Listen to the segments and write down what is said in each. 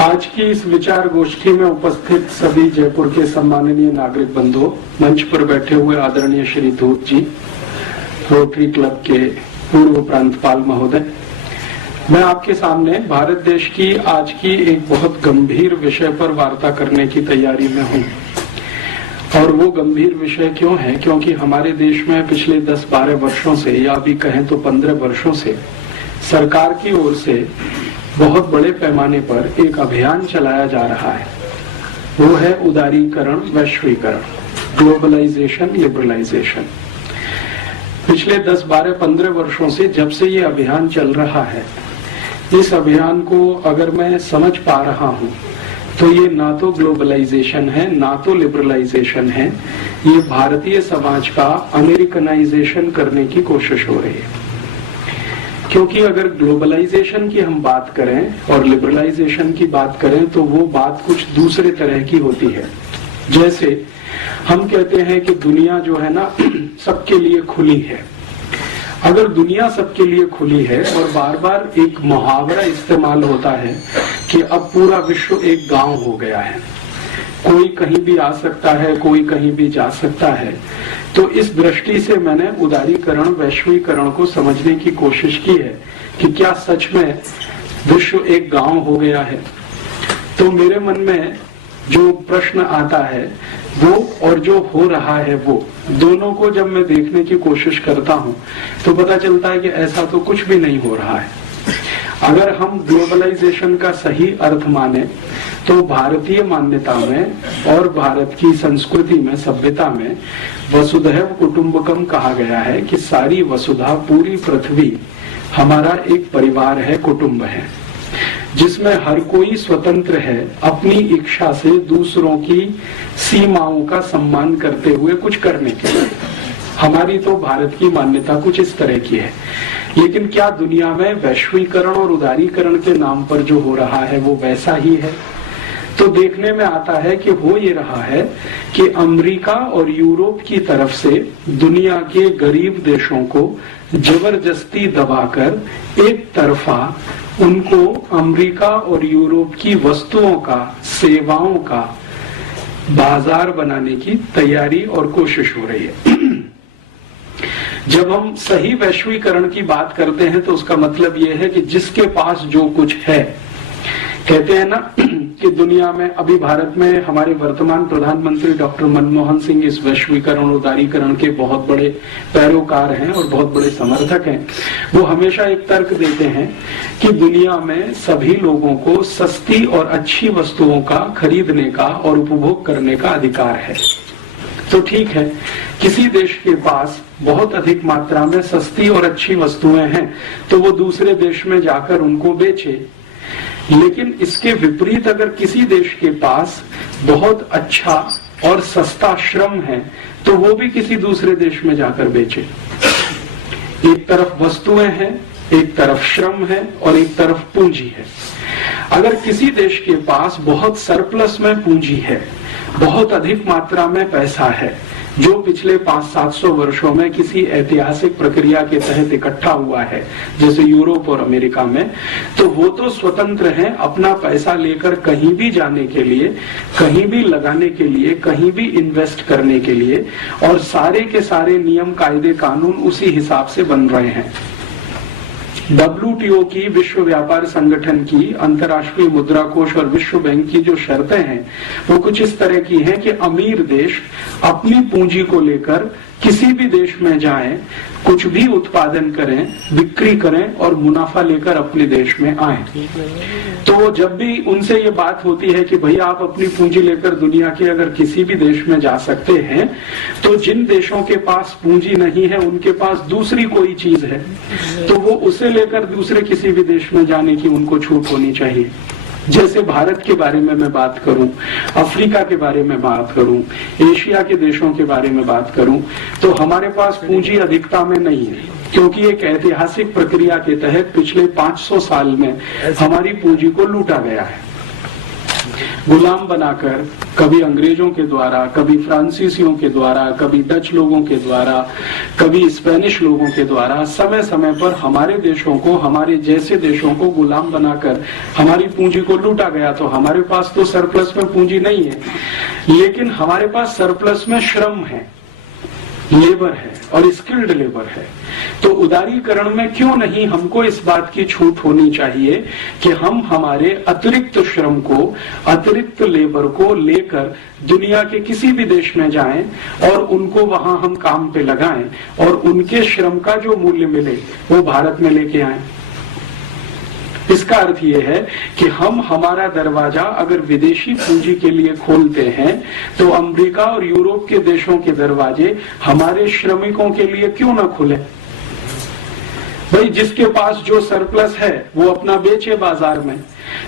आज की इस विचार गोष्ठी में उपस्थित सभी जयपुर के सम्माननीय नागरिक बंधुओं, मंच पर बैठे हुए आदरणीय श्री धूत जी, रोटरी क्लब के पूर्व प्रांतपाल महोदय, मैं आपके सामने भारत देश की आज की एक बहुत गंभीर विषय पर वार्ता करने की तैयारी में हूँ। और वो गंभीर विषय क्यों है? क्योंकि हमारे देश में पिछले 10-12 वर्षों से, या अभी कहें तो 15 वर्षों से, सरकार की ओर से बहुत बड़े पैमाने पर एक अभियान चलाया जा रहा है। वो है उदारीकरण, वैश्वीकरण, ग्लोबलाइजेशन, लिबरलाइजेशन। पिछले 10-12-15 वर्षों से जब से ये अभियान चल रहा है, इस अभियान को अगर मैं समझ पा रहा हूँ तो ये ना तो ग्लोबलाइजेशन है, ना तो लिबरलाइजेशन है, ये भारतीय समाज का अमेरिकनाइजेशन करने की कोशिश हो रही है। क्योंकि अगर ग्लोबलाइजेशन की हम बात करें और लिबरलाइजेशन की बात करें तो वो बात कुछ दूसरे तरह की होती है। जैसे हम कहते हैं कि दुनिया जो है ना सबके लिए खुली है। अगर दुनिया सबके लिए खुली है और बार बार एक मुहावरा इस्तेमाल होता है कि अब पूरा विश्व एक गांव हो गया है, कोई कहीं भी आ सकता है, कोई कहीं भी जा सकता है, तो इस दृष्टि से मैंने उदारीकरण, वैश्वीकरण को समझने की कोशिश की है कि क्या सच में विश्व एक गांव हो गया है। तो मेरे मन में जो प्रश्न आता है वो और जो हो रहा है वो, दोनों को जब मैं देखने की कोशिश करता हूँ तो पता चलता है कि ऐसा तो कुछ भी नहीं हो रहा है। अगर हम ग्लोबलाइजेशन का सही अर्थ माने तो भारतीय मान्यता में और भारत की संस्कृति में, सभ्यता में वसुधैव कुटुंबकम कहा गया है कि सारी वसुधा, पूरी पृथ्वी हमारा एक परिवार है, कुटुंब है, जिसमें हर कोई स्वतंत्र है अपनी इच्छा से दूसरों की सीमाओं का सम्मान करते हुए कुछ करने के लिए। हमारी तो भारत की मान्यता कुछ इस तरह की है। लेकिन क्या दुनिया में वैश्वीकरण और उदारीकरण के नाम पर जो हो रहा है वो वैसा ही है? तो देखने में आता है कि हो ये रहा है कि अमेरिका और यूरोप की तरफ से दुनिया के गरीब देशों को जबरदस्ती दबाकर एक तरफा उनको अमेरिका और यूरोप की वस्तुओं का, सेवाओं का बाजार बनाने की तैयारी और कोशिश हो रही है। जब हम सही वैश्वीकरण की बात करते हैं तो उसका मतलब यह है कि जिसके पास जो कुछ है, कहते हैं ना कि दुनिया में, अभी भारत में हमारे वर्तमान प्रधानमंत्री डॉक्टर मनमोहन सिंह इस वैश्वीकरण, उदारीकरण के बहुत बड़े पैरोकार हैं और बहुत बड़े समर्थक हैं। वो हमेशा एक तर्क देते हैं कि दुनिया में सभी लोगों को सस्ती और अच्छी वस्तुओं का खरीदने का और उपभोग करने का अधिकार है। तो ठीक है, किसी देश के पास बहुत अधिक मात्रा में सस्ती और अच्छी वस्तुएं हैं तो वो दूसरे देश में जाकर उनको बेचे। लेकिन इसके विपरीत अगर किसी देश के पास बहुत अच्छा और सस्ता श्रम है तो वो भी किसी दूसरे देश में जाकर बेचे। एक तरफ वस्तुएं हैं, एक तरफ श्रम है और एक तरफ पूंजी है। अगर किसी देश के पास बहुत सरप्लस में पूंजी है, बहुत अधिक मात्रा में पैसा है, जो पिछले 500-700 वर्षों में किसी ऐतिहासिक प्रक्रिया के तहत इकट्ठा हुआ है, जैसे यूरोप और अमेरिका में, तो वो तो स्वतंत्र हैं अपना पैसा लेकर कहीं भी जाने के लिए, कहीं भी लगाने के लिए, कहीं भी इन्वेस्ट करने के लिए, और सारे के सारे नियम, कायदे, कानून उसी हिसाब से बन रहे हैं। WTO की, विश्व व्यापार संगठन की, अंतर्राष्ट्रीय मुद्रा कोष और विश्व बैंक की जो शर्तें हैं वो कुछ इस तरह की हैं कि अमीर देश अपनी पूंजी को लेकर किसी भी देश में जाएं, कुछ भी उत्पादन करें, बिक्री करें और मुनाफा लेकर अपने देश में आएं। तो जब भी उनसे ये बात होती है कि भैया आप अपनी पूंजी लेकर दुनिया के अगर किसी भी देश में जा सकते हैं, तो जिन देशों के पास पूंजी नहीं है उनके पास दूसरी कोई चीज है, तो वो उसे लेकर दूसरे किसी भी देश में जाने की उनको छूट होनी चाहिए। जैसे भारत के बारे में मैं बात करूं, अफ्रीका के बारे में बात करूं, एशिया के देशों के बारे में बात करूं, तो हमारे पास पूंजी अधिकता में नहीं है, क्योंकि एक ऐतिहासिक प्रक्रिया के तहत पिछले 500 साल में हमारी पूंजी को लूटा गया है। गुलाम बनाकर, कभी अंग्रेजों के द्वारा, कभी फ्रांसीसियों के द्वारा, कभी डच लोगों के द्वारा, कभी स्पेनिश लोगों के द्वारा समय समय पर हमारे देशों को, हमारे जैसे देशों को गुलाम बनाकर हमारी पूंजी को लूटा गया। तो हमारे पास तो सरप्लस में पूंजी नहीं है, लेकिन हमारे पास सरप्लस में श्रम है, लेबर है और स्किल्ड लेबर है। तो उदारीकरण में क्यों नहीं हमको इस बात की छूट होनी चाहिए कि हम हमारे अतिरिक्त श्रम को, अतिरिक्त लेबर को लेकर दुनिया के किसी भी देश में जाएं और उनको वहां हम काम पे लगाएं और उनके श्रम का जो मूल्य मिले वो भारत में लेके आएं। इसका अर्थ यह है कि हम हमारा दरवाजा अगर विदेशी पूंजी के लिए खोलते हैं तो अमेरिका और यूरोप के देशों के दरवाजे हमारे श्रमिकों के लिए क्यों ना खुले। भाई जिसके पास जो सरप्लस है वो अपना बेचे बाजार में।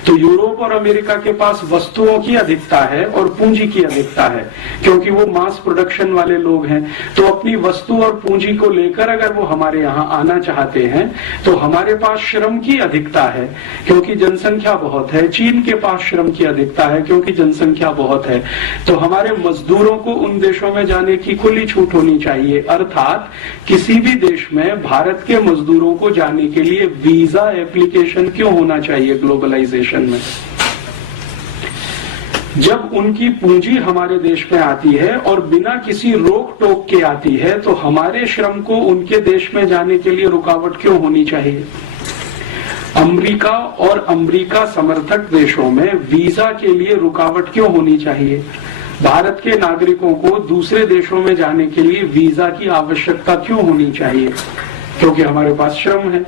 तो यूरोप और अमेरिका के पास वस्तुओं की अधिकता है और पूंजी की अधिकता है, क्योंकि वो मास प्रोडक्शन वाले लोग हैं। तो अपनी वस्तु और पूंजी को लेकर अगर वो हमारे यहाँ आना चाहते हैं तो हमारे पास श्रम की अधिकता है क्योंकि जनसंख्या बहुत है। चीन के पास श्रम की अधिकता है क्योंकि जनसंख्या बहुत है। तो हमारे मजदूरों को उन देशों में जाने की खुली छूट होनी चाहिए। अर्थात किसी भी देश में भारत के मजदूरों को जाने के लिए वीजा एप्लीकेशन क्यों होना चाहिए ग्लोबलाइजेशन में। जब उनकी पूंजी हमारे देश में आती है और बिना किसी रोक टोक के आती है तो हमारे श्रम को उनके देश में जाने के लिए रुकावट क्यों होनी चाहिए। अमेरिका और अमेरिका समर्थक देशों में वीजा के लिए रुकावट क्यों होनी चाहिए। भारत के नागरिकों को दूसरे देशों में जाने के लिए वीजा की आवश्यकता क्यों होनी चाहिए, क्योंकि हमारे पास श्रम है,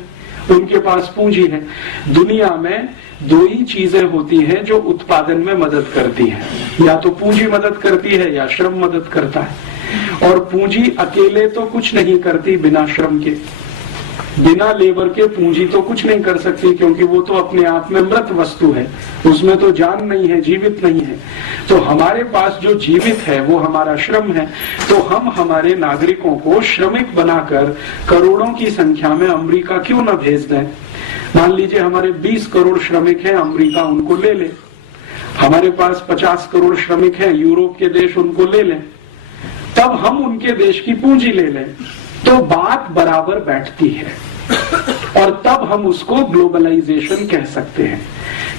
उनके पास पूंजी है। दुनिया में दो ही चीजें होती हैं जो उत्पादन में मदद करती हैं, या तो पूंजी मदद करती है या श्रम मदद करता है। और पूंजी अकेले तो कुछ नहीं करती बिना श्रम के, बिना लेबर के पूंजी तो कुछ नहीं कर सकती, क्योंकि वो तो अपने आप में मृत वस्तु है, उसमें तो जान नहीं है, जीवित नहीं है। तो हमारे पास जो जीवित है वो हमारा श्रम है। तो हम हमारे नागरिकों को श्रमिक बनाकर करोड़ों की संख्या में अमेरिका क्यों न भेज दें। मान लीजिए हमारे 20 करोड़ श्रमिक हैं, अमेरिका उनको ले ले। हमारे पास 50 करोड़ श्रमिक हैं, यूरोप के देश उनको ले लें। तब हम उनके देश की पूंजी ले लें तो बात बराबर बैठती है और तब हम उसको ग्लोबलाइजेशन कह सकते हैं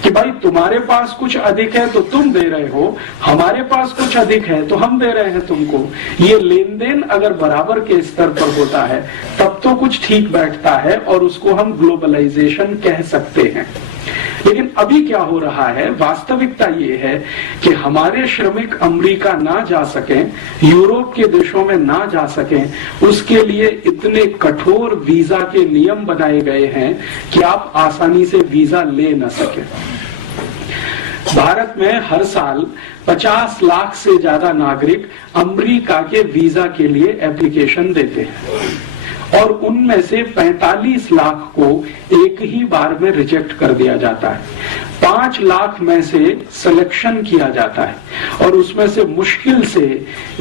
कि भाई तुम्हारे पास कुछ अधिक है तो तुम दे रहे हो, हमारे पास कुछ अधिक है तो हम दे रहे हैं तुमको। ये लेन देन अगर बराबर के स्तर पर होता है तब तो कुछ ठीक बैठता है और उसको हम ग्लोबलाइजेशन कह सकते हैं। लेकिन अभी क्या हो रहा है, वास्तविकता ये है कि हमारे श्रमिक अमेरिका ना जा सकें, यूरोप के देशों में ना जा सकें, उसके लिए इतने कठोर वीजा के नियम बनाए गए हैं कि आप आसानी से वीजा ले न सकें। भारत में हर साल 50 लाख से ज्यादा नागरिक अमेरिका के वीजा के लिए एप्लीकेशन देते हैं और उनमें से 45 लाख को एक ही बार में रिजेक्ट कर दिया जाता है। 5 लाख में से सिलेक्शन किया जाता है और उसमें से मुश्किल से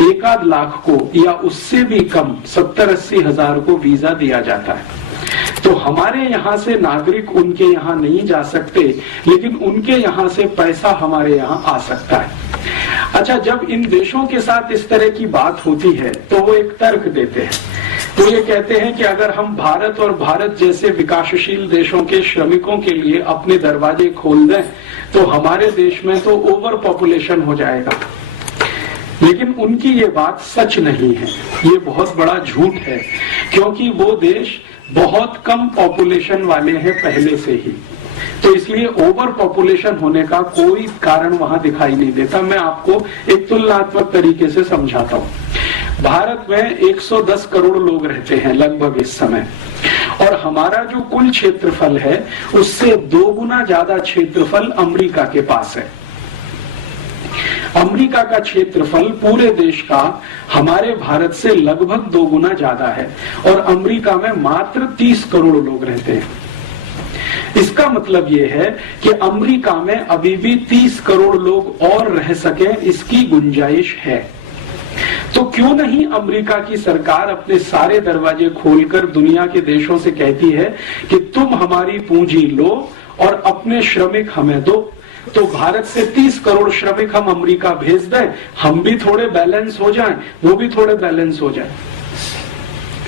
1-8 लाख को या उससे भी कम 70-80 हजार को वीजा दिया जाता है। तो हमारे यहाँ से नागरिक उनके यहाँ नहीं जा सकते, लेकिन उनके यहाँ से पैसा हमारे यहाँ आ सकता है। अच्छा, जब इन देशों के साथ इस तरह की बात होती है तो वो एक तर्क देते हैं। तो ये कहते हैं कि अगर हम भारत और भारत जैसे विकासशील देशों के श्रमिकों के लिए अपने दरवाजे खोल दें तो हमारे देश में तो ओवर पॉपुलेशन हो जाएगा। लेकिन उनकी ये बात सच नहीं है, ये बहुत बड़ा झूठ है, क्योंकि वो देश बहुत कम पॉपुलेशन वाले हैं पहले से ही। तो इसलिए ओवर पॉपुलेशन होने का कोई कारण वहां दिखाई नहीं देता। मैं आपको एक तुलनात्मक तरीके से समझाता हूँ। भारत में 110 करोड़ लोग रहते हैं लगभग इस समय, और हमारा जो कुल क्षेत्रफल है उससे 2 गुना ज्यादा क्षेत्रफल अमेरिका के पास है। अमेरिका का क्षेत्रफल पूरे देश का हमारे भारत से लगभग 2 गुना ज्यादा है और अमेरिका में मात्र 30 करोड़ लोग रहते हैं। इसका मतलब ये है कि अमेरिका में अभी भी 30 करोड़ लोग और रह सके, इसकी गुंजाइश है। तो क्यों नहीं अमेरिका की सरकार अपने सारे दरवाजे खोलकर दुनिया के देशों से कहती है कि तुम हमारी पूंजी लो और अपने श्रमिक हमें दो। तो भारत से 30 करोड़ श्रमिक हम अमेरिका भेज दें, हम भी थोड़े बैलेंस हो जाएं, वो भी थोड़े बैलेंस हो जाएं।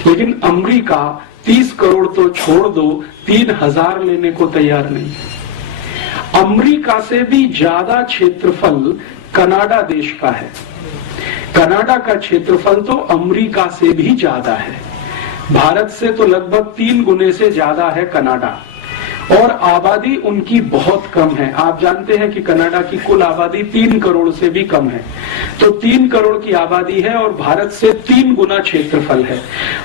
लेकिन अमेरिका 30 करोड़ तो छोड़ दो, 3000 लेने को तैयार नहीं। अमेरिका से भी ज्यादा क्षेत्रफल कनाडा देश का है। कनाडा का क्षेत्रफल तो अमेरिका से भी ज्यादा है। भारत से तो लगभग 3 गुने से ज्यादा है कनाडा, और आबादी उनकी बहुत कम है। आप जानते हैं कि कनाडा की कुल आबादी 3 करोड़ से भी कम है। तो 3 करोड़ की आबादी है और भारत से 3 गुना क्षेत्रफल है।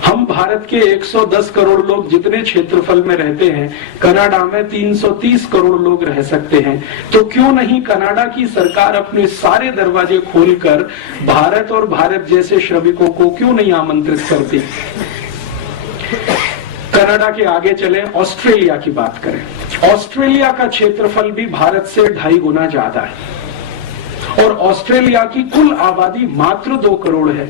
हम भारत के 110 करोड़ लोग जितने क्षेत्रफल में रहते हैं, कनाडा में 330 करोड़ लोग रह सकते हैं। तो क्यों नहीं कनाडा की सरकार अपने सारे दरवाजे खोलकर भारत और भारत जैसे श्रमिकों को क्यों नहीं आमंत्रित करती। कनाडा के आगे चले, ऑस्ट्रेलिया की बात करें। ऑस्ट्रेलिया का क्षेत्रफल भी भारत से 2.5 गुना ज्यादा है और ऑस्ट्रेलिया की कुल आबादी मात्र 2 करोड़ है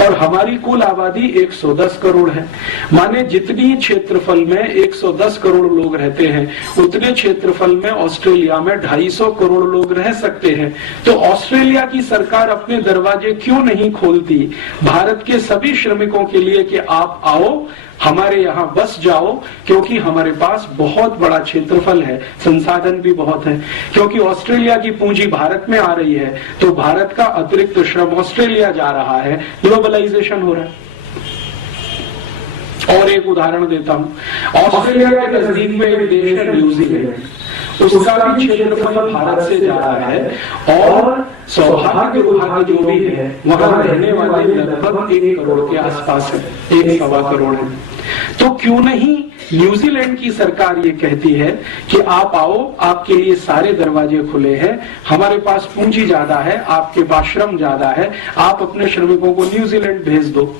और हमारी कुल आबादी 110 करोड़ है। माने जितनी क्षेत्रफल में 110 करोड़ लोग रहते हैं, उतने क्षेत्रफल में ऑस्ट्रेलिया में 250 करोड़ लोग रह सकते हैं। तो ऑस्ट्रेलिया की सरकार अपने दरवाजे क्यों नहीं खोलती भारत के सभी श्रमिकों के लिए कि आप आओ, हमारे यहाँ बस जाओ, क्योंकि हमारे पास बहुत बड़ा क्षेत्रफल है, संसाधन भी बहुत है। क्योंकि ऑस्ट्रेलिया की पूंजी भारत में आ रही है, तो भारत का अतिरिक्त श्रम ऑस्ट्रेलिया जा रहा है, ग्लोबलाइजेशन हो रहा है। और एक उदाहरण देता हूं, ऑस्ट्रेलिया के नजदीक में एक देश है न्यूजीलैंड, उसका भी क्षेत्रफल भारत से ज्यादा है और सौभाग्य दुर्भाग्य जो भी है वहां रहने वाले लगभग 1 करोड़ के आसपास है, 1.25 करोड़ है। तो क्यों नहीं न्यूजीलैंड की सरकार ये कहती है कि आप आओ, आपके लिए सारे दरवाजे खुले हैं, हमारे पास पूंजी ज्यादा है, आपके पास श्रम ज्यादा है, आप अपने श्रमिकों को न्यूजीलैंड भेज दो,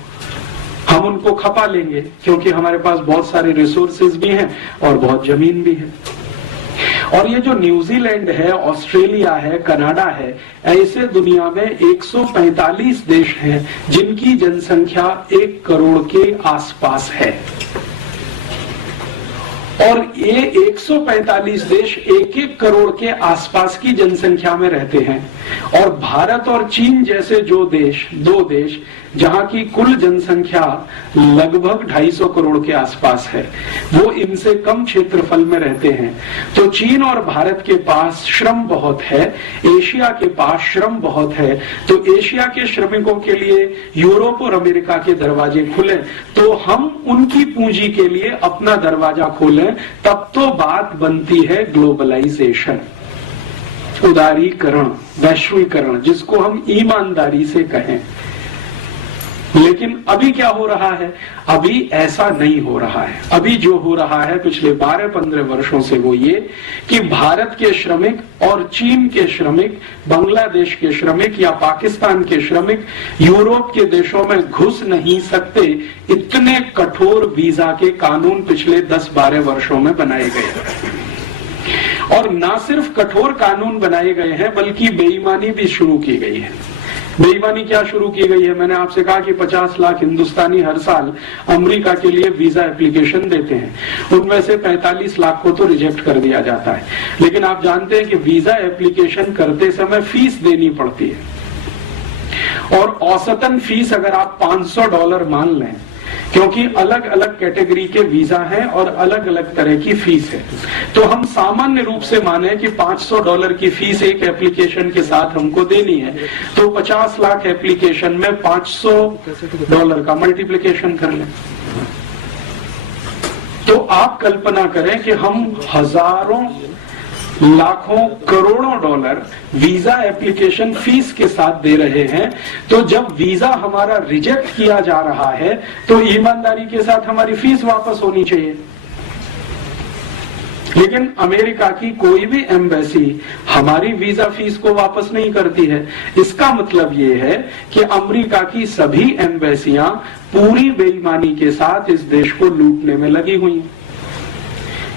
हम उनको खपा लेंगे, क्योंकि हमारे पास बहुत सारे रिसोर्सेज भी हैं और बहुत जमीन भी है। और ये जो न्यूजीलैंड है, ऑस्ट्रेलिया है, कनाडा है, ऐसे दुनिया में 145 देश हैं जिनकी जनसंख्या 1 करोड़ के आसपास है। और ये 145 देश 1-1 करोड़ के आसपास की जनसंख्या में रहते हैं। और भारत और चीन जैसे जो देश, 2 देश जहां की कुल जनसंख्या लगभग 250 करोड़ के आसपास है, वो इनसे कम क्षेत्रफल में रहते हैं। तो चीन और भारत के पास श्रम बहुत है, एशिया के पास श्रम बहुत है। तो एशिया के श्रमिकों के लिए यूरोप और अमेरिका के दरवाजे खुले, तो हम उनकी पूंजी के लिए अपना दरवाजा खोलें, तब तो बात बनती है ग्लोबलाइजेशन, उदारीकरण, वैश्वीकरण, जिसको हम ईमानदारी से कहें। लेकिन अभी क्या हो रहा है? अभी ऐसा नहीं हो रहा है। अभी जो हो रहा है पिछले 12-15 वर्षों से वो ये कि भारत के श्रमिक और चीन के श्रमिक, बांग्लादेश के श्रमिक या पाकिस्तान के श्रमिक यूरोप के देशों में घुस नहीं सकते। इतने कठोर वीजा के कानून पिछले 10-12 वर्षों में बनाए गए। और ना सिर्फ कठोर कानून बनाए गए हैं, बल्कि बेईमानी भी शुरू की गई है। बेईमानी क्या शुरू की गई है? मैंने आपसे कहा कि 50 लाख हिंदुस्तानी हर साल अमेरिका के लिए वीजा एप्लीकेशन देते हैं, उनमें से 45 लाख को तो रिजेक्ट कर दिया जाता है। लेकिन आप जानते हैं कि वीजा एप्लीकेशन करते समय फीस देनी पड़ती है, और औसतन फीस अगर आप $500 मान लें, क्योंकि अलग अलग कैटेगरी के वीजा हैं और अलग अलग तरह की फीस है, तो हम सामान्य रूप से माने कि $500 की फीस एक एप्लीकेशन के साथ हमको देनी है, तो 50 लाख एप्लीकेशन में $500 का मल्टीप्लिकेशन कर लें। तो आप कल्पना करें कि हम हजारों, लाखों, करोड़ों डॉलर वीजा एप्लीकेशन फीस के साथ दे रहे हैं। तो जब वीजा हमारा रिजेक्ट किया जा रहा है, तो ईमानदारी के साथ हमारी फीस वापस होनी चाहिए। लेकिन अमेरिका की कोई भी एम्बेसी हमारी वीजा फीस को वापस नहीं करती है। इसका मतलब ये है कि अमेरिका की सभी एम्बेसियां पूरी बेईमानी के साथ इस देश को लूटने में लगी हुई हैं।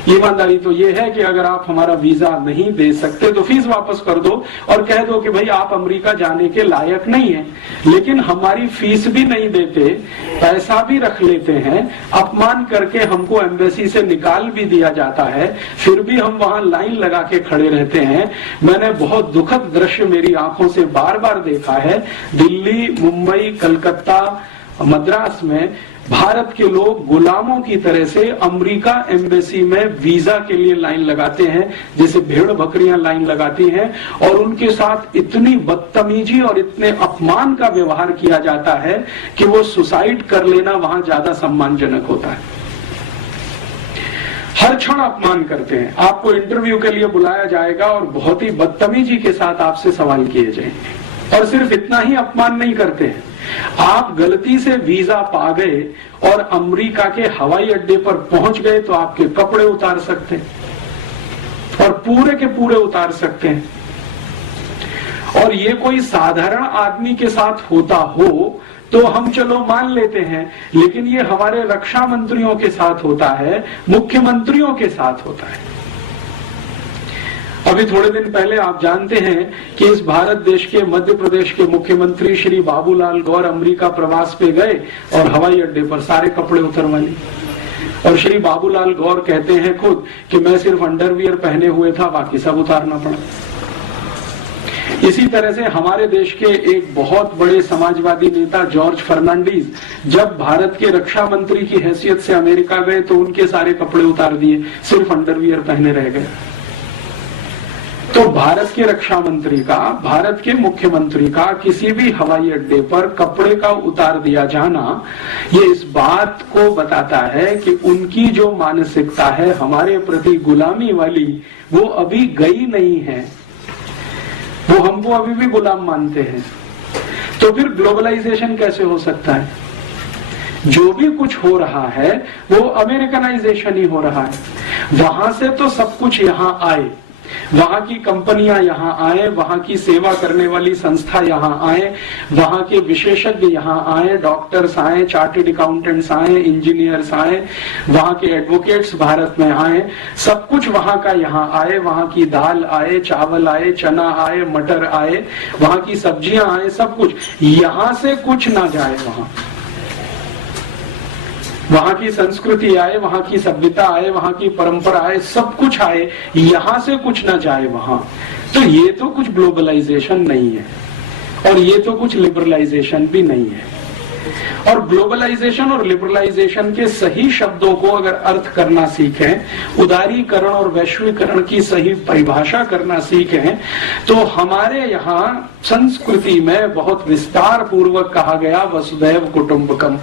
ईमानदारी तो ये है कि अगर आप हमारा वीजा नहीं दे सकते तो फीस वापस कर दो और कह दो कि भाई आप अमेरिका जाने के लायक नहीं है। लेकिन हमारी फीस भी नहीं देते, पैसा भी रख लेते हैं, अपमान करके हमको एम्बेसी से निकाल भी दिया जाता है, फिर भी हम वहां लाइन लगा के खड़े रहते हैं। मैंने बहुत दुखद दृश्य मेरी आंखों से बार बार देखा है। दिल्ली, मुंबई, कलकत्ता, मद्रास में भारत के लोग गुलामों की तरह से अमेरिका एम्बेसी में वीजा के लिए लाइन लगाते हैं, जैसे भेड़ बकरियां लाइन लगाती हैं, और उनके साथ इतनी बदतमीजी और इतने अपमान का व्यवहार किया जाता है कि वो सुसाइड कर लेना वहां ज्यादा सम्मानजनक होता है। हर क्षण अपमान करते हैं। आपको इंटरव्यू के लिए बुलाया जाएगा और बहुत ही बदतमीजी के साथ आपसे सवाल किए जाएंगे। और सिर्फ इतना ही अपमान नहीं करते हैं, आप गलती से वीजा पा गए और अमेरिका के हवाई अड्डे पर पहुंच गए तो आपके कपड़े उतार सकते हैं और पूरे के पूरे उतार सकते हैं। और ये कोई साधारण आदमी के साथ होता हो तो हम चलो मान लेते हैं, लेकिन ये हमारे रक्षा मंत्रियों के साथ होता है, मुख्यमंत्रियों के साथ होता है। अभी थोड़े दिन पहले आप जानते हैं कि इस भारत देश के मध्य प्रदेश के मुख्यमंत्री श्री बाबूलाल गौर अमेरिका प्रवास पे गए और हवाई अड्डे पर सारे कपड़े उतरवा लिए। और श्री बाबूलाल गौर कहते हैं खुद कि मैं सिर्फ अंडरवियर पहने हुए था, बाकी सब उतारना पड़ा। इसी तरह से हमारे देश के एक बहुत बड़े समाजवादी नेता जॉर्ज फर्नांडीज जब भारत के रक्षा मंत्री की हैसियत से अमेरिका गए तो उनके सारे कपड़े उतार दिए, सिर्फ अंडरवियर पहने रह गए। तो भारत के रक्षा मंत्री का, भारत के मुख्यमंत्री का किसी भी हवाई अड्डे पर कपड़े का उतार दिया जाना, ये इस बात को बताता है कि उनकी जो मानसिकता है हमारे प्रति गुलामी वाली, वो अभी गई नहीं है। वो हमको अभी भी गुलाम मानते हैं। तो फिर ग्लोबलाइजेशन कैसे हो सकता है? जो भी कुछ हो रहा है वो अमेरिकनाइजेशन ही हो रहा है। वहां से तो सब कुछ यहाँ आए, वहां की कंपनियां यहाँ आए, वहां की सेवा करने वाली संस्था यहाँ आए, वहां के विशेषज्ञ यहाँ आए, डॉक्टर्स आए, चार्टेड अकाउंटेंट्स आए, इंजीनियर्स आए, वहां के एडवोकेट्स भारत में आए, सब कुछ वहां का यहाँ आए। वहां की दाल आए, चावल आए, चना आए, मटर आए, वहां की सब्जियां आए, सब कुछ। यहां से कुछ ना जाए वहां की संस्कृति आए, वहां की सभ्यता आए, वहां की परंपरा आए, सब कुछ आए, यहां से कुछ ना जाए वहां। तो ये तो कुछ ग्लोबलाइजेशन नहीं है और ये तो कुछ लिबरलाइजेशन भी नहीं है। और ग्लोबलाइजेशन और लिबरलाइजेशन के सही शब्दों को अगर अर्थ करना सीखें, उदारीकरण और वैश्वीकरण की सही परिभाषा करना सीखें, तो हमारे यहाँ संस्कृति में बहुत विस्तार पूर्वक कहा गया वसुधैव कुटुंबकम,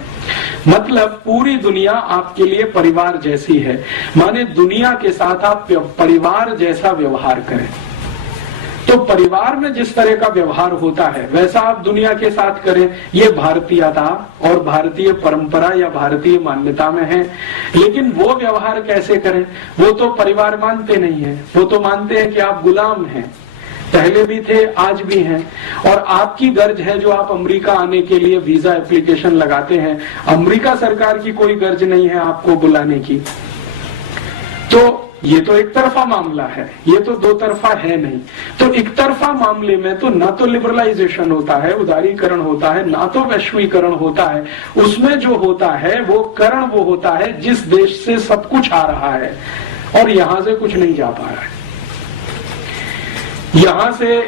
मतलब पूरी दुनिया आपके लिए परिवार जैसी है। माने दुनिया के साथ आप परिवार जैसा व्यवहार करें। तो परिवार में जिस तरह का व्यवहार होता है वैसा आप दुनिया के साथ करें। ये भारतीयता और भारतीय परंपरा या भारतीय मान्यता में है। लेकिन वो व्यवहार कैसे करें? वो तो परिवार मानते नहीं है। वो तो मानते हैं कि आप गुलाम हैं, पहले भी थे, आज भी हैं, और आपकी गर्ज है जो आप अमेरिका आने के लिए वीजा एप्लीकेशन लगाते हैं। अमेरिका सरकार की कोई गर्ज नहीं है आपको बुलाने की। तो ये तो एक तरफा मामला है, ये तो दो तरफा है नहीं। तो एक तरफा मामले में तो ना तो लिबरलाइजेशन होता है, उदारीकरण होता है, ना तो वैश्वीकरण होता है। उसमें जो होता है वो करण वो होता है जिस देश से सब कुछ आ रहा है और यहां से कुछ नहीं जा पा रहा है। यहां से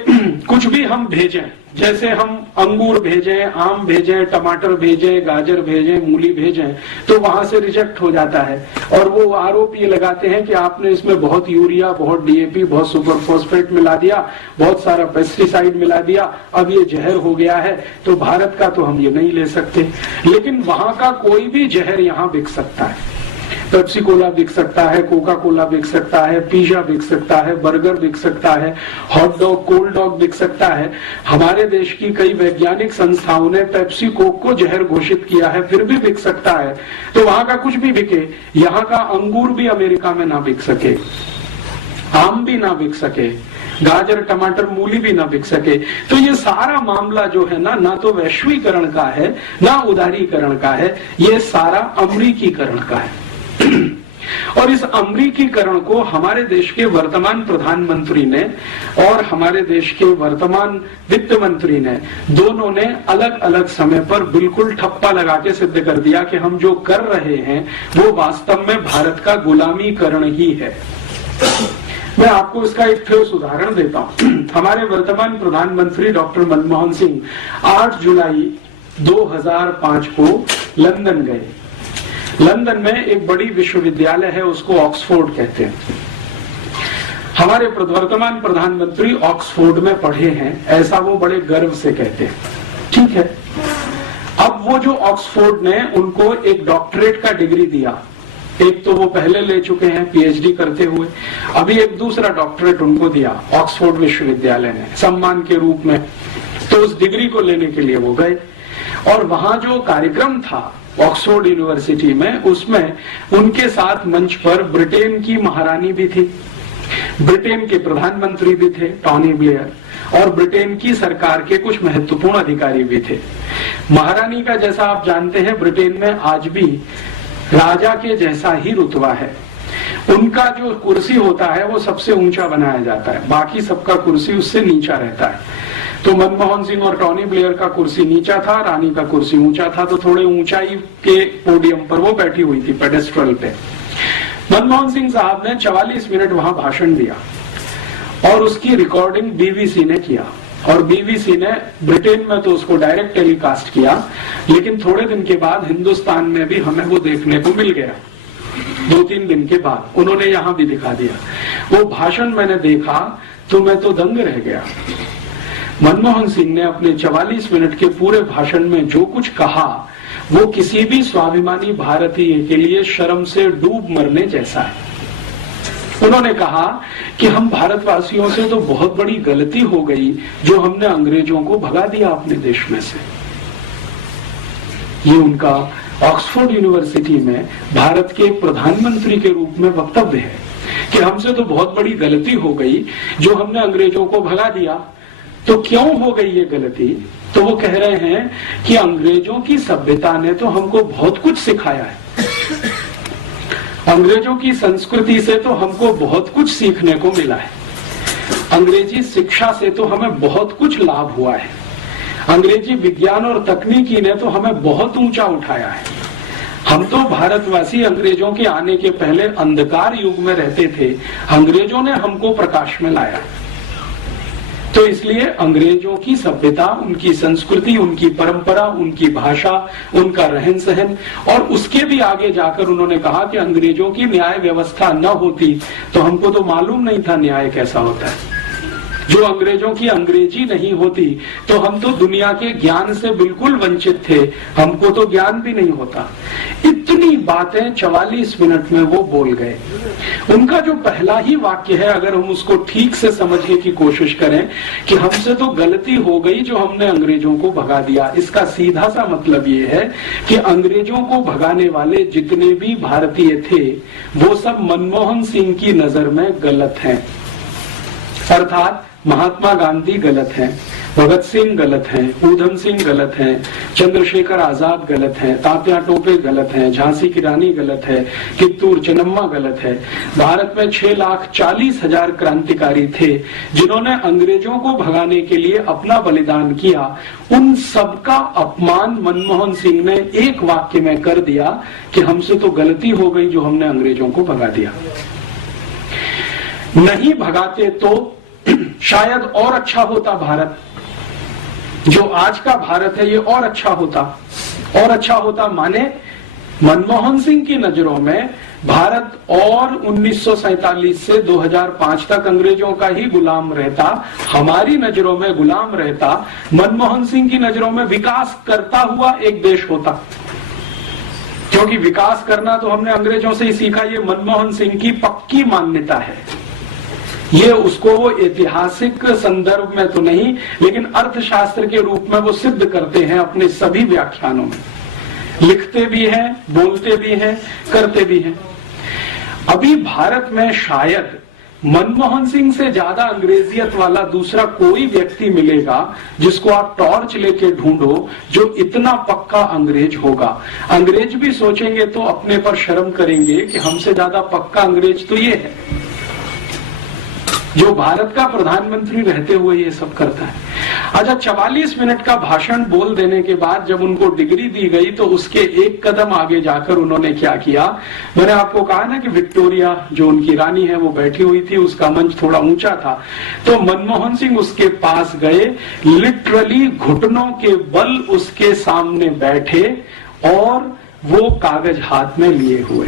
कुछ भी हम भेजें, जैसे हम अंगूर भेजें, आम भेजें, टमाटर भेजें, गाजर भेजें, मूली भेजें, तो वहां से रिजेक्ट हो जाता है। और वो आरोप ये लगाते हैं कि आपने इसमें बहुत यूरिया, बहुत डीएपी, बहुत सुपर फॉस्फेट मिला दिया, बहुत सारा पेस्टिसाइड मिला दिया, अब ये जहर हो गया है, तो भारत का तो हम ये नहीं ले सकते। लेकिन वहां का कोई भी जहर यहाँ बिक सकता है। पेप्सी कोला बिक सकता है, कोका कोला बिक सकता है, पिज्जा बिक सकता है, बर्गर बिक सकता है, हॉट डॉग, कोल्ड डॉग बिक सकता है। हमारे देश की कई वैज्ञानिक संस्थाओं ने पेप्सी कोक को जहर घोषित किया है, फिर भी बिक सकता है। तो वहां का कुछ भी बिके, यहाँ का अंगूर भी अमेरिका में ना बिक सके, आम भी ना बिक सके, गाजर, टमाटर, मूली भी ना बिक सके। तो ये सारा मामला जो है ना तो वैश्वीकरण का है, ना उदारीकरण का है, ये सारा अमरीकीकरण का है। और इस अमरीकीकरण को हमारे देश के वर्तमान प्रधानमंत्री ने और हमारे देश के वर्तमान वित्त मंत्री ने, दोनों ने अलग अलग समय पर बिल्कुल ठप्पा लगा के सिद्ध कर दिया कि हम जो कर रहे हैं वो वास्तव में भारत का गुलामीकरण ही है। मैं आपको इसका एक ठोस उदाहरण देता हूं। हमारे वर्तमान प्रधानमंत्री डॉक्टर मनमोहन सिंह 8 जुलाई 2005 को लंदन गए। लंदन में एक बड़ी विश्वविद्यालय है, उसको ऑक्सफोर्ड कहते हैं। हमारे वर्तमान प्रधानमंत्री ऑक्सफोर्ड में पढ़े हैं, ऐसा वो बड़े गर्व से कहते हैं। ठीक है, अब वो जो ऑक्सफोर्ड ने उनको एक डॉक्टरेट का डिग्री दिया, एक तो वो पहले ले चुके हैं पीएचडी करते हुए, अभी एक दूसरा डॉक्टरेट उनको दिया ऑक्सफोर्ड विश्वविद्यालय ने सम्मान के रूप में। तो उस डिग्री को लेने के लिए वो गए और वहां जो कार्यक्रम था ऑक्सफोर्ड यूनिवर्सिटी में, उसमें उनके साथ मंच पर ब्रिटेन की महारानी भी थी, ब्रिटेन के प्रधानमंत्री भी थे टॉनी ब्लेयर, और ब्रिटेन की सरकार के कुछ महत्वपूर्ण अधिकारी भी थे। महारानी का, जैसा आप जानते हैं, ब्रिटेन में आज भी राजा के जैसा ही रुतबा है। उनका जो कुर्सी होता है वो सबसे ऊंचा बनाया जाता है, बाकी सबका कुर्सी उससे नीचा रहता है। तो मनमोहन सिंह और टॉनी ब्लेयर का कुर्सी नीचा था, रानी का कुर्सी ऊंचा था, तो थोड़े ऊंचाई के पोडियम पर वो बैठी हुई थी, पेडेस्ट्रल पे। मनमोहन सिंह साहब ने 44 मिनट वहां भाषण दिया और उसकी रिकॉर्डिंग बीबीसी ने किया, और बीबीसी ने ब्रिटेन में तो उसको डायरेक्ट टेलीकास्ट किया, लेकिन थोड़े दिन के बाद हिंदुस्तान में भी हमें वो देखने को मिल गया। 2-3 दिन के बाद उन्होंने यहां भी दिखा दिया। वो भाषण मैंने देखा तो मैं तो दंग रह गया। मनमोहन सिंह ने अपने 44 मिनट के पूरे भाषण में जो कुछ कहा वो किसी भी स्वाभिमानी भारतीय के लिए शर्म से डूब मरने जैसा है। उन्होंने कहा कि हम भारतवासियों से तो बहुत बड़ी गलती हो गई जो हमने अंग्रेजों को भगा दिया अपने देश में से। ये उनका ऑक्सफोर्ड यूनिवर्सिटी में भारत के प्रधानमंत्री के रूप में वक्तव्य है कि हमसे तो बहुत बड़ी गलती हो गई जो हमने अंग्रेजों को भगा दिया। तो क्यों हो गई ये गलती? तो वो कह रहे हैं कि अंग्रेजों की सभ्यता ने तो हमको बहुत कुछ सिखाया है, अंग्रेजों की संस्कृति से तो हमको बहुत कुछ सीखने को मिला है, अंग्रेजी शिक्षा से तो हमें बहुत कुछ लाभ हुआ है, अंग्रेजी विज्ञान और तकनीकी ने तो हमें बहुत ऊंचा उठाया है। हम तो भारतवासी अंग्रेजों के आने के पहले अंधकार युग में रहते थे, अंग्रेजों ने हमको प्रकाश में लाया। तो इसलिए अंग्रेजों की सभ्यता, उनकी संस्कृति, उनकी परंपरा, उनकी भाषा, उनका रहन सहन, और उसके भी आगे जाकर उन्होंने कहा कि अंग्रेजों की न्याय व्यवस्था न होती तो हमको तो मालूम नहीं था न्याय कैसा होता है। जो अंग्रेजों की अंग्रेजी नहीं होती तो हम तो दुनिया के ज्ञान से बिल्कुल वंचित थे, हमको तो ज्ञान भी नहीं होता। इतनी बातें 44 मिनट में वो बोल गए। उनका जो पहला ही वाक्य है, अगर हम उसको ठीक से समझने की कोशिश करें कि हमसे तो गलती हो गई जो हमने अंग्रेजों को भगा दिया, इसका सीधा सा मतलब ये है कि अंग्रेजों को भगाने वाले जितने भी भारतीय थे वो सब मनमोहन सिंह की नजर में गलत हैं। अर्थात महात्मा गांधी गलत हैं, भगत सिंह गलत हैं, ऊधम सिंह गलत हैं, चंद्रशेखर आजाद गलत हैं, तात्या टोपे गलत हैं, झांसी की रानी गलत है, कित्तूर चेन्नम्मा गलत है। भारत में 6,40,000 क्रांतिकारी थे जिन्होंने अंग्रेजों को भगाने के लिए अपना बलिदान किया। उन सबका अपमान मनमोहन सिंह ने एक वाक्य में कर दिया कि हमसे तो गलती हो गई जो हमने अंग्रेजों को भगा दिया। नहीं भगाते तो शायद और अच्छा होता भारत, जो आज का भारत है ये और अच्छा होता, और अच्छा होता माने मनमोहन सिंह की नजरों में भारत और 1947 से 2005 तक अंग्रेजों का ही गुलाम रहता, हमारी नजरों में गुलाम रहता, मनमोहन सिंह की नजरों में विकास करता हुआ एक देश होता। क्योंकि विकास करना तो हमने अंग्रेजों से ही सीखा, ये मनमोहन सिंह की पक्की मान्यता है। ये उसको वो ऐतिहासिक संदर्भ में तो नहीं, लेकिन अर्थशास्त्र के रूप में वो सिद्ध करते हैं अपने सभी व्याख्यानों में, लिखते भी हैं, बोलते भी हैं, करते भी हैं। अभी भारत में शायद मनमोहन सिंह से ज्यादा अंग्रेजियत वाला दूसरा कोई व्यक्ति मिलेगा जिसको आप टॉर्च लेके ढूंढो जो इतना पक्का अंग्रेज होगा। अंग्रेज भी सोचेंगे तो अपने पर शर्म करेंगे कि हमसे ज्यादा पक्का अंग्रेज तो ये है जो भारत का प्रधानमंत्री रहते हुए ये सब करता है। अच्छा, 44 मिनट का भाषण बोल देने के बाद जब उनको डिग्री दी गई तो उसके एक कदम आगे जाकर उन्होंने क्या किया, मैंने आपको कहा ना कि विक्टोरिया जो उनकी रानी है वो बैठी हुई थी, उसका मंच थोड़ा ऊंचा था, तो मनमोहन सिंह उसके पास गए, लिटरली घुटनों के बल उसके सामने बैठे और वो कागज हाथ में लिए हुए।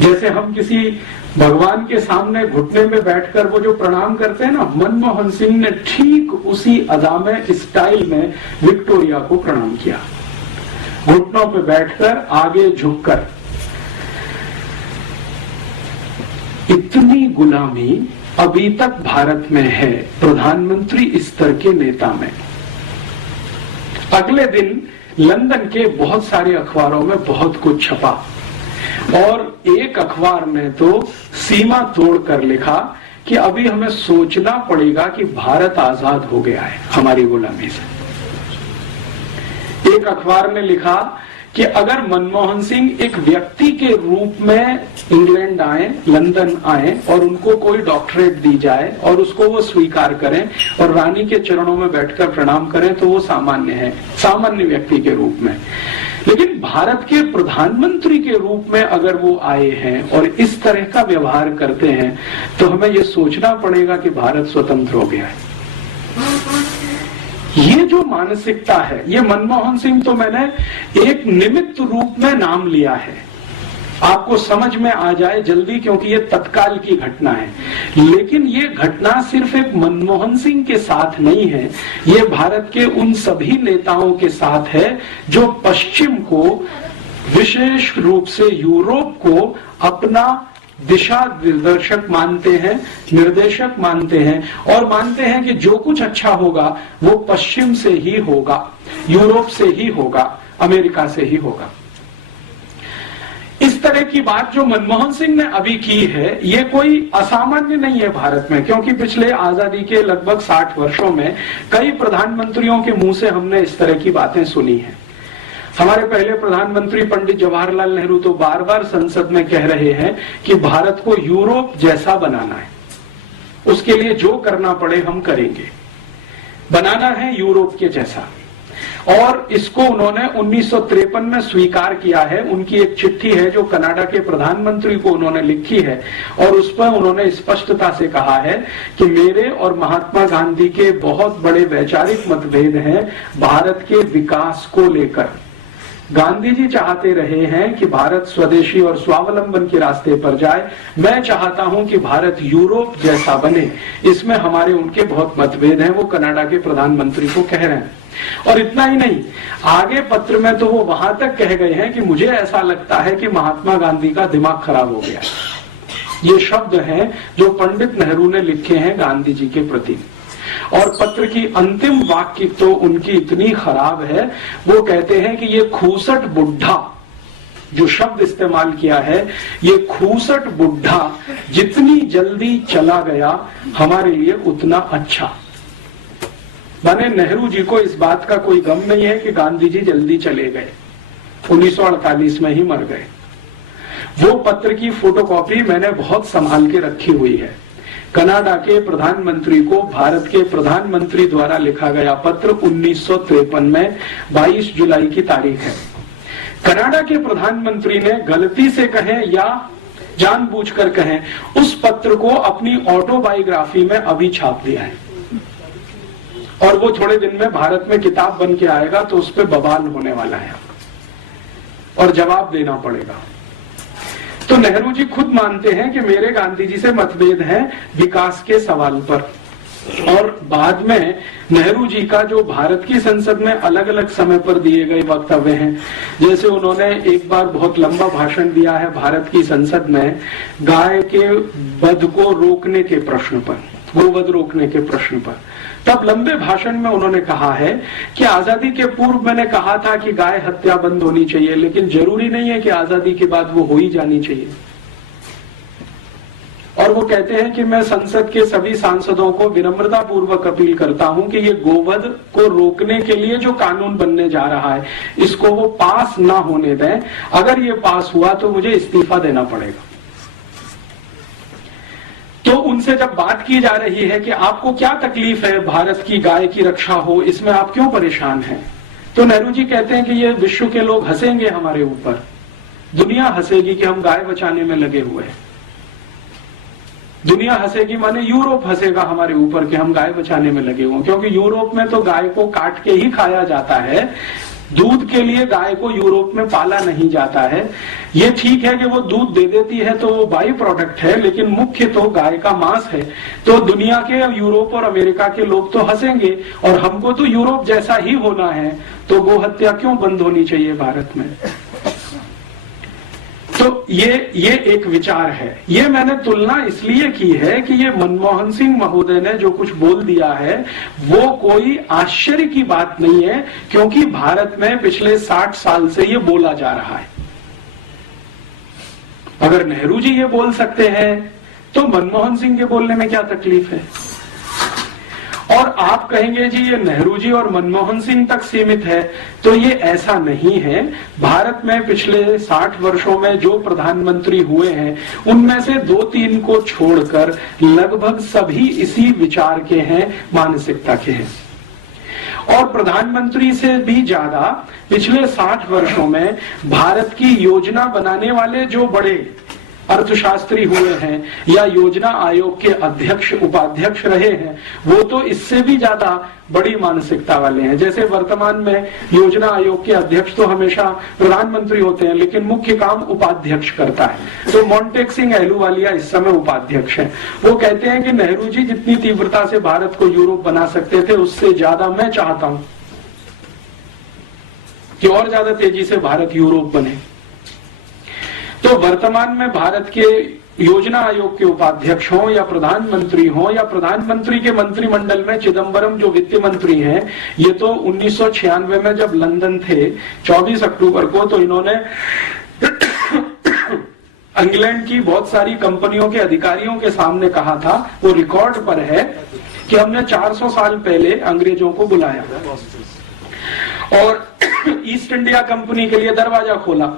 जैसे हम किसी भगवान के सामने घुटने में बैठकर वो जो प्रणाम करते हैं ना, मनमोहन सिंह ने ठीक उसी अदा में, स्टाइल में विक्टोरिया को प्रणाम किया, घुटनों पे बैठकर, आगे झुककर। इतनी गुलामी अभी तक भारत में है प्रधानमंत्री स्तर के नेता में। अगले दिन लंदन के बहुत सारे अखबारों में बहुत कुछ छपा और एक अखबार ने तो सीमा तोड़कर लिखा कि अभी हमें सोचना पड़ेगा कि भारत आजाद हो गया है हमारी गुलामी से। एक अखबार ने लिखा कि अगर मनमोहन सिंह एक व्यक्ति के रूप में इंग्लैंड आए, लंदन आए और उनको कोई डॉक्टरेट दी जाए और उसको वो स्वीकार करें और रानी के चरणों में बैठकर प्रणाम करें तो वो सामान्य है, सामान्य व्यक्ति के रूप में। लेकिन भारत के प्रधानमंत्री के रूप में अगर वो आए हैं और इस तरह का व्यवहार करते हैं तो हमें ये सोचना पड़ेगा कि भारत स्वतंत्र हो गया है। ये जो मानसिकता है, ये मनमोहन सिंह तो मैंने एक निमित्त रूप में नाम लिया है, आपको समझ में आ जाए जल्दी, क्योंकि ये तत्काल की घटना है। लेकिन ये घटना सिर्फ एक मनमोहन सिंह के साथ नहीं है, ये भारत के उन सभी नेताओं के साथ है जो पश्चिम को, विशेष रूप से यूरोप को अपना दिशा निर्देशक मानते हैं, निर्देशक मानते हैं और मानते हैं कि जो कुछ अच्छा होगा वो पश्चिम से ही होगा, यूरोप से ही होगा, अमेरिका से ही होगा। इस तरह की बात जो मनमोहन सिंह ने अभी की है, ये कोई असामान्य नहीं है भारत में, क्योंकि पिछले आजादी के लगभग 60 वर्षों में कई प्रधानमंत्रियों के मुंह से हमने इस तरह की बातें सुनी हैं। हमारे पहले प्रधानमंत्री पंडित जवाहरलाल नेहरू तो बार बार संसद में कह रहे हैं कि भारत को यूरोप जैसा बनाना है, उसके लिए जो करना पड़े हम करेंगे, बनाना है यूरोप के जैसा। और इसको उन्होंने 1953 में स्वीकार किया है। उनकी एक चिट्ठी है जो कनाडा के प्रधानमंत्री को उन्होंने लिखी है और उस पर उन्होंने स्पष्टता से कहा है कि मेरे और महात्मा गांधी के बहुत बड़े वैचारिक मतभेद हैं भारत के विकास को लेकर। गांधी जी चाहते रहे हैं कि भारत स्वदेशी और स्वावलंबन के रास्ते पर जाए, मैं चाहता हूं कि भारत यूरोप जैसा बने। इसमें हमारे उनके बहुत मतभेद हैं, वो कनाडा के प्रधानमंत्री को कह रहे हैं। और इतना ही नहीं, आगे पत्र में तो वो वहां तक कह गए हैं कि मुझे ऐसा लगता है कि महात्मा गांधी का दिमाग खराब हो गया। ये शब्द हैं जो पंडित नेहरू ने लिखे हैं गांधी जी के प्रति। और पत्र की अंतिम वाक्य तो उनकी इतनी खराब है, वो कहते हैं कि ये खूसट बुढ़ा, जो शब्द इस्तेमाल किया है, ये खूसट बुढ़ा जितनी जल्दी चला गया हमारे लिए उतना अच्छा। माने नेहरू जी को इस बात का कोई गम नहीं है कि गांधी जी जल्दी चले गए, 1948 में ही मर गए। वो पत्र की फोटोकॉपी मैंने बहुत संभाल के रखी हुई है। कनाडा के प्रधानमंत्री को भारत के प्रधानमंत्री द्वारा लिखा गया पत्र 1953 में 22 जुलाई की तारीख है। कनाडा के प्रधानमंत्री ने गलती से कहें या जानबूझकर कहें, उस पत्र को अपनी ऑटोबायोग्राफी में अभी छाप दिया है और वो थोड़े दिन में भारत में किताब बन के आएगा तो उस पर बवाल होने वाला है और जवाब देना पड़ेगा। तो नेहरू जी खुद मानते हैं कि मेरे गांधी जी से मतभेद हैं विकास के सवाल पर। और बाद में नेहरू जी का जो भारत की संसद में अलग अलग समय पर दिए गए वक्तव्य हैं, जैसे उन्होंने एक बार बहुत लंबा भाषण दिया है भारत की संसद में गाय के वध को रोकने के प्रश्न पर, गोवध रोकने के प्रश्न पर। तब लंबे भाषण में उन्होंने कहा है कि आजादी के पूर्व मैंने कहा था कि गाय हत्या बंद होनी चाहिए, लेकिन जरूरी नहीं है कि आजादी के बाद वो हो ही जानी चाहिए। और वो कहते हैं कि मैं संसद के सभी सांसदों को विनम्रता पूर्वक अपील करता हूं कि ये गोवध को रोकने के लिए जो कानून बनने जा रहा है इसको वो पास ना होने दें। अगर ये पास हुआ तो मुझे इस्तीफा देना पड़ेगा। तो उनसे जब बात की जा रही है कि आपको क्या तकलीफ है भारत की गाय की रक्षा हो, इसमें आप क्यों परेशान हैं, तो नेहरू जी कहते हैं कि ये विश्व के लोग हंसेंगे हमारे ऊपर, दुनिया हंसेगी कि हम गाय बचाने में लगे हुए हैं। दुनिया हंसेगी माने यूरोप हंसेगा हमारे ऊपर कि हम गाय बचाने में लगे हुए, क्योंकि यूरोप में तो गाय को काट के ही खाया जाता है, दूध के लिए गाय को यूरोप में पाला नहीं जाता है। ये ठीक है कि वो दूध दे देती है तो वो बाई प्रोडक्ट है, लेकिन मुख्य तो गाय का मांस है। तो दुनिया के यूरोप और अमेरिका के लोग तो हंसेंगे, और हमको तो यूरोप जैसा ही होना है, तो गो हत्या क्यों बंद होनी चाहिए भारत में। तो ये एक विचार है। ये मैंने तुलना इसलिए की है कि ये मनमोहन सिंह महोदय ने जो कुछ बोल दिया है वो कोई आश्चर्य की बात नहीं है, क्योंकि भारत में पिछले 60 साल से ये बोला जा रहा है। अगर नेहरू जी ये बोल सकते हैं तो मनमोहन सिंह के बोलने में क्या तकलीफ है। और आप कहेंगे जी ये नेहरू जी और मनमोहन सिंह तक सीमित है, तो ये ऐसा नहीं है। भारत में पिछले 60 वर्षों में जो प्रधानमंत्री हुए हैं उनमें से 2-3 को छोड़कर लगभग सभी इसी विचार के हैं, मानसिकता के हैं। और प्रधानमंत्री से भी ज्यादा पिछले 60 वर्षों में भारत की योजना बनाने वाले जो बड़े अर्थशास्त्री हुए हैं या योजना आयोग के अध्यक्ष उपाध्यक्ष रहे हैं, वो तो इससे भी ज्यादा बड़ी मानसिकता वाले हैं। जैसे वर्तमान में योजना आयोग के अध्यक्ष तो हमेशा प्रधानमंत्री होते हैं, लेकिन मुख्य काम उपाध्यक्ष करता है। तो मोंटेक सिंह अहलूवालिया इस समय उपाध्यक्ष हैं। वो कहते हैं कि नेहरू जी जितनी तीव्रता से भारत को यूरोप बना सकते थे, उससे ज्यादा मैं चाहता हूं कि और ज्यादा तेजी से भारत यूरोप बने। तो वर्तमान में भारत के योजना आयोग के उपाध्यक्ष हों या प्रधानमंत्री हों या प्रधानमंत्री के मंत्रिमंडल में चिदम्बरम जो वित्त मंत्री हैं, ये तो 1996 में जब लंदन थे 24 अक्टूबर को, तो इन्होंने इंग्लैंड की बहुत सारी कंपनियों के अधिकारियों के सामने कहा था, वो रिकॉर्ड पर है, कि हमने 400 साल पहले अंग्रेजों को बुलाया और ईस्ट इंडिया कंपनी के लिए दरवाजा खोला,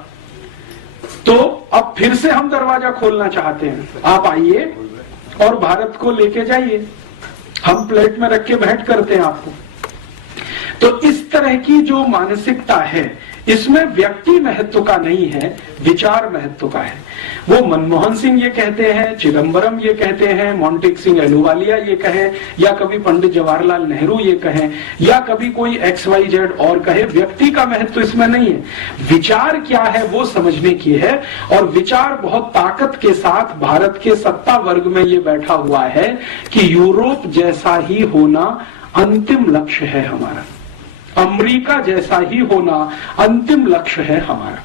तो अब फिर से हम दरवाजा खोलना चाहते हैं, आप आइए और भारत को लेके जाइए, हम प्लेट में रख के भेंट करते हैं आपको। तो इस तरह की जो मानसिकता है, इसमें व्यक्ति महत्व का नहीं है, विचार महत्व का है। वो मनमोहन सिंह ये कहते हैं, चिदम्बरम ये कहते हैं, मोंटेक सिंह अहलूवालिया ये कहे, या कभी पंडित जवाहरलाल नेहरू ये कहें, या कभी कोई XYZ और कहे, व्यक्ति का महत्व इसमें नहीं है। विचार क्या है वो समझने की है, और विचार बहुत ताकत के साथ भारत के सत्ता वर्ग में ये बैठा हुआ है कि यूरोप जैसा ही होना अंतिम लक्ष्य है हमारा, अमेरिका जैसा ही होना अंतिम लक्ष्य है हमारा।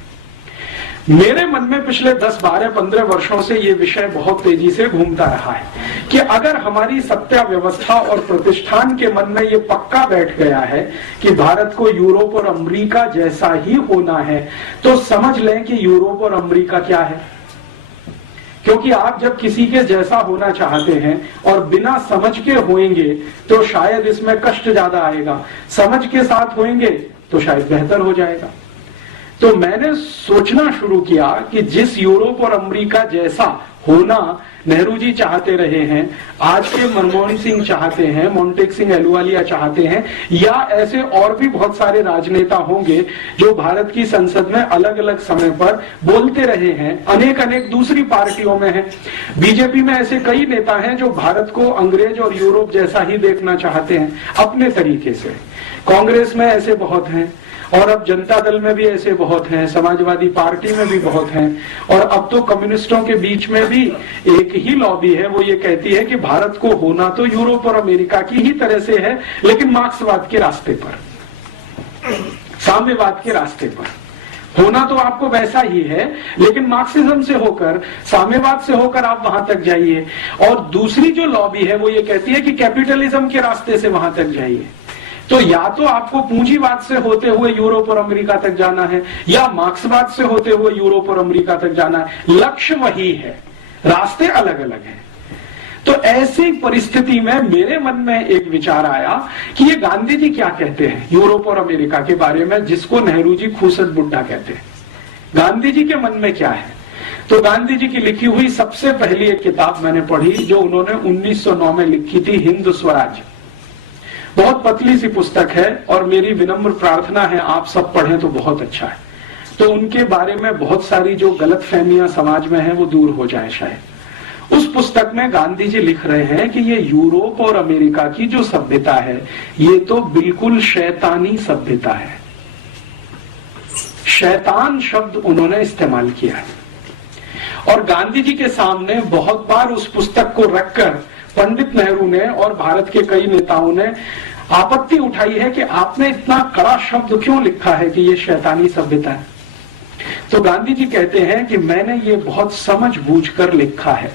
मेरे मन में पिछले 10, 12, 15 वर्षों से ये विषय बहुत तेजी से घूमता रहा है कि अगर हमारी सत्ता व्यवस्था और प्रतिष्ठान के मन में ये पक्का बैठ गया है कि भारत को यूरोप और अमेरिका जैसा ही होना है, तो समझ लें कि यूरोप और अमेरिका क्या है। क्योंकि आप जब किसी के जैसा होना चाहते हैं और बिना समझ के होएंगे तो शायद इसमें कष्ट ज्यादा आएगा, समझ के साथ होएंगे तो शायद बेहतर हो जाएगा। तो मैंने सोचना शुरू किया कि जिस यूरोप और अमेरिका जैसा होना नेहरू जी चाहते रहे हैं, आज के मनमोहन सिंह चाहते हैं, मोंटेक सिंह अहलूवालिया चाहते हैं, या ऐसे और भी बहुत सारे राजनेता होंगे जो भारत की संसद में अलग अलग समय पर बोलते रहे हैं, अनेक दूसरी पार्टियों में हैं। बीजेपी में ऐसे कई नेता हैं जो भारत को अंग्रेज और यूरोप जैसा ही देखना चाहते हैं अपने तरीके से। कांग्रेस में ऐसे बहुत हैं, और अब जनता दल में भी ऐसे बहुत हैं, समाजवादी पार्टी में भी बहुत हैं, और अब तो कम्युनिस्टों के बीच में भी एक ही लॉबी है, वो ये कहती है कि भारत को होना तो यूरोप और अमेरिका की ही तरह से है, लेकिन मार्क्सवाद के रास्ते पर, साम्यवाद के रास्ते पर। होना तो आपको वैसा ही है, लेकिन मार्क्सिज्म से होकर, साम्यवाद से होकर आप वहां तक जाइए। और दूसरी जो लॉबी है वो ये कहती है कि कैपिटलिज्म के रास्ते से वहां तक जाइए। तो या तो आपको पूंजीवाद से होते हुए यूरोप और अमेरिका तक जाना है, या मार्क्सवाद से होते हुए यूरोप और अमेरिका तक जाना है। लक्ष्य वही है, रास्ते अलग अलग हैं। तो ऐसी परिस्थिति में मेरे मन में एक विचार आया कि ये गांधी जी क्या कहते हैं यूरोप और अमेरिका के बारे में, जिसको नेहरू जी खूसट बुड्ढा कहते हैं। गांधी जी के मन में क्या है? तो गांधी जी की लिखी हुई सबसे पहली एक किताब मैंने पढ़ी जो उन्होंने 1909 में लिखी थी, हिंद स्वराज। बहुत पतली सी पुस्तक है और मेरी विनम्र प्रार्थना है आप सब पढ़ें तो बहुत अच्छा है, तो उनके बारे में बहुत सारी जो गलतफहमियां समाज में है वो दूर हो जाए शायद। उस पुस्तक में गांधी जी लिख रहे हैं कि ये यूरोप और अमेरिका की जो सभ्यता है ये तो बिल्कुल शैतानी सभ्यता है। शैतान शब्द उन्होंने इस्तेमाल किया है और गांधी जी के सामने बहुत बार उस पुस्तक को रखकर पंडित नेहरू ने और भारत के कई नेताओं ने आपत्ति उठाई है कि आपने इतना कड़ा शब्द क्यों लिखा है कि ये शैतानी सभ्यता है। तो गांधी जी कहते हैं कि मैंने ये बहुत समझ बूझकर लिखा है,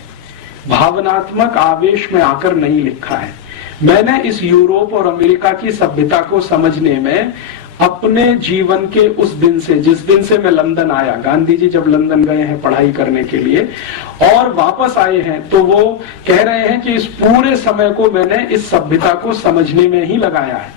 भावनात्मक आवेश में आकर नहीं लिखा है। मैंने इस यूरोप और अमेरिका की सभ्यता को समझने में अपने जीवन के उस दिन से, जिस दिन से मैं लंदन आया, गांधी जी जब लंदन गए हैं पढ़ाई करने के लिए और वापस आए हैं, तो वो कह रहे हैं कि इस पूरे समय को मैंने इस सभ्यता को समझने में ही लगाया है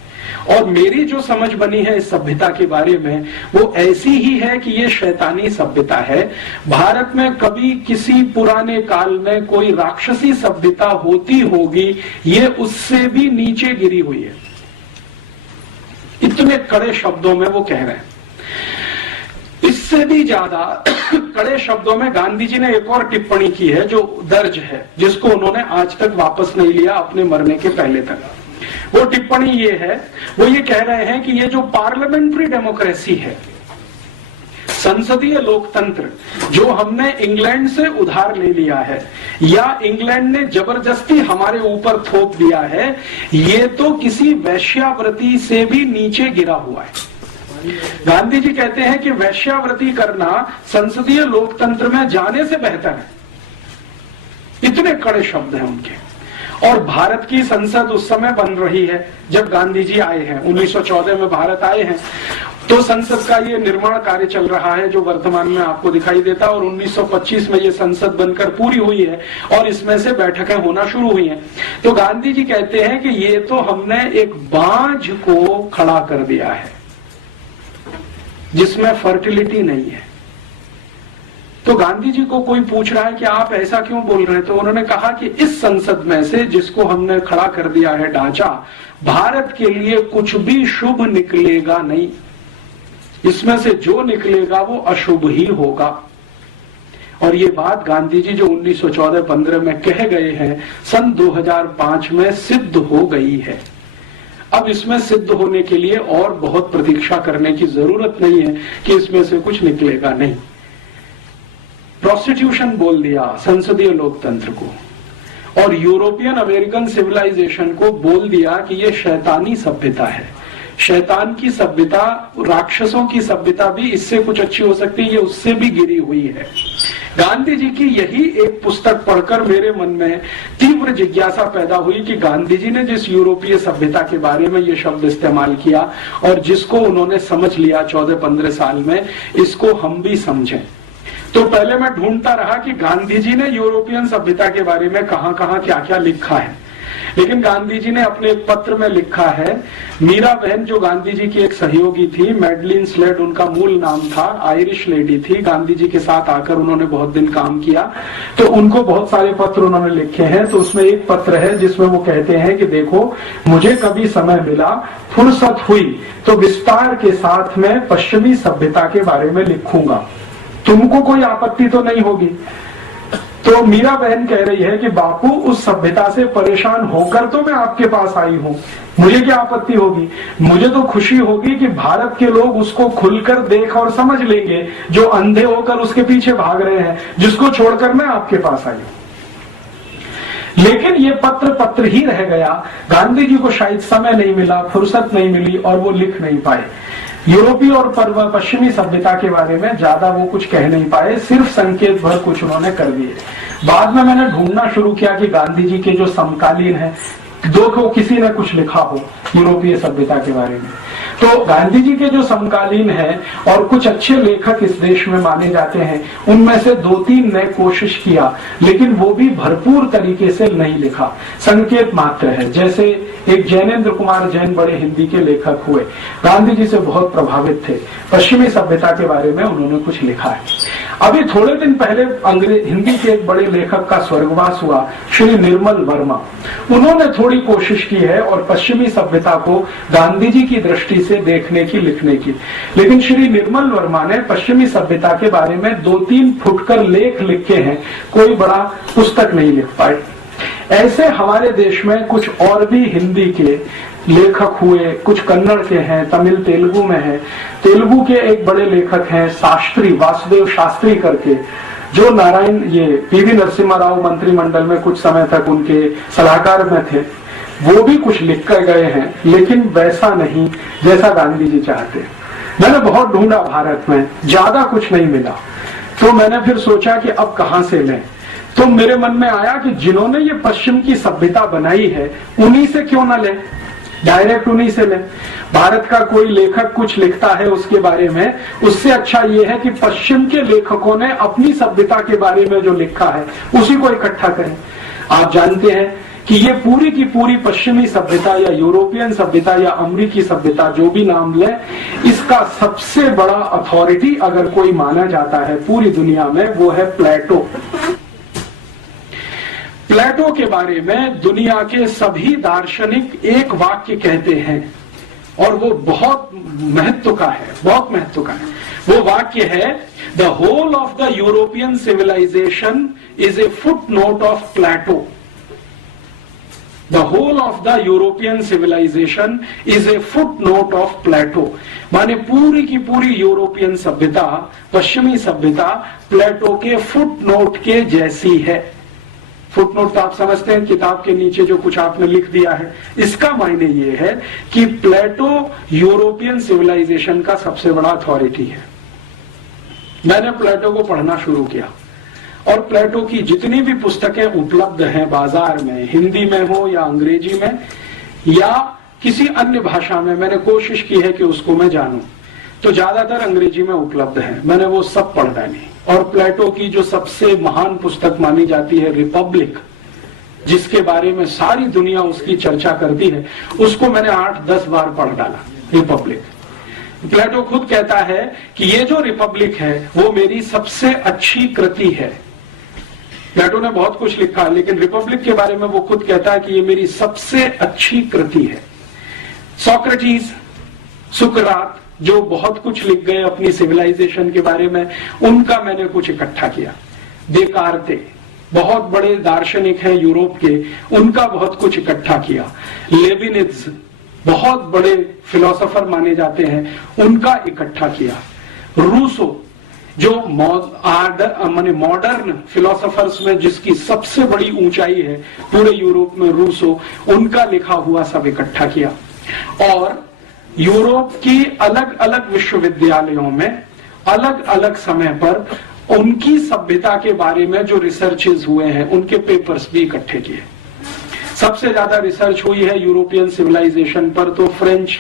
और मेरी जो समझ बनी है इस सभ्यता के बारे में वो ऐसी ही है कि ये शैतानी सभ्यता है। भारत में कभी किसी पुराने काल में कोई राक्षसी सभ्यता होती होगी, ये उससे भी नीचे गिरी हुई है। इतने कड़े शब्दों में वो कह रहे हैं। इससे भी ज्यादा कड़े शब्दों में गांधी जी ने एक और टिप्पणी की है जो दर्ज है, जिसको उन्होंने आज तक वापस नहीं लिया अपने मरने के पहले तक। वो टिप्पणी ये है, वो ये कह रहे हैं कि ये जो पार्लियामेंट्री डेमोक्रेसी है, संसदीय लोकतंत्र जो हमने इंग्लैंड से उधार ले लिया है या इंग्लैंड ने जबरदस्ती हमारे ऊपर थोप दिया है, ये तो किसी वैश्यावृत्ति से भी नीचे गिरा हुआ है। गांधी जी कहते हैं कि वैश्यावृत्ति करना संसदीय लोकतंत्र में जाने से बेहतर है। इतने कड़े शब्द हैं उनके। और भारत की संसद उस समय बन रही है जब गांधी जी आए हैं, 1914 में भारत आए हैं, तो संसद का ये निर्माण कार्य चल रहा है जो वर्तमान में आपको दिखाई देता है और 1925 में ये संसद बनकर पूरी हुई है और इसमें से बैठकें होना शुरू हुई हैं। तो गांधी जी कहते हैं कि ये तो हमने एक बांझ को खड़ा कर दिया है जिसमें फर्टिलिटी नहीं है। तो गांधी जी को कोई पूछ रहा है कि आप ऐसा क्यों बोल रहे हैं, तो उन्होंने कहा कि इस संसद में से जिसको हमने खड़ा कर दिया है ढांचा, भारत के लिए कुछ भी शुभ निकलेगा नहीं, इसमें से जो निकलेगा वो अशुभ ही होगा। और ये बात गांधी जी जो 1914-15 में कह गए हैं, सन 2005 में सिद्ध हो गई है। अब इसमें सिद्ध होने के लिए और बहुत प्रतीक्षा करने की जरूरत नहीं है कि इसमें से कुछ निकलेगा नहीं। प्रोस्टिट्यूशन बोल दिया संसदीय लोकतंत्र को और यूरोपियन अमेरिकन सिविलाइजेशन को बोल दिया कि ये शैतानी सभ्यता है। शैतान की सभ्यता, राक्षसों की सभ्यता भी इससे कुछ अच्छी हो सकती है, ये उससे भी गिरी हुई है। गांधी जी की यही एक पुस्तक पढ़कर मेरे मन में तीव्र जिज्ञासा पैदा हुई कि गांधी जी ने जिस यूरोपीय सभ्यता के बारे में ये शब्द इस्तेमाल किया और जिसको उन्होंने समझ लिया 14-15 साल में, इसको हम भी समझें। तो पहले मैं ढूंढता रहा कि गांधी जी ने यूरोपियन सभ्यता के बारे में कहां कहां क्या क्या लिखा है, लेकिन गांधी जी ने अपने एक पत्र में लिखा है। मीरा बहन जो गांधी जी की एक सहयोगी थी, मैडलिन स्लेड उनका मूल नाम था, आयरिश लेडी थी, गांधी जी के साथ आकर उन्होंने बहुत दिन काम किया, तो उनको बहुत सारे पत्र उन्होंने लिखे हैं। तो उसमें एक पत्र है जिसमें वो कहते हैं कि देखो, मुझे कभी समय मिला, फुर्सत हुई तो विस्तार के साथ में पश्चिमी सभ्यता के बारे में लिखूंगा, तुमको कोई आपत्ति तो नहीं होगी। तो मीरा बहन कह रही है कि बापू, उस सभ्यता से परेशान होकर तो मैं आपके पास आई हूं, मुझे क्या आपत्ति होगी, मुझे तो खुशी होगी कि भारत के लोग उसको खुलकर देख और समझ लेंगे जो अंधे होकर उसके पीछे भाग रहे हैं, जिसको छोड़कर मैं आपके पास आई हूं। लेकिन ये पत्र ही रह गया। गांधी जी को शायद समय नहीं मिला, फुर्सत नहीं मिली और वो लिख नहीं पाए। यूरोपीय और पश्चिमी सभ्यता के बारे में ज्यादा वो कुछ कह नहीं पाए, सिर्फ संकेत भर कुछ उन्होंने कर दिए। बाद में मैंने ढूंढना शुरू किया कि गांधी जी के जो समकालीन हैं, दो को किसी ने कुछ लिखा हो यूरोपीय सभ्यता के बारे में। तो गांधी जी के जो समकालीन हैं और कुछ अच्छे लेखक इस देश में माने जाते हैं, उनमें से 2-3 ने कोशिश किया, लेकिन वो भी भरपूर तरीके से नहीं लिखा, संकेत मात्र है। जैसे एक जैनेन्द्र कुमार जैन बड़े हिंदी के लेखक हुए, गांधी जी से बहुत प्रभावित थे, पश्चिमी सभ्यता के बारे में उन्होंने कुछ लिखा है। अभी थोड़े दिन पहले हिंदी के एक बड़े लेखक का स्वर्गवास हुआ, श्री निर्मल वर्मा। उन्होंने थोड़ी कोशिश की है और पश्चिमी सभ्यता को गांधी जी की दृष्टि से देखने की, लिखने की, लेकिन श्री निर्मल वर्मा ने पश्चिमी सभ्यता के बारे में 2-3 फुटकर लेख लिखे हैं, कोई बड़ा पुस्तक नहीं लिख पाए। ऐसे हमारे देश में कुछ और भी हिंदी के लेखक हुए, कुछ कन्नड़ के हैं, तमिल तेलुगु में है। तेलुगु के एक बड़े लेखक हैं शास्त्री, वासुदेव शास्त्री करके, जो नारायण ये पीवी नरसिम्हा राव मंत्रिमंडल में कुछ समय तक उनके सलाहकार में थे। वो भी कुछ लिख कर गए हैं, लेकिन वैसा नहीं जैसा गांधी जी चाहते। मैंने बहुत ढूंढा भारत में, ज्यादा कुछ नहीं मिला। तो मैंने फिर सोचा कि अब कहां से लें, तो मेरे मन में आया कि जिन्होंने ये पश्चिम की सभ्यता बनाई है, उन्हीं से क्यों ना लें, डायरेक्ट उन्हीं से लें। भारत का कोई लेखक कुछ लिखता है उसके बारे में, उससे अच्छा ये है कि पश्चिम के लेखकों ने अपनी सभ्यता के बारे में जो लिखा है उसी को इकट्ठा करें। आप जानते हैं कि ये पूरी की पूरी पश्चिमी सभ्यता या यूरोपियन सभ्यता या अमेरिकी सभ्यता, जो भी नाम ले, इसका सबसे बड़ा अथॉरिटी अगर कोई माना जाता है पूरी दुनिया में, वो है प्लेटो। प्लेटो के बारे में दुनिया के सभी दार्शनिक एक वाक्य कहते हैं और वो बहुत महत्व का है, बहुत महत्व का है। वो वाक्य है, the whole of the European civilisation is a footnote of Plato. The whole of the European civilisation is a footnote of Plato. माने पूरी की पूरी यूरोपियन सभ्यता, पश्चिमी सभ्यता प्लेटो के फुट नोट के जैसी है। फुटनोट तो आप समझते हैं, किताब के नीचे जो कुछ आपने लिख दिया है। इसका मायने ये है कि प्लेटो यूरोपियन सिविलाइजेशन का सबसे बड़ा अथॉरिटी है। मैंने प्लेटो को पढ़ना शुरू किया और प्लेटो की जितनी भी पुस्तकें उपलब्ध हैं बाजार में, हिंदी में हो या अंग्रेजी में या किसी अन्य भाषा में, मैंने कोशिश की है कि उसको मैं जानूं, तो ज्यादातर अंग्रेजी में उपलब्ध है। मैंने वो सब पढ़ डाली और प्लेटो की जो सबसे महान पुस्तक मानी जाती है रिपब्लिक, जिसके बारे में सारी दुनिया उसकी चर्चा करती है, उसको मैंने 8-10 बार पढ़ डाला। रिपब्लिक, प्लेटो खुद कहता है कि ये जो रिपब्लिक है वो मेरी सबसे अच्छी कृति है। प्लेटो ने बहुत कुछ लिखा, लेकिन रिपब्लिक के बारे में वो खुद कहता है कि ये मेरी सबसे अच्छी कृति है। सोक्रेटिस, सुकरात, जो बहुत कुछ लिख गए अपनी सिविलाइजेशन के बारे में, उनका मैंने कुछ इकट्ठा किया। देकार्ते, बहुत बड़े दार्शनिक हैं यूरोप के, उनका बहुत कुछ इकट्ठा किया। लेबिनिज, बहुत बड़े फिलोसोफर माने जाते हैं, उनका इकट्ठा किया। रूसो, जो मॉडर्न फिलोसोफर्स में जिसकी सबसे बड़ी ऊंचाई है पूरे यूरोप में, रूसो, उनका लिखा हुआ सब इकट्ठा किया। और यूरोप की अलग अलग विश्वविद्यालयों में अलग अलग समय पर उनकी सभ्यता के बारे में जो रिसर्चेस हुए हैं, उनके पेपर्स भी इकट्ठे किए। सबसे ज्यादा रिसर्च हुई है यूरोपियन सिविलाइजेशन पर, तो फ्रेंच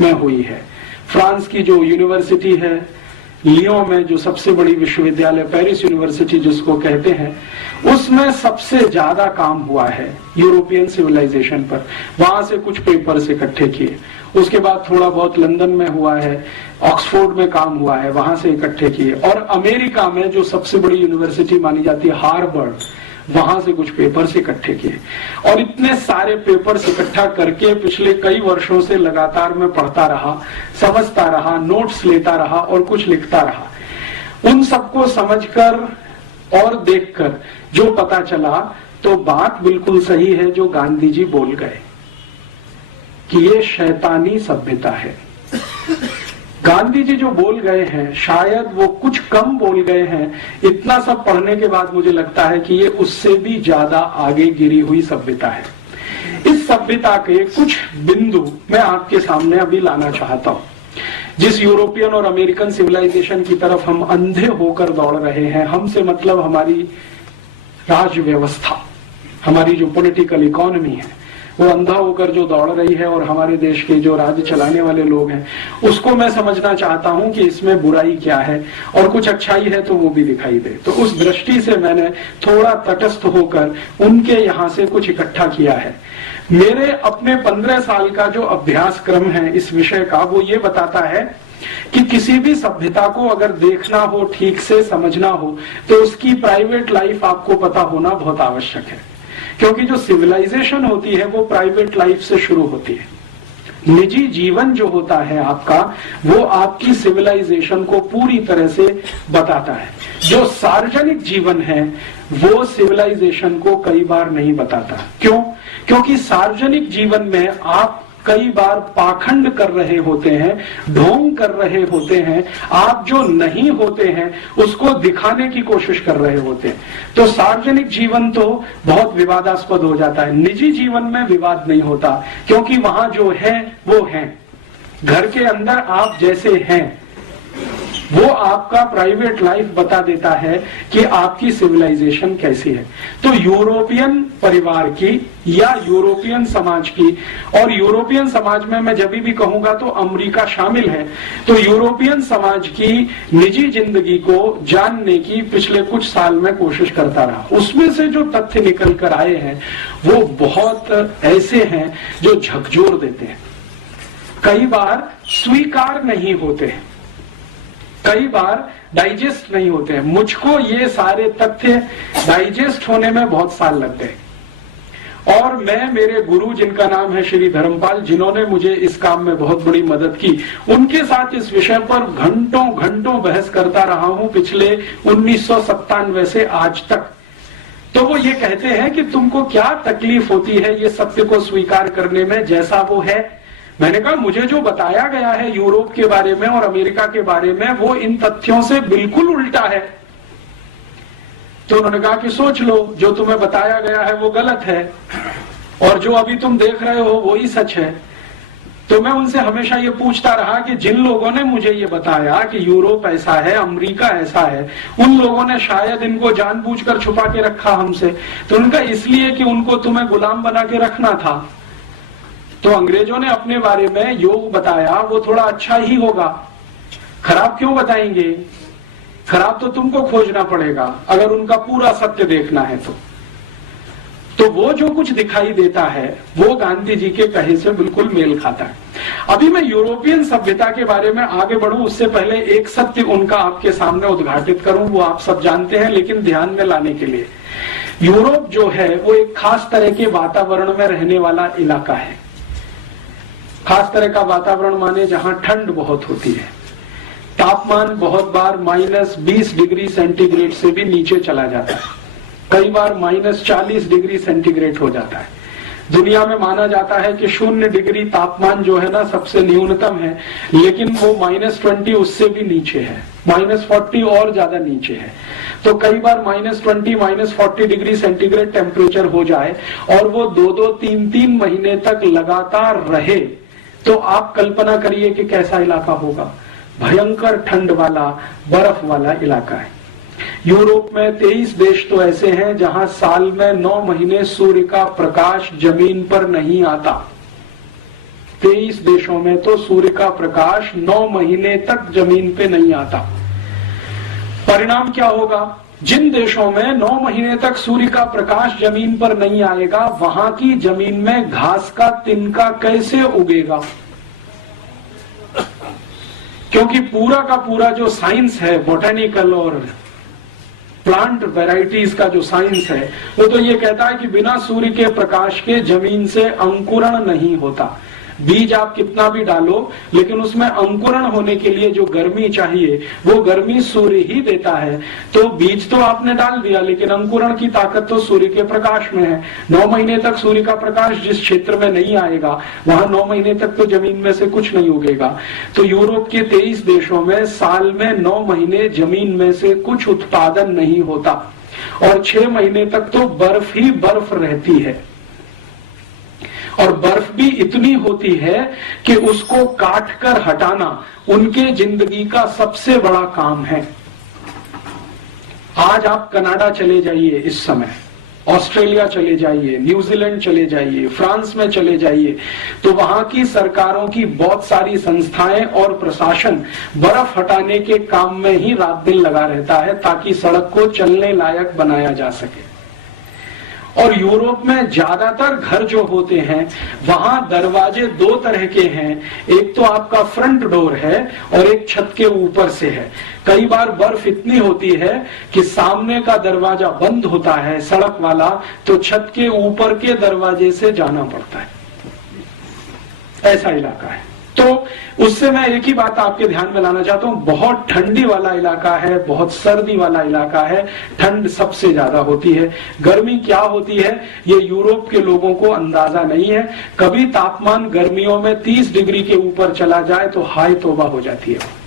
में हुई है। फ्रांस की जो यूनिवर्सिटी है लियों में, जो सबसे बड़ी विश्वविद्यालय, पेरिस यूनिवर्सिटी जिसको कहते हैं, उसमें सबसे ज्यादा काम हुआ है यूरोपियन सिविलाइजेशन पर। वहां से कुछ पेपर्स इकट्ठे किए। उसके बाद थोड़ा बहुत लंदन में हुआ है, ऑक्सफोर्ड में काम हुआ है, वहां से इकट्ठे किए। और अमेरिका में जो सबसे बड़ी यूनिवर्सिटी मानी जाती है हार्वर्ड, वहां से कुछ पेपर्स इकट्ठे किए। और इतने सारे पेपर्स इकट्ठा करके पिछले कई वर्षों से लगातार मैं पढ़ता रहा, समझता रहा, नोट्स लेता रहा और कुछ लिखता रहा। उन सबको समझकर और देखकर जो पता चला, तो बात बिल्कुल सही है जो गांधी जी बोल गए कि ये शैतानी सभ्यता है। गांधी जी जो बोल गए हैं, शायद वो कुछ कम बोल गए हैं। इतना सब पढ़ने के बाद मुझे लगता है कि ये उससे भी ज्यादा आगे गिरी हुई सभ्यता है। इस सभ्यता के कुछ बिंदु मैं आपके सामने अभी लाना चाहता हूं। जिस यूरोपियन और अमेरिकन सिविलाइजेशन की तरफ हम अंधे होकर दौड़ रहे हैं, हमसे मतलब हमारी राज व्यवस्था, हमारी जो पॉलिटिकल इकोनॉमी है, वो अंधा होकर जो दौड़ रही है और हमारे देश के जो राज्य चलाने वाले लोग हैं उसको मैं समझना चाहता हूं कि इसमें बुराई क्या है और कुछ अच्छाई है तो वो भी दिखाई दे। तो उस दृष्टि से मैंने थोड़ा तटस्थ होकर उनके यहाँ से कुछ इकट्ठा किया है। मेरे अपने 15 साल का जो अभ्यास क्रम है इस विषय का, वो ये बताता है कि किसी भी सभ्यता को अगर देखना हो, ठीक से समझना हो, तो उसकी प्राइवेट लाइफ आपको पता होना बहुत आवश्यक है। क्योंकि जो सिविलाइजेशन होती है वो प्राइवेट लाइफ से शुरू होती है। निजी जीवन जो होता है आपका, वो आपकी सिविलाइजेशन को पूरी तरह से बताता है। जो सार्वजनिक जीवन है वो सिविलाइजेशन को कई बार नहीं बताता। क्यों? क्योंकि सार्वजनिक जीवन में आप कई बार पाखंड कर रहे होते हैं, ढोंग कर रहे होते हैं, आप जो नहीं होते हैं उसको दिखाने की कोशिश कर रहे होते हैं। तो सार्वजनिक जीवन तो बहुत विवादास्पद हो जाता है। निजी जीवन में विवाद नहीं होता, क्योंकि वहां जो है वो है। घर के अंदर आप जैसे हैं वो आपका प्राइवेट लाइफ बता देता है कि आपकी सिविलाइजेशन कैसी है। तो यूरोपियन परिवार की या यूरोपियन समाज की, और यूरोपियन समाज में मैं जब भी कहूंगा तो अमेरिका शामिल है, तो यूरोपियन समाज की निजी जिंदगी को जानने की पिछले कुछ साल में कोशिश करता रहा। उसमें से जो तथ्य निकल कर आए हैं वो बहुत ऐसे हैं जो झकझोर देते हैं, कई बार स्वीकार नहीं होते हैं, कई बार डाइजेस्ट नहीं होते हैं। मुझको ये सारे तथ्य डाइजेस्ट होने में बहुत साल लग गए और मैं, मेरे गुरु जिनका नाम है श्री धर्मपाल, जिन्होंने मुझे इस काम में बहुत बड़ी मदद की, उनके साथ इस विषय पर घंटों घंटों बहस करता रहा हूं पिछले 1997 से आज तक। तो वो ये कहते हैं कि तुमको क्या तकलीफ होती है ये सत्य को स्वीकार करने में जैसा वो है। मैंने कहा मुझे जो बताया गया है यूरोप के बारे में और अमेरिका के बारे में वो इन तथ्यों से बिल्कुल उल्टा है। तो उन्होंने कहा कि सोच लो, जो तुम्हें बताया गया है वो गलत है और जो अभी तुम देख रहे हो वो ही सच है। तो मैं उनसे हमेशा ये पूछता रहा कि जिन लोगों ने मुझे ये बताया कि यूरोप ऐसा है, अमेरिका ऐसा है, उन लोगों ने शायद इनको जानबूझकर छुपा के रखा हमसे। तो उनका इसलिए कि उनको तुम्हें गुलाम बना के रखना था। तो अंग्रेजों ने अपने बारे में योग बताया, वो थोड़ा अच्छा ही होगा, खराब क्यों बताएंगे? खराब तो तुमको खोजना पड़ेगा अगर उनका पूरा सत्य देखना है तो वो जो कुछ दिखाई देता है वो गांधी जी के कहे से बिल्कुल मेल खाता है। अभी मैं यूरोपियन सभ्यता के बारे में आगे बढ़ूं उससे पहले एक सत्य उनका आपके सामने उद्घाटित करूं। वो आप सब जानते हैं, लेकिन ध्यान में लाने के लिए, यूरोप जो है वो एक खास तरह के वातावरण में रहने वाला इलाका है। खास तरह का वातावरण माने जहां ठंड बहुत होती है, तापमान बहुत बार -20 डिग्री सेंटीग्रेड से भी नीचे चला जाता है, कई बार -40 डिग्री सेंटीग्रेड हो जाता है। दुनिया में माना जाता है कि 0 डिग्री तापमान जो है ना सबसे न्यूनतम है, लेकिन वो -20 उससे भी नीचे है, -40 और ज्यादा नीचे है। तो कई बार -20 -40 डिग्री सेंटीग्रेड टेम्परेचर हो जाए और वो 2-2 3-3 महीने तक लगातार रहे, तो आप कल्पना करिए कि कैसा इलाका होगा। भयंकर ठंड वाला, बर्फ वाला इलाका है। यूरोप में 23 देश तो ऐसे हैं जहां साल में 9 महीने सूर्य का प्रकाश जमीन पर नहीं आता। 23 देशों में तो सूर्य का प्रकाश 9 महीने तक जमीन पे नहीं आता। परिणाम क्या होगा? जिन देशों में 9 महीने तक सूर्य का प्रकाश जमीन पर नहीं आएगा, वहां की जमीन में घास का तिनका कैसे उगेगा? क्योंकि पूरा का पूरा जो साइंस है, बोटेनिकल और प्लांट वैरायटीज का जो साइंस है, वो तो ये कहता है कि बिना सूर्य के प्रकाश के जमीन से अंकुरण नहीं होता। बीज आप कितना भी डालो, लेकिन उसमें अंकुरण होने के लिए जो गर्मी चाहिए वो गर्मी सूर्य ही देता है। तो बीज तो आपने डाल दिया, लेकिन अंकुरण की ताकत तो सूर्य के प्रकाश में है। 9 महीने तक सूर्य का प्रकाश जिस क्षेत्र में नहीं आएगा, वहां 9 महीने तक तो जमीन में से कुछ नहीं उगेगा। तो यूरोप के 23 देशों में साल में 9 महीने जमीन में से कुछ उत्पादन नहीं होता और 6 महीने तक तो बर्फ ही बर्फ रहती है। और बर्फ भी इतनी होती है कि उसको काट कर हटाना उनके जिंदगी का सबसे बड़ा काम है। आज आप कनाडा चले जाइए इस समय, ऑस्ट्रेलिया चले जाइए, न्यूजीलैंड चले जाइए, फ्रांस में चले जाइए, तो वहां की सरकारों की बहुत सारी संस्थाएं और प्रशासन बर्फ हटाने के काम में ही रात दिन लगा रहता है ताकि सड़क को चलने लायक बनाया जा सके। और यूरोप में ज्यादातर घर जो होते हैं वहां दरवाजे दो तरह के हैं, एक तो आपका फ्रंट डोर है और एक छत के ऊपर से है। कई बार बर्फ इतनी होती है कि सामने का दरवाजा बंद होता है सड़क वाला, तो छत के ऊपर के दरवाजे से जाना पड़ता है। ऐसा इलाका है। तो उससे मैं एक ही बात आपके ध्यान में लाना चाहता हूं, बहुत ठंडी वाला इलाका है, बहुत सर्दी वाला इलाका है, ठंड सबसे ज्यादा होती है। गर्मी क्या होती है ये यूरोप के लोगों को अंदाजा नहीं है। कभी तापमान गर्मियों में 30 डिग्री के ऊपर चला जाए तो हाय तौबा हो जाती है।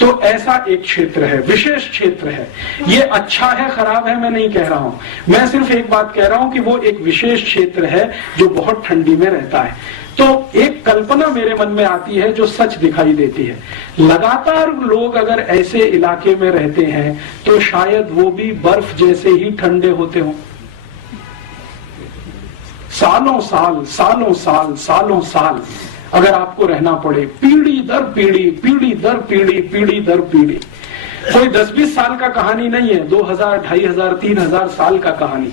तो ऐसा एक क्षेत्र है, विशेष क्षेत्र है। ये अच्छा है खराब है मैं नहीं कह रहा हूं, मैं सिर्फ एक बात कह रहा हूं कि वो एक विशेष क्षेत्र है जो बहुत ठंडी में रहता है। तो एक कल्पना मेरे मन में आती है जो सच दिखाई देती है, लगातार लोग अगर ऐसे इलाके में रहते हैं तो शायद वो भी बर्फ जैसे ही ठंडे होते हों। सालों साल सालों साल सालों साल अगर आपको रहना पड़े, पीढ़ी दर पीढ़ी, पीढ़ी दर पीढ़ी, पीढ़ी दर पीढ़ी, कोई 10-20 साल का कहानी नहीं है, 2000, 2500, 3000 साल का कहानी।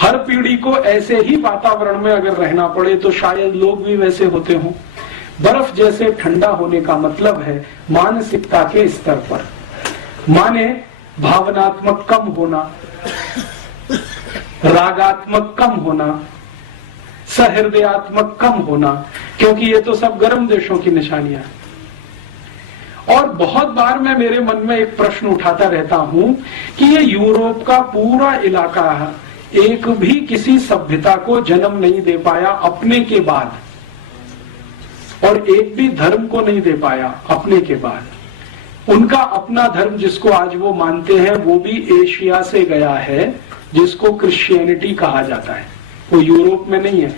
हर पीढ़ी को ऐसे ही वातावरण में अगर रहना पड़े तो शायद लोग भी वैसे होते हों। बर्फ जैसे ठंडा होने का मतलब है मानसिकता के स्तर पर, माने भावनात्मक कम होना, रागात्मक कम होना, सहृदयात्मक कम होना, क्योंकि ये तो सब गर्म देशों की निशानियां हैं। और बहुत बार मैं मेरे मन में एक प्रश्न उठाता रहता हूं कि ये यूरोप का पूरा इलाका एक भी किसी सभ्यता को जन्म नहीं दे पाया अपने के बाद, और एक भी धर्म को नहीं दे पाया अपने के बाद। उनका अपना धर्म जिसको आज वो मानते हैं वो भी एशिया से गया है, जिसको क्रिश्चियनिटी कहा जाता है, वो यूरोप में नहीं है।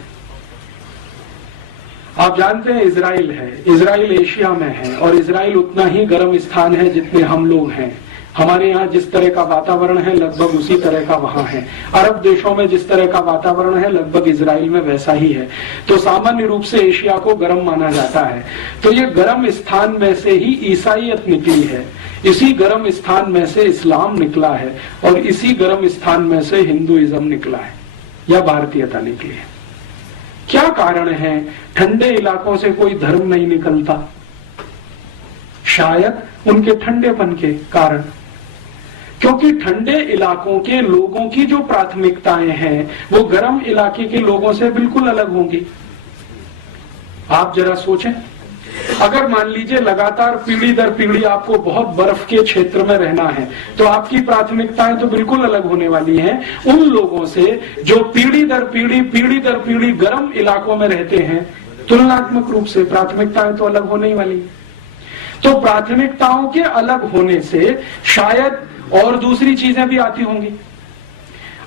आप जानते हैं इजराइल है, इजराइल एशिया में है और इजराइल उतना ही गर्म स्थान है जितने हम लोग हैं। हमारे यहाँ जिस तरह का वातावरण है लगभग उसी तरह का वहां है। अरब देशों में जिस तरह का वातावरण है लगभग इजराइल में वैसा ही है। तो सामान्य रूप से एशिया को गर्म माना जाता है। तो ये गर्म स्थान में से ही ईसाईयत निकली है, इसी गर्म स्थान में से इस्लाम निकला है और इसी गर्म स्थान में से हिंदुइज्म निकला है या भारतीयता निकली है। क्या कारण है ठंडे इलाकों से कोई धर्म नहीं निकलता? शायद उनके ठंडेपन के कारण, क्योंकि ठंडे इलाकों के लोगों की जो प्राथमिकताएं हैं वो गर्म इलाके के लोगों से बिल्कुल अलग होंगी। आप जरा सोचें, अगर मान लीजिए लगातार पीढ़ी दर पीढ़ी आपको बहुत बर्फ के क्षेत्र में रहना है तो आपकी प्राथमिकताएं तो बिल्कुल अलग होने वाली हैं उन लोगों से जो पीढ़ी दर पीढ़ी गर्म इलाकों में रहते हैं। तुलनात्मक रूप से प्राथमिकताएं तो अलग होने ही वाली है। तो प्राथमिकताओं के अलग होने से शायद और दूसरी चीजें भी आती होंगी।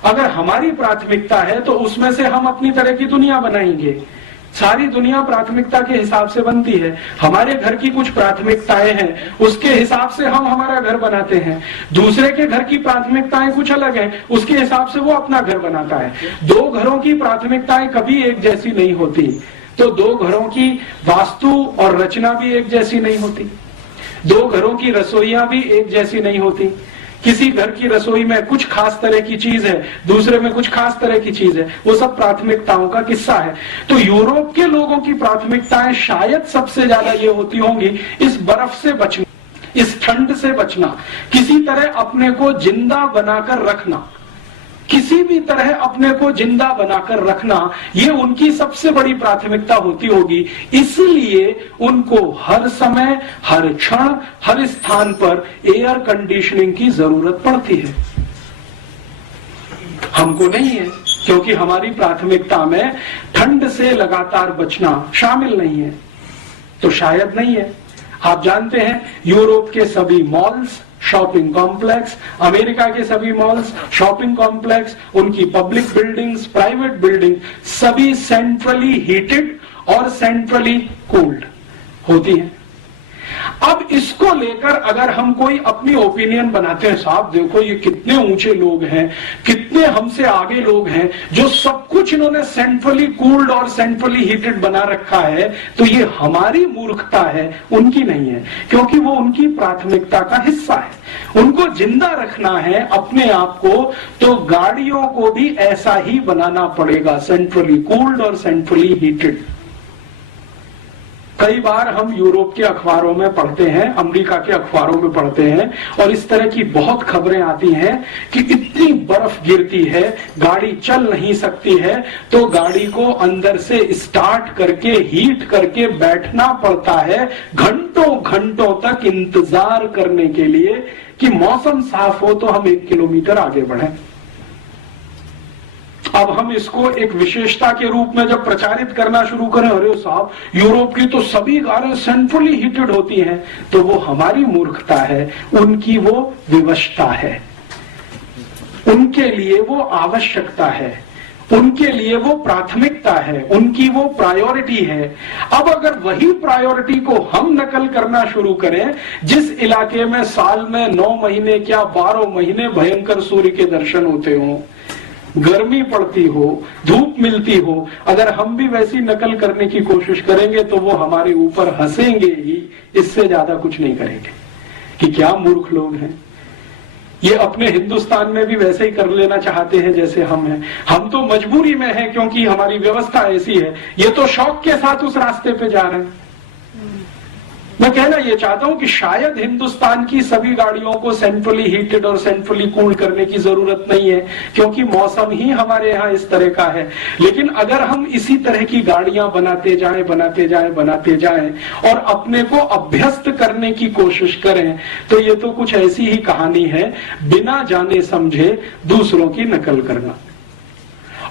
अगर हमारी प्राथमिकता है तो उसमें से हम अपनी तरह की दुनिया बनाएंगे। सारी दुनिया प्राथमिकता के हिसाब से बनती है। हमारे घर की कुछ प्राथमिकताएं हैं, उसके हिसाब से हम हमारा घर बनाते हैं। दूसरे के घर की प्राथमिकताएं कुछ अलग हैं, उसके हिसाब से वो अपना घर बनाता है। दो घरों की प्राथमिकताएं कभी एक जैसी नहीं होती, तो दो घरों की वास्तु और रचना भी एक जैसी नहीं होती। दो घरों की रसोइयां भी एक जैसी नहीं होती। किसी घर की रसोई में कुछ खास तरह की चीज है, दूसरे में कुछ खास तरह की चीज है। वो सब प्राथमिकताओं का किस्सा है। तो यूरोप के लोगों की प्राथमिकताएं शायद सबसे ज्यादा ये होती होंगी, इस बर्फ से बचना, इस ठंड से बचना, किसी तरह अपने को जिंदा बनाकर रखना, किसी भी तरह अपने को जिंदा बनाकर रखना, ये उनकी सबसे बड़ी प्राथमिकता होती होगी। इसलिए उनको हर समय, हर क्षण, हर स्थान पर एयर कंडीशनिंग की जरूरत पड़ती है। हमको नहीं है, क्योंकि हमारी प्राथमिकता में ठंड से लगातार बचना शामिल नहीं है। तो शायद नहीं है। आप जानते हैं यूरोप के सभी मॉल्स, शॉपिंग कॉम्प्लेक्स, अमेरिका के सभी मॉल्स, शॉपिंग कॉम्प्लेक्स, उनकी पब्लिक बिल्डिंग्स, प्राइवेट बिल्डिंग, सभी सेंट्रली हीटेड और सेंट्रली कूल्ड होती हैं। अब इसको लेकर अगर हम कोई अपनी ओपिनियन बनाते हैं, साहब देखो ये कितने ऊंचे लोग हैं, कितने हमसे आगे लोग हैं, जो सब कुछ इन्होंने सेंट्रली कूल्ड और सेंट्रली हीटेड बना रखा है, तो ये हमारी मूर्खता है, उनकी नहीं है, क्योंकि वो उनकी प्राथमिकता का हिस्सा है। उनको जिंदा रखना है अपने आप को, तो गाड़ियों को भी ऐसा ही बनाना पड़ेगा, सेंट्रली कूल्ड और सेंट्रली हीटेड। कई बार हम यूरोप के अखबारों में पढ़ते हैं, अमेरिका के अखबारों में पढ़ते हैं, और इस तरह की बहुत खबरें आती हैं कि इतनी बर्फ गिरती है, गाड़ी चल नहीं सकती है, तो गाड़ी को अंदर से स्टार्ट करके हीट करके बैठना पड़ता है, घंटों घंटों तक इंतजार करने के लिए कि मौसम साफ हो तो हम 1 किलोमीटर आगे बढ़ें। अब हम इसको एक विशेषता के रूप में जब प्रचारित करना शुरू करें, अरे साहब यूरोप की तो सभी कारें सेंट्रली हीटेड होती हैं, तो वो हमारी मूर्खता है, उनकी वो विवशता है, उनके लिए वो आवश्यकता है, उनके लिए वो प्राथमिकता है, उनकी वो प्रायोरिटी है। अब अगर वही प्रायोरिटी को हम नकल करना शुरू करें, जिस इलाके में साल में 9 महीने क्या 12 महीने भयंकर सूर्य के दर्शन होते हों, गर्मी पड़ती हो, धूप मिलती हो, अगर हम भी वैसी नकल करने की कोशिश करेंगे तो वो हमारे ऊपर हंसेंगे ही, इससे ज्यादा कुछ नहीं करेंगे कि क्या मूर्ख लोग हैं। ये अपने हिंदुस्तान में भी वैसे ही कर लेना चाहते हैं जैसे हम हैं। हम तो मजबूरी में हैं क्योंकि हमारी व्यवस्था ऐसी है, ये तो शौक के साथ उस रास्ते पे जा रहे हैं। मैं कहना ये चाहता हूं कि शायद हिंदुस्तान की सभी गाड़ियों को सेंट्रली हीटेड और सेंट्रली कूल्ड करने की जरूरत नहीं है, क्योंकि मौसम ही हमारे यहाँ इस तरह का है। लेकिन अगर हम इसी तरह की गाड़ियां बनाते जाएं और अपने को अभ्यस्त करने की कोशिश करें, तो ये तो कुछ ऐसी ही कहानी है, बिना जाने समझे दूसरों की नकल करना,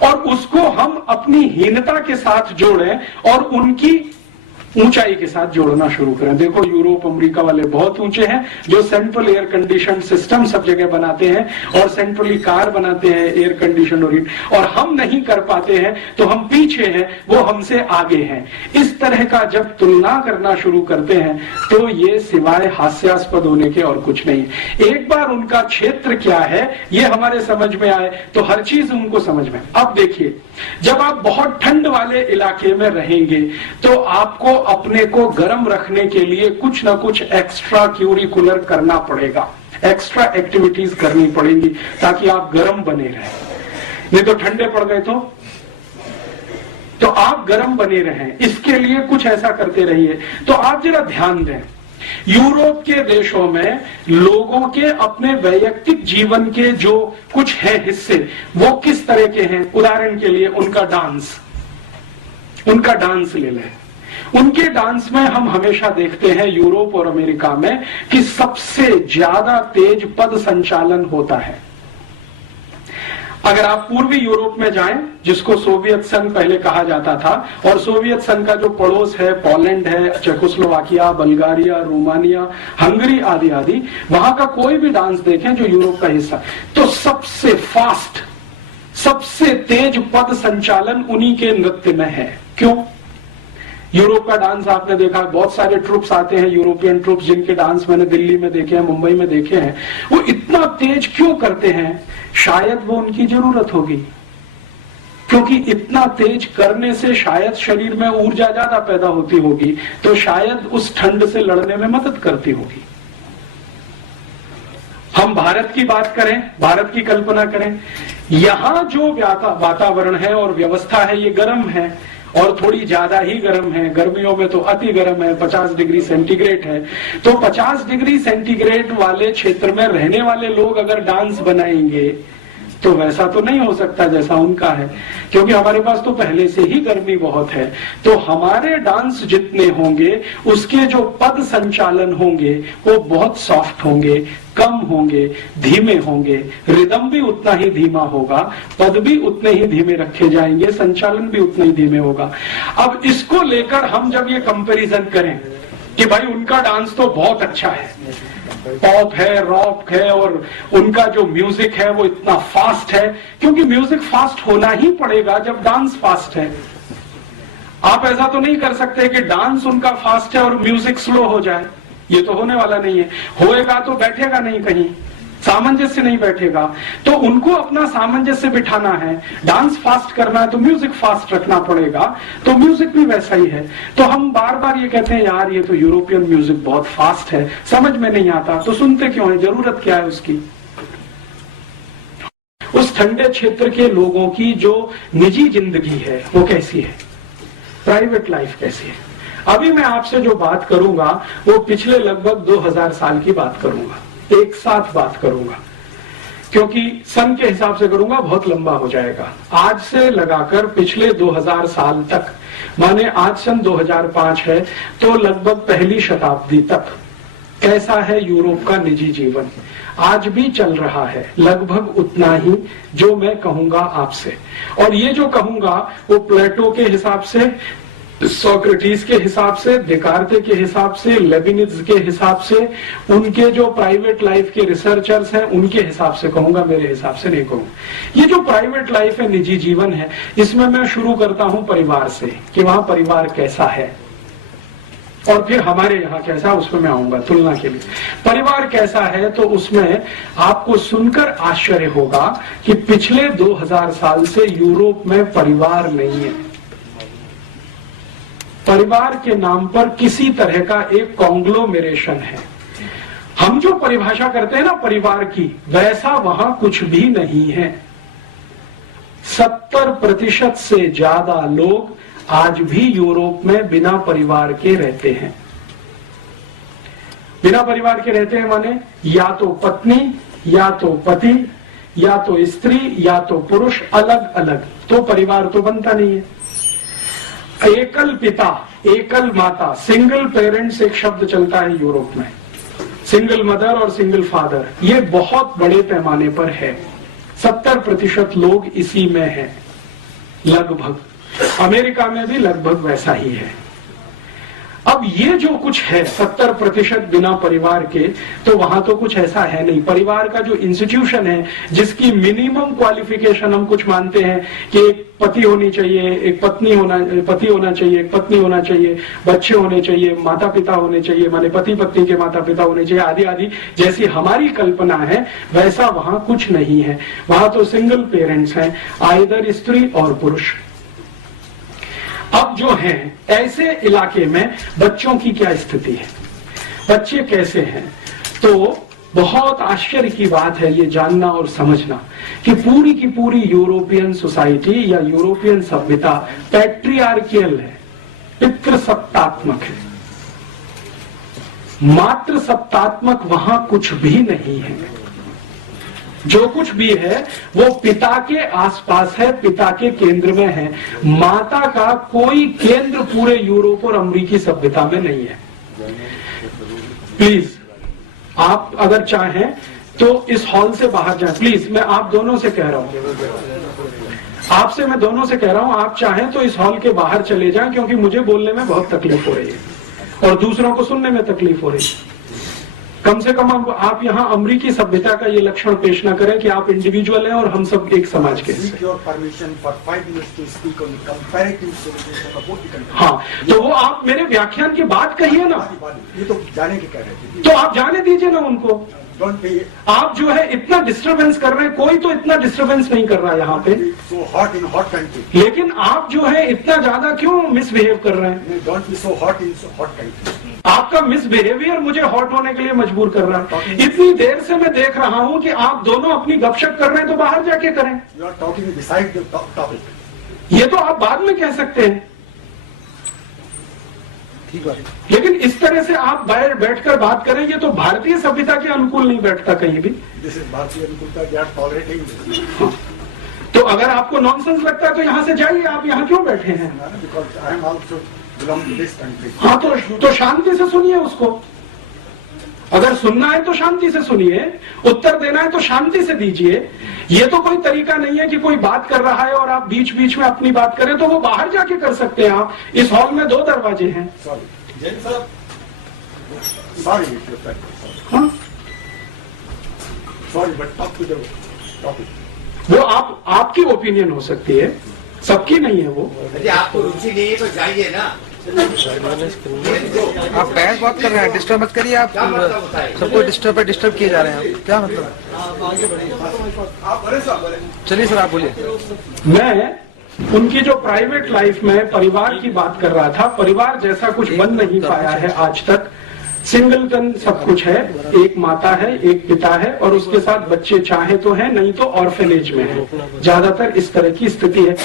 और उसको हम अपनी हीनता के साथ जोड़ें और उनकी ऊंचाई के साथ जोड़ना शुरू करें। देखो यूरोप अमेरिका वाले बहुत ऊंचे हैं, जो सेंट्रल एयर कंडीशन सिस्टम सब जगह बनाते हैं और सेंट्रली कार बनाते हैं एयर कंडीशन और हम नहीं कर पाते हैं, तो हम पीछे हैं, वो हमसे आगे हैं। इस तरह का जब तुलना करना शुरू करते हैं तो ये सिवाय हास्यास्पद होने के और कुछ नहीं। एक बार उनका क्षेत्र क्या है ये हमारे समझ में आए तो हर चीज उनको समझ में। अब देखिए, जब आप बहुत ठंड वाले इलाके में रहेंगे तो आपको अपने को गर्म रखने के लिए कुछ ना कुछ एक्स्ट्रा क्यूरिकुलर करना पड़ेगा, एक्स्ट्रा एक्टिविटीज करनी पड़ेंगी ताकि आप गर्म बने रहें। नहीं तो ठंडे पड़ गए तो आप गर्म बने रहें, इसके लिए कुछ ऐसा करते रहिए। तो आप जरा ध्यान दें, यूरोप के देशों में लोगों के अपने वैयक्तिक जीवन के जो कुछ है हिस्से, वो किस तरह के हैं। उदाहरण के लिए उनका डांस ले लें। उनके डांस में हम हमेशा देखते हैं यूरोप और अमेरिका में कि सबसे ज्यादा तेज पद संचालन होता है। अगर आप पूर्वी यूरोप में जाएं, जिसको सोवियत संघ पहले कहा जाता था, और सोवियत संघ का जो पड़ोस है, पोलैंड है, चेकोस्लोवाकिया, बल्गारिया, रोमानिया, हंगरी आदि आदि, वहां का कोई भी डांस देखें जो यूरोप का हिस्सा, तो सबसे फास्ट, सबसे तेज पद संचालन उन्हीं के नृत्य में है। क्यों? यूरोप का डांस आपने देखा, बहुत सारे ट्रुप्स आते हैं, यूरोपियन ट्रुप्स, जिनके डांस मैंने दिल्ली में देखे हैं, मुंबई में देखे हैं। वो इतना तेज क्यों करते हैं? शायद वो उनकी जरूरत होगी, क्योंकि इतना तेज करने से शायद शरीर में ऊर्जा ज्यादा पैदा होती होगी, तो शायद उस ठंड से लड़ने में मदद करती होगी। हम भारत की बात करें, भारत की कल्पना करें, यहां जो वातावरण है और व्यवस्था है ये गर्म है, और थोड़ी ज्यादा ही गर्म है। गर्मियों में तो अति गर्म है, 50 डिग्री सेंटीग्रेड है। तो 50 डिग्री सेंटीग्रेड वाले क्षेत्र में रहने वाले लोग अगर डांस बनाएंगे तो वैसा तो नहीं हो सकता जैसा उनका है, क्योंकि हमारे पास तो पहले से ही गर्मी बहुत है। तो हमारे डांस जितने होंगे उसके जो पद संचालन होंगे वो बहुत सॉफ्ट होंगे, कम होंगे, धीमे होंगे, रिदम भी उतना ही धीमा होगा, पद भी उतने ही धीमे रखे जाएंगे, संचालन भी उतना ही धीमे होगा। अब इसको लेकर हम जब ये कंपैरिजन करें कि भाई उनका डांस तो बहुत अच्छा है, पॉप है, रॉक है, और उनका जो म्यूजिक है वो इतना फास्ट है, क्योंकि म्यूजिक फास्ट होना ही पड़ेगा जब डांस फास्ट है। आप ऐसा तो नहीं कर सकते कि डांस उनका फास्ट है और म्यूजिक स्लो हो जाए, ये तो होने वाला नहीं है। होएगा तो बैठेगा नहीं कहीं, सामंजस्य नहीं बैठेगा। तो उनको अपना सामंजस्य बिठाना है, डांस फास्ट करना है तो म्यूजिक फास्ट रखना पड़ेगा, तो म्यूजिक भी वैसा ही है। तो हम बार बार ये कहते हैं यार ये तो यूरोपियन म्यूजिक बहुत फास्ट है, समझ में नहीं आता, तो सुनते क्यों है, जरूरत क्या है उसकी। उस ठंडे क्षेत्र के लोगों की जो निजी जिंदगी है वो कैसी है, प्राइवेट लाइफ कैसी है। अभी मैं आपसे जो बात करूंगा वो पिछले लगभग 2000 साल की बात करूंगा, एक साथ बात करूंगा, क्योंकि सन के हिसाब से करूंगा बहुत लंबा हो जाएगा। आज से लगाकर पिछले 2000 साल तक, माने आज सन 2005 है तो लगभग पहली शताब्दी तक कैसा है यूरोप का निजी जीवन, आज भी चल रहा है लगभग उतना ही जो मैं कहूंगा आपसे। और ये जो कहूंगा वो प्लेटो के हिसाब से, सोक्रेटिस के हिसाब से, देकार्ते के हिसाब से, लेबिनिज के हिसाब से, उनके जो प्राइवेट लाइफ के रिसर्चर्स हैं उनके हिसाब से कहूंगा, मेरे हिसाब से नहीं कहूंगा। ये जो प्राइवेट लाइफ है, निजी जीवन है, इसमें मैं शुरू करता हूं परिवार से कि वहां परिवार कैसा है और फिर हमारे यहाँ कैसा, उसमें मैं आऊंगा तुलना के लिए। परिवार कैसा है तो उसमें आपको सुनकर आश्चर्य होगा कि पिछले 2000 साल से यूरोप में परिवार नहीं है। परिवार के नाम पर किसी तरह का एक कॉन्ग्लोमेरेशन है। हम जो परिभाषा करते हैं ना परिवार की, वैसा वहां कुछ भी नहीं है। 70% से ज्यादा लोग आज भी यूरोप में बिना परिवार के रहते हैं। बिना परिवार के रहते हैं माने या तो पत्नी, या तो पति, या तो स्त्री, या तो पुरुष, अलग अलग, तो परिवार तो बनता नहीं है। एकल पिता, एकल माता, सिंगल पेरेंट्स एक शब्द चलता है यूरोप में, सिंगल मदर और सिंगल फादर, ये बहुत बड़े पैमाने पर है। 70% लोग इसी में हैं लगभग। अमेरिका में भी लगभग वैसा ही है। अब ये जो कुछ है 70% बिना परिवार के, तो वहां तो कुछ ऐसा है नहीं। परिवार का जो इंस्टीट्यूशन है, जिसकी मिनिमम क्वालिफिकेशन हम कुछ मानते हैं कि एक पति होनी चाहिए, एक पत्नी पति होना चाहिए, एक पत्नी होना चाहिए, बच्चे होने चाहिए, माता पिता होने चाहिए, माने पति पत्नी के माता पिता होने चाहिए, आदि आदि, जैसी हमारी कल्पना है वैसा वहां कुछ नहीं है। वहां तो सिंगल पेरेंट्स हैं, आइदर स्त्री और पुरुष। अब जो है ऐसे इलाके में बच्चों की क्या स्थिति है, बच्चे कैसे हैं, तो बहुत आश्चर्य की बात है ये जानना और समझना कि पूरी की पूरी यूरोपियन सोसाइटी या यूरोपियन सभ्यता पैट्रियार्कियल है, पितृसत्तात्मक है। मातृ सत्तात्मक वहां कुछ भी नहीं है। जो कुछ भी है वो पिता के आसपास है, पिता के केंद्र में है। माता का कोई केंद्र पूरे यूरोप और अमेरिकी सभ्यता में नहीं है। प्लीज आप अगर चाहें तो इस हॉल से बाहर जाएं, प्लीज। मैं आप दोनों से कह रहा हूं, आपसे मैं दोनों से कह रहा हूं, आप चाहें तो इस हॉल के बाहर चले जाएं, क्योंकि मुझे बोलने में बहुत तकलीफ हो रही है और दूसरों को सुनने में तकलीफ हो रही है। कम से कम आप यहाँ अमेरिकी सभ्यता का ये लक्षण पेश न करें कि आप इंडिविजुअल हैं और हम सब एक समाज के। हाँ, तो वो आप मेरे व्याख्यान की बात कहिए ना, ये तो जाने की कह रहे थे, तो आप जाने दीजिए ना उनको। आप जो है इतना डिस्टरबेंस कर रहे हैं, कोई तो इतना डिस्टरबेंस नहीं कर रहा है यहाँ पे। so hot in hot country. लेकिन आप जो है इतना ज्यादा क्यों मिसबिहेव कर रहे हैं? Don't be so hot in so hot country. आपका मिसबिहेवियर मुझे हॉट होने के लिए मजबूर कर रहा है। इतनी देर से मैं देख रहा हूँ कि आप दोनों अपनी गपशप कर रहे हैं, तो बाहर जाके करें। You are talking beside the topic. ये तो आप बाद में कह सकते हैं, ठीक है, लेकिन इस तरह से आप बैठकर बात करें, ये तो भारतीय सभ्यता के अनुकूल नहीं बैठता कहीं भी। This is भारतीय अनुकूलता, they are tolerating this. हाँ। तो अगर आपको नॉनसेंस लगता है तो यहाँ से जाइए, आप यहाँ क्यों बैठे हैं? Because I am also belong to this country. हाँ, तो शांति से सुनिए उसको। अगर सुनना है तो शांति से सुनिए, उत्तर देना है तो शांति से दीजिए। ये तो कोई तरीका नहीं है कि कोई बात कर रहा है और आप बीच बीच में अपनी बात करें, तो वो बाहर जाके कर सकते हैं। आप इस हॉल में 2 दरवाजे हैं। हाँ, वो आपकी ओपिनियन हो सकती है, सबकी नहीं है वो। आपको रुचि नहीं है तो जाइए ना। आप बहस बहुत कर रहे हैं, डिस्टर्ब मत करिए। आप सबको डिस्टर्ब किए जा रहे हैं। क्या मतलब? चलिए सर, आप बोलिए। मैं उनकी जो प्राइवेट लाइफ में परिवार की बात कर रहा था। परिवार जैसा कुछ बन नहीं पाया है आज तक। सिंगलटन सब कुछ है, एक माता है, एक पिता है और उसके साथ बच्चे चाहे तो है, नहीं तो ऑर्फेनेज में है। ज्यादातर इस तरह की स्थिति है।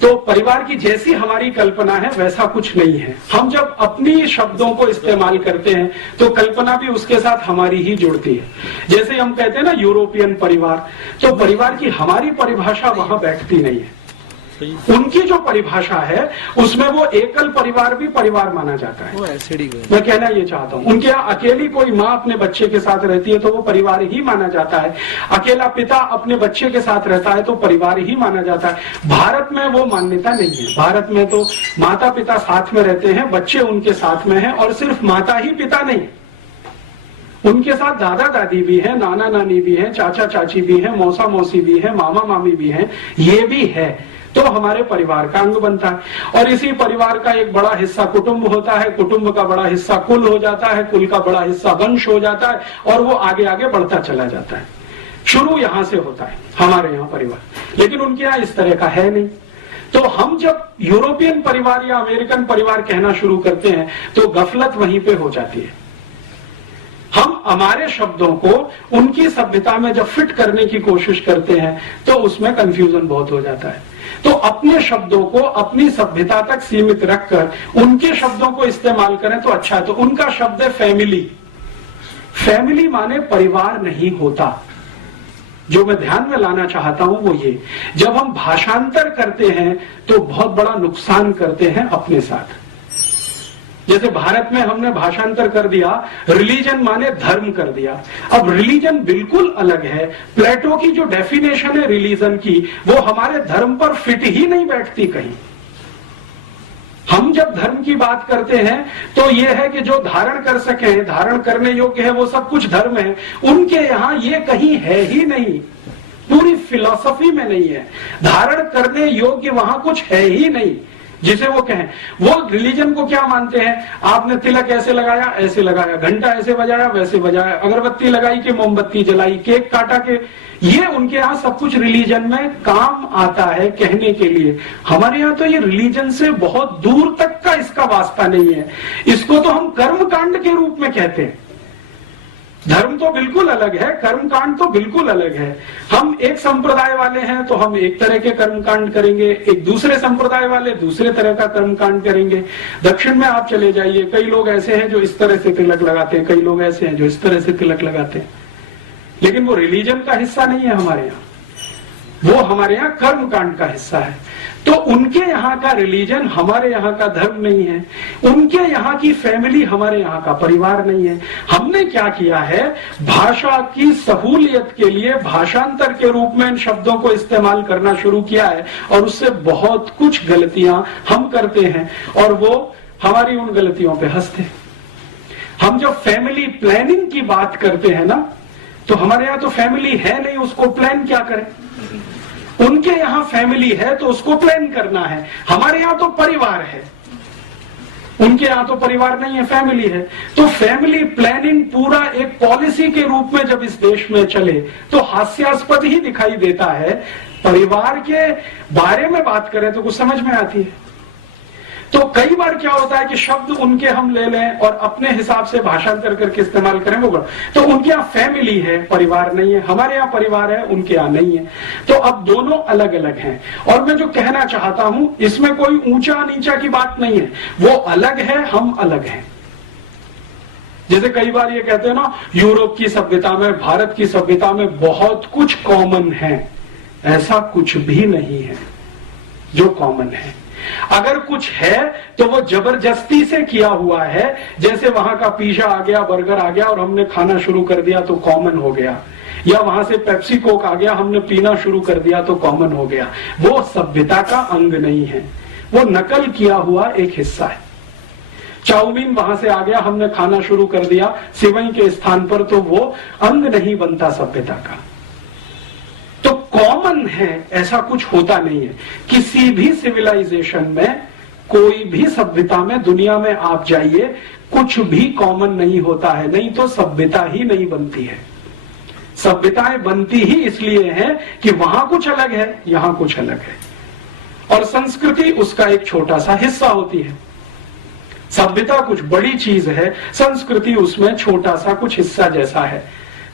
तो परिवार की जैसी हमारी कल्पना है वैसा कुछ नहीं है। हम जब अपनी शब्दों को इस्तेमाल करते हैं तो कल्पना भी उसके साथ हमारी ही जुड़ती है। जैसे हम कहते हैं ना यूरोपियन परिवार, तो परिवार की हमारी परिभाषा वहां बैठती नहीं है। उनकी जो परिभाषा है उसमें वो एकल परिवार भी परिवार माना जाता है। मैं कहना ये चाहता हूँ, उनके यहाँ अकेली कोई माँ अपने बच्चे के साथ रहती है तो वो परिवार ही माना जाता है। अकेला पिता अपने बच्चे के साथ रहता है तो परिवार ही माना जाता है। भारत में वो मान्यता नहीं है। भारत में तो माता पिता साथ में रहते हैं, बच्चे उनके साथ में हैं और सिर्फ माता ही पिता नहीं, उनके साथ दादा दादी भी है, नाना नानी भी है, चाचा चाची भी है, मौसा मौसी भी है, मामा मामी भी है। ये भी है तो हमारे परिवार का अंग बनता है। और इसी परिवार का एक बड़ा हिस्सा कुटुंब होता है, कुटुंब का बड़ा हिस्सा कुल हो जाता है, कुल का बड़ा हिस्सा वंश हो जाता है और वो आगे आगे बढ़ता चला जाता है। शुरू यहां से होता है हमारे यहाँ परिवार, लेकिन उनके यहाँ इस तरह का है नहीं। तो हम जब यूरोपियन परिवार या अमेरिकन परिवार कहना शुरू करते हैं तो गफलत वहीं पे हो जाती है। हम हमारे शब्दों को उनकी सभ्यता में जब फिट करने की कोशिश करते हैं तो उसमें कंफ्यूजन बहुत हो जाता है। तो अपने शब्दों को अपनी सभ्यता तक सीमित रखकर उनके शब्दों को इस्तेमाल करें तो अच्छा है। तो उनका शब्द है फैमिली। फैमिली माने परिवार नहीं होता। जो मैं ध्यान में लाना चाहता हूं वो ये, जब हम भाषांतर करते हैं तो बहुत बड़ा नुकसान करते हैं अपने साथ। जैसे भारत में हमने भाषांतर कर दिया, रिलीजन माने धर्म कर दिया। अब रिलीजन बिल्कुल अलग है। प्लेटो की जो डेफिनेशन है रिलीजन की, वो हमारे धर्म पर फिट ही नहीं बैठती कहीं। हम जब धर्म की बात करते हैं तो ये है कि जो धारण कर सके, धारण करने योग्य है, वो सब कुछ धर्म है। उनके यहाँ ये कहीं है ही नहीं, पूरी फिलॉसफी में नहीं है। धारण करने योग्य वहां कुछ है ही नहीं जिसे वो कहें। वो रिलीजन को क्या मानते हैं? आपने तिलक ऐसे लगाया, ऐसे लगाया, घंटा ऐसे बजाया, वैसे बजाया, अगरबत्ती लगाई कि मोमबत्ती जलाई, केक काटा के, ये उनके यहाँ सब कुछ रिलीजन में काम आता है कहने के लिए। हमारे यहाँ तो ये रिलीजन से बहुत दूर तक का इसका वास्ता नहीं है। इसको तो हम कर्म कांड के रूप में कहते हैं। धर्म तो बिल्कुल अलग है, कर्मकांड तो बिल्कुल अलग है। हम एक संप्रदाय वाले हैं तो हम एक तरह के कर्मकांड करेंगे, एक दूसरे संप्रदाय वाले दूसरे तरह का कर्मकांड करेंगे। दक्षिण में आप चले जाइए, कई लोग ऐसे हैं जो इस तरह से तिलक लगाते हैं, कई लोग ऐसे हैं जो इस तरह से तिलक लगाते हैं, लेकिन वो रिलीजन का हिस्सा नहीं है हमारे यहाँ, वो हमारे यहाँ कर्मकांड का हिस्सा है। तो उनके यहाँ का रिलीजन हमारे यहाँ का धर्म नहीं है, उनके यहाँ की फैमिली हमारे यहाँ का परिवार नहीं है। हमने क्या किया है, भाषा की सहूलियत के लिए भाषांतर के रूप में इन शब्दों को इस्तेमाल करना शुरू किया है और उससे बहुत कुछ गलतियां हम करते हैं और वो हमारी उन गलतियों पे हंसते। हम जब फैमिली प्लानिंग की बात करते हैं ना, तो हमारे यहाँ तो फैमिली है नहीं, उसको प्लान क्या करें। उनके यहाँ फैमिली है तो उसको प्लान करना है। हमारे यहाँ तो परिवार है, उनके यहाँ तो परिवार नहीं है, फैमिली है। तो फैमिली प्लानिंग पूरा एक पॉलिसी के रूप में जब इस देश में चले तो हास्यास्पद ही दिखाई देता है। परिवार के बारे में बात करें तो कुछ समझ में आती है। तो कई बार क्या होता है कि शब्द उनके हम ले लें और अपने हिसाब से भाषांतर करके इस्तेमाल करें, वो तो उनके यहाँ फैमिली है, परिवार नहीं है। हमारे यहाँ परिवार है, उनके यहाँ नहीं है। तो अब दोनों अलग अलग हैं। और मैं जो कहना चाहता हूं इसमें कोई ऊंचा नीचा की बात नहीं है, वो अलग है, हम अलग हैं। जैसे कई बार ये कहते हैं ना, यूरोप की सभ्यता में, भारत की सभ्यता में बहुत कुछ कॉमन है। ऐसा कुछ भी नहीं है जो कॉमन है। अगर कुछ है तो वो जबरदस्ती से किया हुआ है। जैसे वहां का पिज्जा आ गया, बर्गर आ गया और हमने खाना शुरू कर दिया तो कॉमन हो गया, या वहां से पेप्सी कोक आ गया, हमने पीना शुरू कर दिया तो कॉमन हो गया। वो सभ्यता का अंग नहीं है, वो नकल किया हुआ एक हिस्सा है। चाउमीन वहां से आ गया, हमने खाना शुरू कर दिया सिवई के स्थान पर, तो वो अंग नहीं बनता सभ्यता का। कॉमन है ऐसा कुछ होता नहीं है। किसी भी सिविलाइजेशन में कोई भी सभ्यता में दुनिया में आप जाइए, कुछ भी कॉमन नहीं होता है, नहीं तो सभ्यता ही नहीं बनती है। सभ्यताएं बनती ही इसलिए है कि वहां कुछ अलग है, यहां कुछ अलग है, और संस्कृति उसका एक छोटा सा हिस्सा होती है। सभ्यता कुछ बड़ी चीज है, संस्कृति उसमें छोटा सा कुछ हिस्सा जैसा है।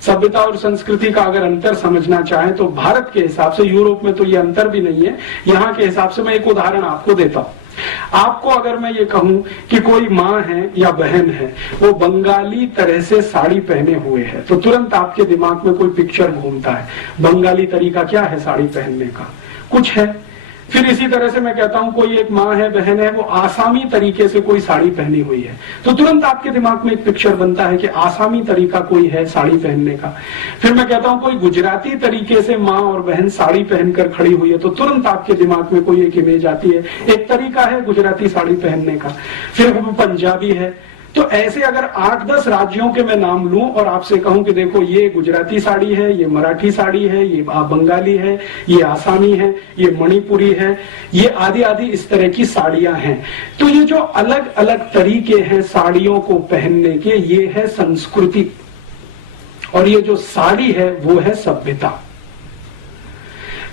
सभ्यता और संस्कृति का अगर अंतर समझना चाहें तो भारत के हिसाब से, यूरोप में तो ये अंतर भी नहीं है, यहां के हिसाब से मैं एक उदाहरण आपको देता हूं। आपको अगर मैं ये कहूं कि कोई माँ है या बहन है, वो बंगाली तरह से साड़ी पहने हुए है, तो तुरंत आपके दिमाग में कोई पिक्चर घूमता है। बंगाली तरीका क्या है साड़ी पहनने का? कुछ है। फिर इसी तरह से मैं कहता हूं कोई एक माँ है, बहन है, वो आसामी तरीके से कोई साड़ी पहनी हुई है, तो तुरंत आपके दिमाग में एक पिक्चर बनता है कि आसामी तरीका कोई है साड़ी पहनने का। फिर मैं कहता हूं कोई गुजराती तरीके से माँ और बहन साड़ी पहनकर खड़ी हुई है, तो तुरंत आपके दिमाग में कोई एक इमेज आती है, एक तरीका है गुजराती साड़ी पहनने का। फिर वो पंजाबी है। तो ऐसे अगर 8-10 राज्यों के मैं नाम लूं और आपसे कहूं कि देखो ये गुजराती साड़ी है, ये मराठी साड़ी है, ये बंगाली है, ये आसामी है, ये मणिपुरी है, ये आदि आदि इस तरह की साड़ियां हैं, तो ये जो अलग अलग तरीके हैं साड़ियों को पहनने के, ये है संस्कृति, और ये जो साड़ी है वो है सभ्यता।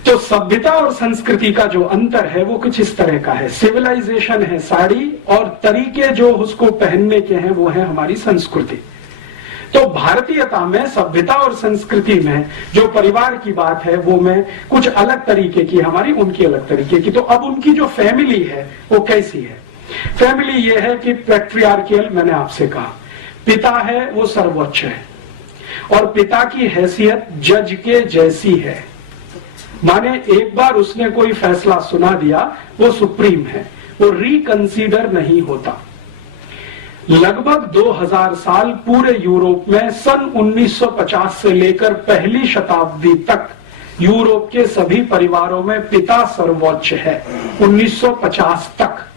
तो सभ्यता और संस्कृति का जो अंतर है वो कुछ इस तरह का है। सिविलाइजेशन है साड़ी, और तरीके जो उसको पहनने के हैं वो है हमारी संस्कृति। तो भारतीयता में, सभ्यता और संस्कृति में जो परिवार की बात है वो में कुछ अलग तरीके की, हमारी उनकी अलग तरीके की। तो अब उनकी जो फैमिली है वो कैसी है? फैमिली ये है कि पैट्रियार्कियल, मैंने आपसे कहा, पिता है वो सर्वोच्च है, और पिता की हैसियत जज के जैसी है। माने एक बार उसने कोई फैसला सुना दिया, वो सुप्रीम है, वो रिकंसीडर नहीं होता। लगभग 2000 साल पूरे यूरोप में सन 1950 से लेकर पहली शताब्दी तक यूरोप के सभी परिवारों में पिता सर्वोच्च है, 1950 तक।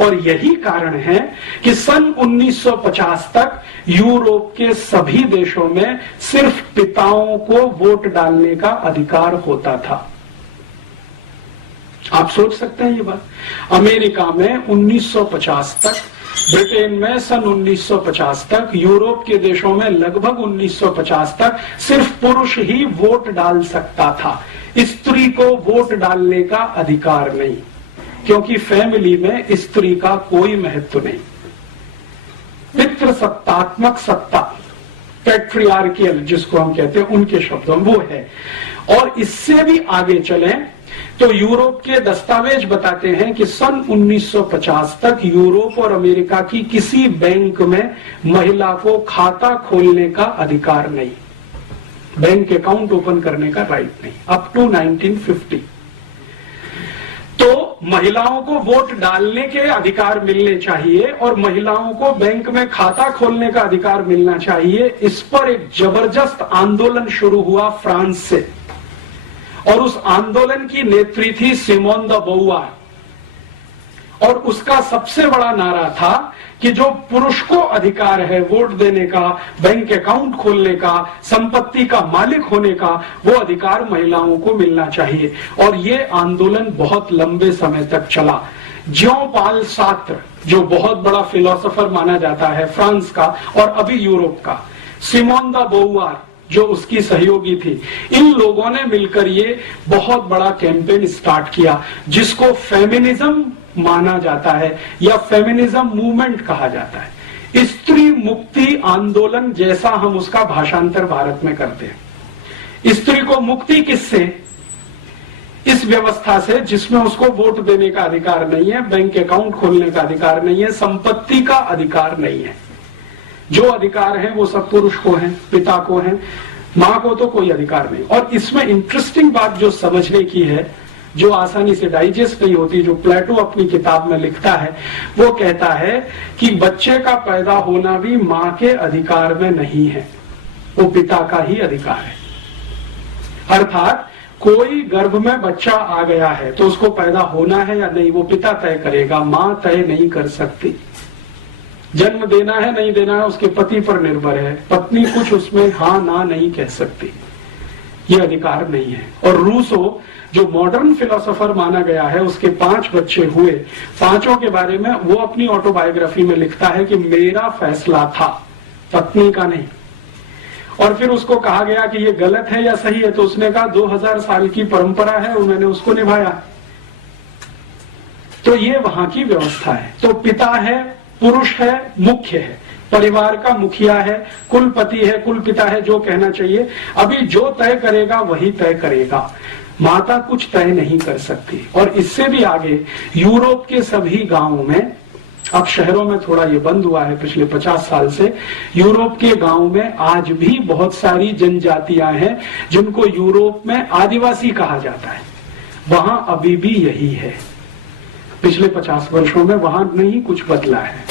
और यही कारण है कि सन 1950 तक यूरोप के सभी देशों में सिर्फ पिताओं को वोट डालने का अधिकार होता था। आप सोच सकते हैं ये बात? अमेरिका में 1950 तक, ब्रिटेन में सन 1950 तक, यूरोप के देशों में लगभग 1950 तक सिर्फ पुरुष ही वोट डाल सकता था, स्त्री को वोट डालने का अधिकार नहीं, क्योंकि फैमिली में स्त्री का कोई महत्व नहीं। पितृसत्तात्मक सत्ता, पैट्रियार्कियल जिसको हम कहते हैं, उनके शब्दों में वो है। और इससे भी आगे चलें तो यूरोप के दस्तावेज बताते हैं कि सन 1950 तक यूरोप और अमेरिका की किसी बैंक में महिला को खाता खोलने का अधिकार नहीं, बैंक अकाउंट ओपन करने का राइट नहीं, अप टू 1950। तो महिलाओं को वोट डालने के अधिकार मिलने चाहिए और महिलाओं को बैंक में खाता खोलने का अधिकार मिलना चाहिए। इस पर एक जबरदस्त आंदोलन शुरू हुआ फ्रांस से, और उस आंदोलन की नेत्री थी सिमोन द बोवार, और उसका सबसे बड़ा नारा था कि जो पुरुष को अधिकार है वोट देने का, बैंक अकाउंट खोलने का, संपत्ति का मालिक होने का, वो अधिकार महिलाओं को मिलना चाहिए। और ये आंदोलन बहुत लंबे समय तक चला। ज्यों पाल सार्त्र, जो बहुत बड़ा फिलोसोफर माना जाता है फ्रांस का और अभी यूरोप का, सिमोन द बोवार जो उसकी सहयोगी थी, इन लोगों ने मिलकर ये बहुत बड़ा कैंपेन स्टार्ट किया, जिसको फेमिनिज्म माना जाता है या फेमिनिज्म मूवमेंट कहा जाता है। स्त्री मुक्ति आंदोलन जैसा हम उसका भाषांतर भारत में करते हैं। स्त्री को मुक्ति किससे? इस व्यवस्था से जिसमें उसको वोट देने का अधिकार नहीं है, बैंक अकाउंट खोलने का अधिकार नहीं है, संपत्ति का अधिकार नहीं है। जो अधिकार है वो सब पुरुष को है, पिता को है, मां को तो कोई अधिकार नहीं। और इसमें इंटरेस्टिंग बात जो समझने की है, जो आसानी से डाइजेस्ट नहीं होती, जो प्लेटो अपनी किताब में लिखता है, वो कहता है कि बच्चे का पैदा होना भी मां के अधिकार में नहीं है, वो पिता का ही अधिकार है। अर्थात कोई गर्भ में बच्चा आ गया है तो उसको पैदा होना है या नहीं वो पिता तय करेगा, मां तय नहीं कर सकती। जन्म देना है नहीं देना है उसके पति पर निर्भर है, पत्नी कुछ उसमें हाँ ना नहीं कह सकती, ये अधिकार नहीं है। और रूसो जो मॉडर्न फिलोसोफर माना गया है, उसके 5 बच्चे हुए, पांचों के बारे में वो अपनी ऑटोबायोग्राफी में लिखता है कि मेरा फैसला था, पत्नी का नहीं। और फिर उसको कहा गया कि ये गलत है या सही है, तो उसने कहा 2000 साल की परंपरा है और मैंने उसको निभाया। तो ये वहां की व्यवस्था है। तो पिता है, पुरुष है, मुख्य है, परिवार का मुखिया है, कुलपति है, कुलपिता है, जो कहना चाहिए। अभी जो तय करेगा वही तय करेगा, माता कुछ तय नहीं कर सकती। और इससे भी आगे यूरोप के सभी गांवों में, अब शहरों में थोड़ा ये बंद हुआ है पिछले 50 साल से, यूरोप के गांव में आज भी बहुत सारी जनजातियां हैं जिनको यूरोप में आदिवासी कहा जाता है। वहां अभी भी यही है, पिछले 50 वर्षों में वहां नहीं कुछ बदला है।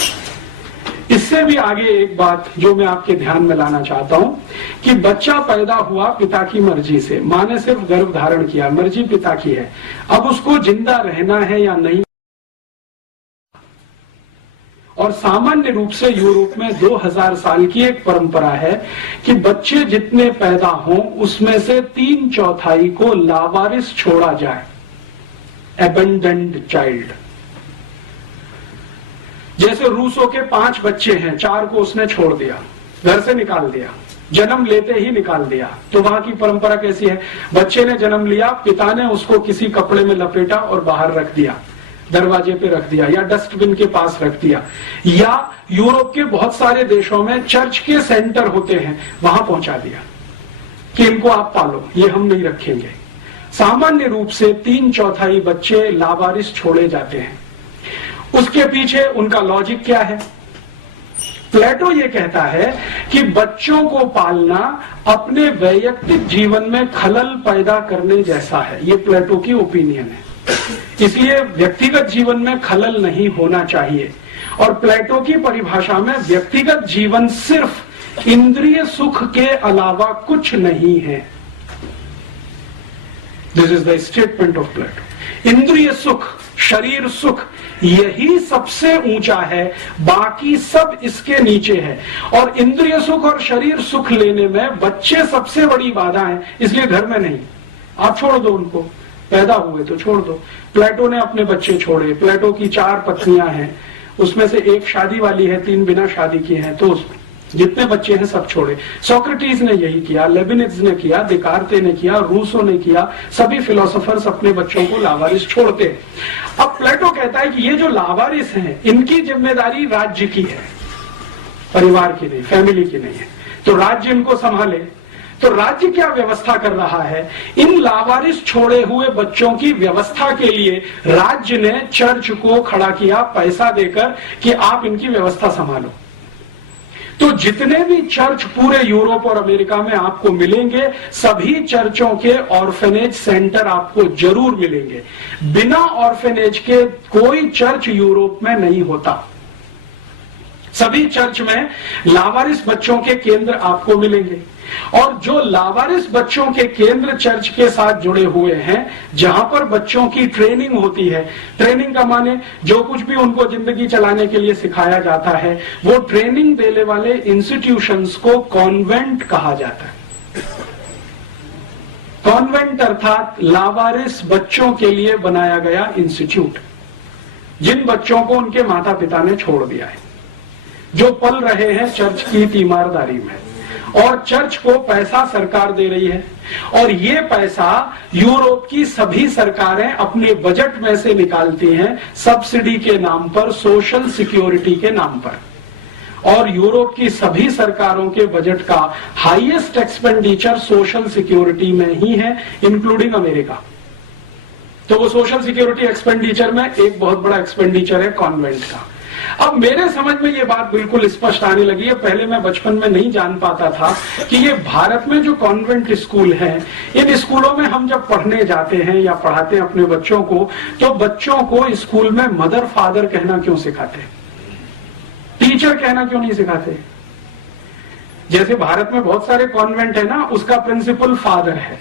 इससे भी आगे एक बात जो मैं आपके ध्यान में लाना चाहता हूं कि बच्चा पैदा हुआ पिता की मर्जी से, मां ने सिर्फ गर्भ धारण किया, मर्जी पिता की है। अब उसको जिंदा रहना है या नहीं। और सामान्य रूप से यूरोप में 2000 साल की एक परंपरा है कि बच्चे जितने पैदा हों उसमें से 3/4 को लावारिस छोड़ा जाए, एबेंडेंड चाइल्ड। जैसे रूसों के 5 बच्चे हैं, 4 को उसने छोड़ दिया, घर से निकाल दिया, जन्म लेते ही निकाल दिया। तो वहां की परंपरा कैसी है? बच्चे ने जन्म लिया, पिता ने उसको किसी कपड़े में लपेटा और बाहर रख दिया, दरवाजे पे रख दिया या डस्टबिन के पास रख दिया। या यूरोप के बहुत सारे देशों में चर्च के सेंटर होते हैं, वहां पहुंचा दिया कि इनको आप पालो, ये हम नहीं रखेंगे। सामान्य रूप से 3/4 बच्चे लावारिस छोड़े जाते हैं। उसके पीछे उनका लॉजिक क्या है? प्लेटो ये कहता है कि बच्चों को पालना अपने वैयक्तिक जीवन में खलल पैदा करने जैसा है। ये प्लेटो की ओपिनियन है, इसलिए व्यक्तिगत जीवन में खलल नहीं होना चाहिए। और प्लेटो की परिभाषा में व्यक्तिगत जीवन सिर्फ इंद्रिय सुख के अलावा कुछ नहीं है। This is the statement of Plato. इंद्रिय सुख, शरीर सुख, यही सबसे ऊंचा है, बाकी सब इसके नीचे है। और इंद्रिय सुख और शरीर सुख लेने में बच्चे सबसे बड़ी बाधा है, इसलिए घर में नहीं। आप छोड़ दो उनको, पैदा हुए तो छोड़ दो। प्लेटो ने अपने बच्चे छोड़े। प्लेटो की 4 पत्नियां हैं, उसमें से एक शादी वाली है, 3 बिना शादी किए हैं। तो जितने बच्चे हैं सब छोड़े। सोक्रेटिस ने यही किया, लेबिनिज ने किया, दिकार्ते ने किया, रूसो ने किया। सभी फिलोसोफर्स अपने बच्चों को लावारिस छोड़ते। अब प्लेटो कहता है कि ये जो लावारिस हैं, इनकी जिम्मेदारी राज्य की है, परिवार की नहीं, फैमिली की नहीं है। तो राज्य इनको संभाले। तो राज्य क्या व्यवस्था कर रहा है? इन लावारिस छोड़े हुए बच्चों की व्यवस्था के लिए राज्य ने चर्च को खड़ा किया पैसा देकर कि आप इनकी व्यवस्था संभालो। तो जितने भी चर्च पूरे यूरोप और अमेरिका में आपको मिलेंगे, सभी चर्चों के ऑर्फेनेज सेंटर आपको जरूर मिलेंगे। बिना ऑर्फेनेज के कोई चर्च यूरोप में नहीं होता। सभी चर्च में लावारिस बच्चों के केंद्र आपको मिलेंगे। और जो लावारिस बच्चों के केंद्र चर्च के साथ जुड़े हुए हैं, जहां पर बच्चों की ट्रेनिंग होती है, ट्रेनिंग का माने जो कुछ भी उनको जिंदगी चलाने के लिए सिखाया जाता है, वो ट्रेनिंग देने वाले इंस्टीट्यूशंस को कॉन्वेंट कहा जाता है। कॉन्वेंट अर्थात लावारिस बच्चों के लिए बनाया गया इंस्टीट्यूट, जिन बच्चों को उनके माता पिता ने छोड़ दिया है, जो पल रहे हैं चर्च की तीमारदारी में। और चर्च को पैसा सरकार दे रही है, और ये पैसा यूरोप की सभी सरकारें अपने बजट में से निकालती हैं, सब्सिडी के नाम पर, सोशल सिक्योरिटी के नाम पर। और यूरोप की सभी सरकारों के बजट का हाईएस्ट एक्सपेंडिचर सोशल सिक्योरिटी में ही है, इंक्लूडिंग अमेरिका। तो वो सोशल सिक्योरिटी एक्सपेंडिचर में एक बहुत बड़ा एक्सपेंडिचर है कॉन्वेंट का। अब मेरे समझ में ये बात बिल्कुल स्पष्ट आने लगी है। पहले मैं बचपन में नहीं जान पाता था कि ये भारत में जो कॉन्वेंट स्कूल हैं, इन स्कूलों में हम जब पढ़ने जाते हैं या पढ़ाते हैं अपने बच्चों को, तो बच्चों को स्कूल में मदर फादर कहना क्यों सिखाते, टीचर कहना क्यों नहीं सिखाते? जैसे भारत में बहुत सारे कॉन्वेंट है ना, उसका प्रिंसिपल फादर है,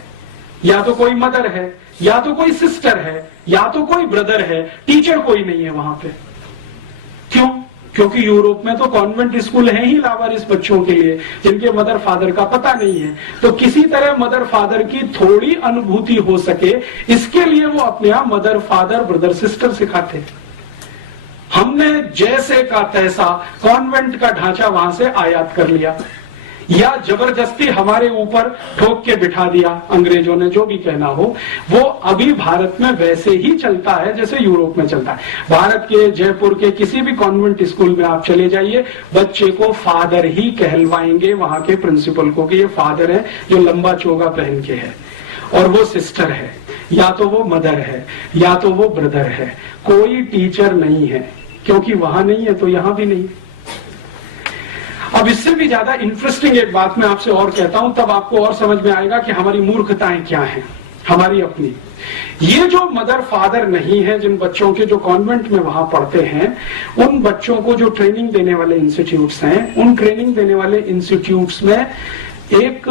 या तो कोई मदर है, या तो कोई सिस्टर है, या तो कोई ब्रदर है, टीचर कोई नहीं है वहां पे। क्यों? क्योंकि यूरोप में तो कॉन्वेंट स्कूल है ही लावारिस बच्चों के लिए, जिनके मदर फादर का पता नहीं है। तो किसी तरह मदर फादर की थोड़ी अनुभूति हो सके, इसके लिए वो अपने यहाँ मदर फादर ब्रदर सिस्टर सिखाते हैं। हमने जैसे का तैसा कॉन्वेंट का ढांचा वहां से आयात कर लिया, या जबरदस्ती हमारे ऊपर ठोक के बिठा दिया अंग्रेजों ने, जो भी कहना हो। वो अभी भारत में वैसे ही चलता है जैसे यूरोप में चलता है। भारत के जयपुर के किसी भी कॉन्वेंट स्कूल में आप चले जाइए, बच्चे को फादर ही कहलवाएंगे वहां के प्रिंसिपल को कि ये फादर है जो लंबा चोगा पहन के है, और वो सिस्टर है, या तो वो मदर है, या तो वो ब्रदर है। कोई टीचर नहीं है, क्योंकि वहां नहीं है तो यहां भी नहीं। अब इससे भी ज्यादा इंटरेस्टिंग एक बात मैं आपसे और कहता हूं, तब आपको और समझ में आएगा कि हमारी मूर्खताएं क्या हैं, हमारी अपनी। ये जो मदर फादर नहीं है, जिन बच्चों के जो कॉन्वेंट में वहां पढ़ते हैं, उन बच्चों को जो ट्रेनिंग देने वाले इंस्टीट्यूट्स हैं, उन ट्रेनिंग देने वाले इंस्टीट्यूट्स में एक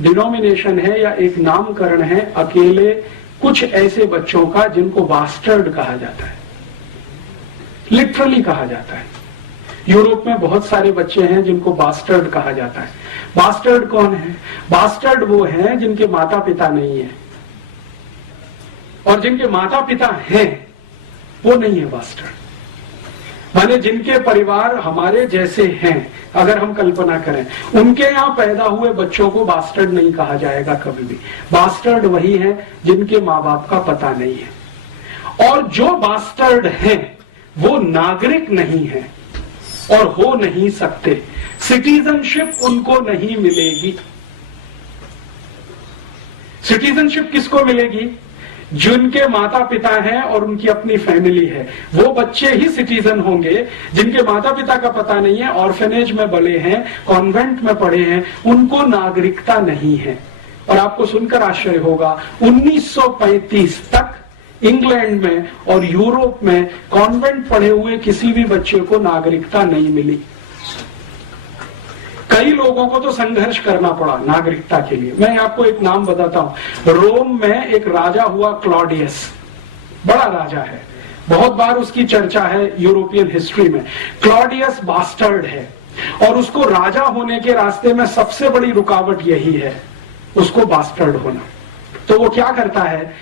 डिनोमिनेशन है या एक नामकरण है अकेले कुछ ऐसे बच्चों का जिनको बास्टर्ड कहा जाता है, लिटरली कहा जाता है। यूरोप में बहुत सारे बच्चे हैं जिनको बास्टर्ड कहा जाता है। बास्टर्ड कौन है? बास्टर्ड वो हैं जिनके माता पिता नहीं है, और जिनके माता पिता हैं वो नहीं है बास्टर्ड। माने जिनके परिवार हमारे जैसे हैं, अगर हम कल्पना करें, उनके यहाँ पैदा हुए बच्चों को बास्टर्ड नहीं कहा जाएगा कभी भी। बास्टर्ड वही है जिनके माँ बाप का पता नहीं है, और जो बास्टर्ड हैं वो नागरिक नहीं है और हो नहीं सकते। सिटीजनशिप उनको नहीं मिलेगी। सिटीजनशिप किसको मिलेगी? जिनके माता पिता हैं और उनकी अपनी फैमिली है, वो बच्चे ही सिटीजन होंगे। जिनके माता पिता का पता नहीं है, ऑर्फेनेज में बड़े हैं, कॉन्वेंट में पढ़े हैं, उनको नागरिकता नहीं है। और आपको सुनकर आश्चर्य होगा, 1935 तक इंग्लैंड में और यूरोप में कॉन्वेंट पढ़े हुए किसी भी बच्चे को नागरिकता नहीं मिली। कई लोगों को तो संघर्ष करना पड़ा नागरिकता के लिए। मैं आपको एक नाम बताता हूं। रोम में एक राजा हुआ क्लॉडियस, बड़ा राजा है, बहुत बार उसकी चर्चा है यूरोपियन हिस्ट्री में। क्लॉडियस बास्टर्ड है, और उसको राजा होने के रास्ते में सबसे बड़ी रुकावट यही है, उसको बास्टर्ड होना। तो वो क्या करता है,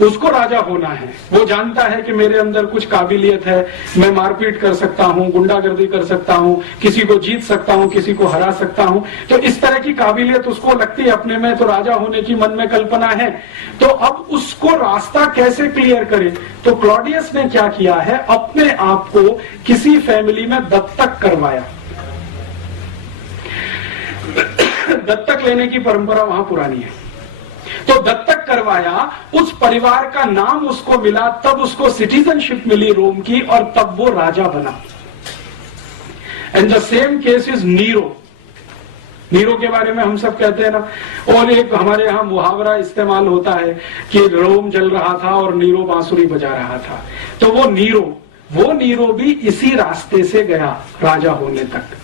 उसको राजा होना है, वो जानता है कि मेरे अंदर कुछ काबिलियत है, मैं मारपीट कर सकता हूं, गुंडागर्दी कर सकता हूं, किसी को जीत सकता हूं, किसी को हरा सकता हूं। तो इस तरह की काबिलियत उसको लगती है अपने में, तो राजा होने की मन में कल्पना है। तो अब उसको रास्ता कैसे क्लियर करे? तो क्लॉडियस ने क्या किया है, अपने आप को किसी फैमिली में दत्तक करवाया। दत्तक लेने की परंपरा वहां पुरानी है, तो दत्तक करवाया, उस परिवार का नाम उसको मिला, तब उसको सिटीजनशिप मिली रोम की, और तब वो राजा बना। And the same case is Nero. Nero के बारे में हम सब कहते हैं ना, और एक हमारे यहाँ मुहावरा इस्तेमाल होता है कि रोम जल रहा था और नीरो बांसुरी बजा रहा था। तो वो नीरो भी इसी रास्ते से गया राजा होने तक।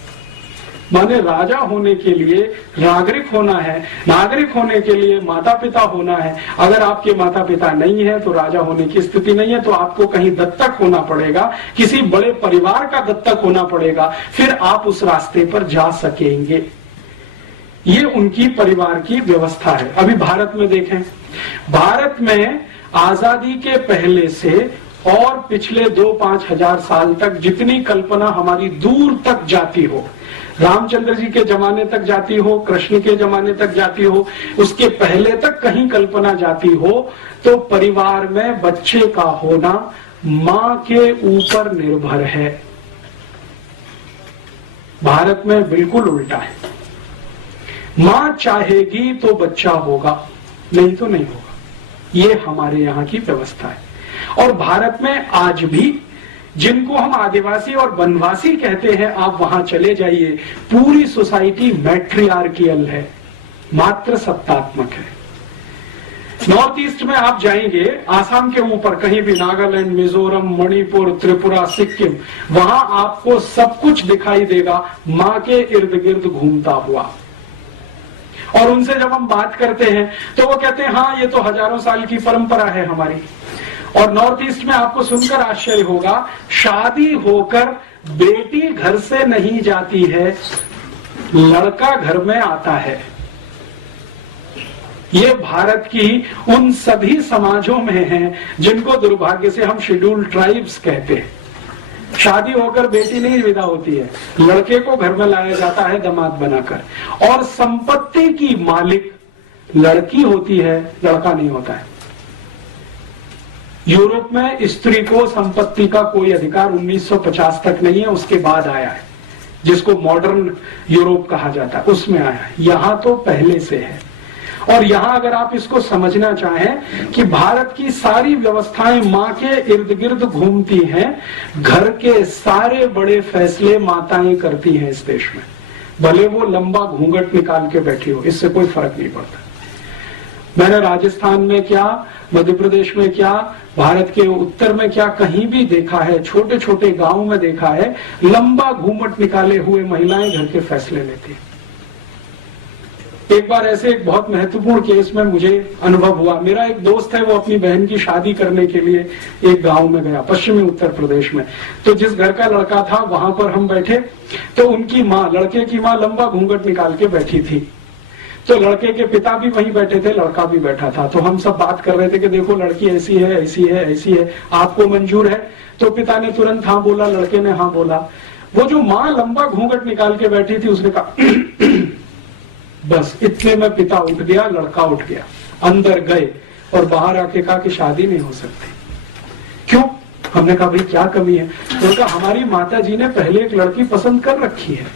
माने राजा होने के लिए नागरिक होना है, नागरिक होने के लिए माता पिता होना है। अगर आपके माता पिता नहीं है तो राजा होने की स्थिति नहीं है, तो आपको कहीं दत्तक होना पड़ेगा, किसी बड़े परिवार का दत्तक होना पड़ेगा, फिर आप उस रास्ते पर जा सकेंगे। ये उनकी परिवार की व्यवस्था है। अभी भारत में देखें, भारत में आजादी के पहले से और पिछले 2-5 हजार साल तक जितनी कल्पना हमारी दूर तक जाती हो, रामचंद्र जी के जमाने तक जाती हो, कृष्ण के जमाने तक जाती हो, उसके पहले तक कहीं कल्पना जाती हो, तो परिवार में बच्चे का होना मां के ऊपर निर्भर है। भारत में बिल्कुल उल्टा है, मां चाहेगी तो बच्चा होगा, नहीं तो नहीं होगा। ये हमारे यहाँ की व्यवस्था है। और भारत में आज भी जिनको हम आदिवासी और वनवासी कहते हैं, आप वहां चले जाइए, पूरी सोसाइटी मैट्रियार्कियल है, मात्र सत्तात्मक है। नॉर्थ ईस्ट में आप जाएंगे, आसाम के ऊपर कहीं भी, नागालैंड, मिजोरम, मणिपुर, त्रिपुरा, सिक्किम, वहां आपको सब कुछ दिखाई देगा मां के इर्द गिर्द घूमता हुआ। और उनसे जब हम बात करते हैं तो वो कहते हैं हाँ ये तो हजारों साल की परंपरा है हमारी। और नॉर्थ ईस्ट में आपको सुनकर आश्चर्य होगा, शादी होकर बेटी घर से नहीं जाती है, लड़का घर में आता है। ये भारत की उन सभी समाजों में है जिनको दुर्भाग्य से हम शेड्यूल्ड ट्राइब्स कहते हैं। शादी होकर बेटी नहीं विदा होती है, लड़के को घर में लाया जाता है दामाद बनाकर, और संपत्ति की मालिक लड़की होती है, लड़का नहीं होता है। यूरोप में स्त्री को संपत्ति का कोई अधिकार 1950 तक नहीं है, उसके बाद आया है, जिसको मॉडर्न यूरोप कहा जाता है, उसमें आया है। यहां तो पहले से है। और यहां अगर आप इसको समझना चाहें कि भारत की सारी व्यवस्थाएं मां के इर्द गिर्द घूमती हैं, घर के सारे बड़े फैसले माताएं करती हैं इस देश में, भले वो लंबा घूंघट निकाल के बैठी हो, इससे कोई फर्क नहीं पड़ता। मैंने राजस्थान में क्या, मध्य प्रदेश में क्या, भारत के उत्तर में क्या, कहीं भी देखा है, छोटे छोटे गांव में देखा है, लंबा घूमट निकाले हुए महिलाएं घर के फैसले लेती हैं। एक बार ऐसे एक बहुत महत्वपूर्ण केस में मुझे अनुभव हुआ। मेरा एक दोस्त है, वो अपनी बहन की शादी करने के लिए एक गांव में गया, पश्चिमी उत्तर प्रदेश में। तो जिस घर का लड़का था वहां पर हम बैठे, तो उनकी माँ, लड़के की माँ लंबा घूंघट निकाल के बैठी थी। तो लड़के के पिता भी वहीं बैठे थे, लड़का भी बैठा था। तो हम सब बात कर रहे थे कि देखो लड़की ऐसी है, ऐसी है, ऐसी है, आपको मंजूर है? तो पिता ने तुरंत हाँ बोला, लड़के ने हाँ बोला। वो जो माँ लंबा घूंघट निकाल के बैठी थी, उसने कहा बस इतने में पिता उठ गया, लड़का उठ गया, अंदर गए और बाहर आके कहा कि शादी नहीं हो सकती। क्यों? हमने कहा भाई क्या कमी है? तो कहा हमारी माता जी ने पहले एक लड़की पसंद कर रखी है,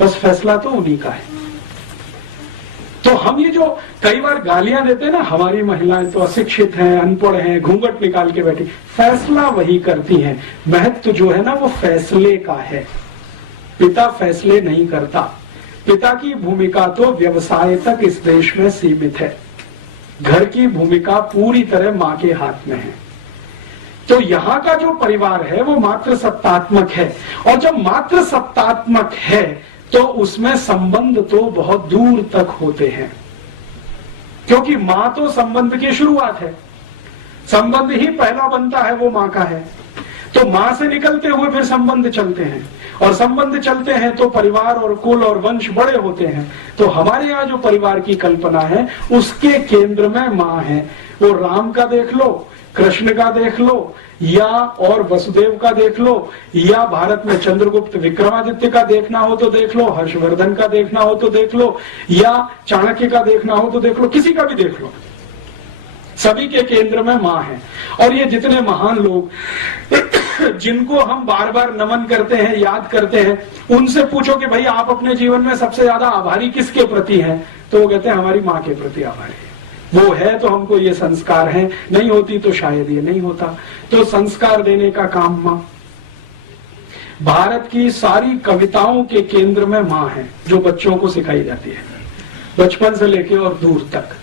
बस फैसला तो उन्हीं का है। तो हम ये जो कई बार गालियां देते हैं ना, हमारी महिलाएं तो अशिक्षित हैं, अनपढ़ हैं, घूंघट निकाल के बैठी, फैसला वही करती हैं। महत्व जो है ना वो फैसले का है, पिता फैसले नहीं करता। पिता की भूमिका तो व्यवसाय तक इस देश में सीमित है, घर की भूमिका पूरी तरह मां के हाथ में है। तो यहाँ का जो परिवार है वो मात्र सत्तात्मक है, और जब मात्र सत्तात्मक है तो उसमें संबंध तो बहुत दूर तक होते हैं, क्योंकि मां तो संबंध की शुरुआत है, संबंध ही पहला बनता है वो मां का है। तो मां से निकलते हुए फिर संबंध चलते हैं, और संबंध चलते हैं तो परिवार और कुल और वंश बड़े होते हैं। तो हमारे यहाँ जो परिवार की कल्पना है उसके केंद्र में मां है। वो राम का देख लो, कृष्ण का देख लो, या और वसुदेव का देख लो, या भारत में चंद्रगुप्त विक्रमादित्य का देखना हो तो देख लो, हर्षवर्धन का देखना हो तो देख लो, या चाणक्य का देखना हो तो देख लो, किसी का भी देख लो, सभी के केंद्र में मां है। और ये जितने महान लोग जिनको हम बार बार नमन करते हैं, याद करते हैं, उनसे पूछो कि भाई आप अपने जीवन में सबसे ज्यादा आभारी किसके प्रति हैं, तो वो कहते हैं हमारी मां के प्रति आभारी है। वो है तो हमको ये संस्कार है, नहीं होती तो शायद ये नहीं होता। तो संस्कार देने का काम मां। भारत की सारी कविताओं के केंद्र में मां है, जो बच्चों को सिखाई जाती है बचपन से लेके और दूर तक।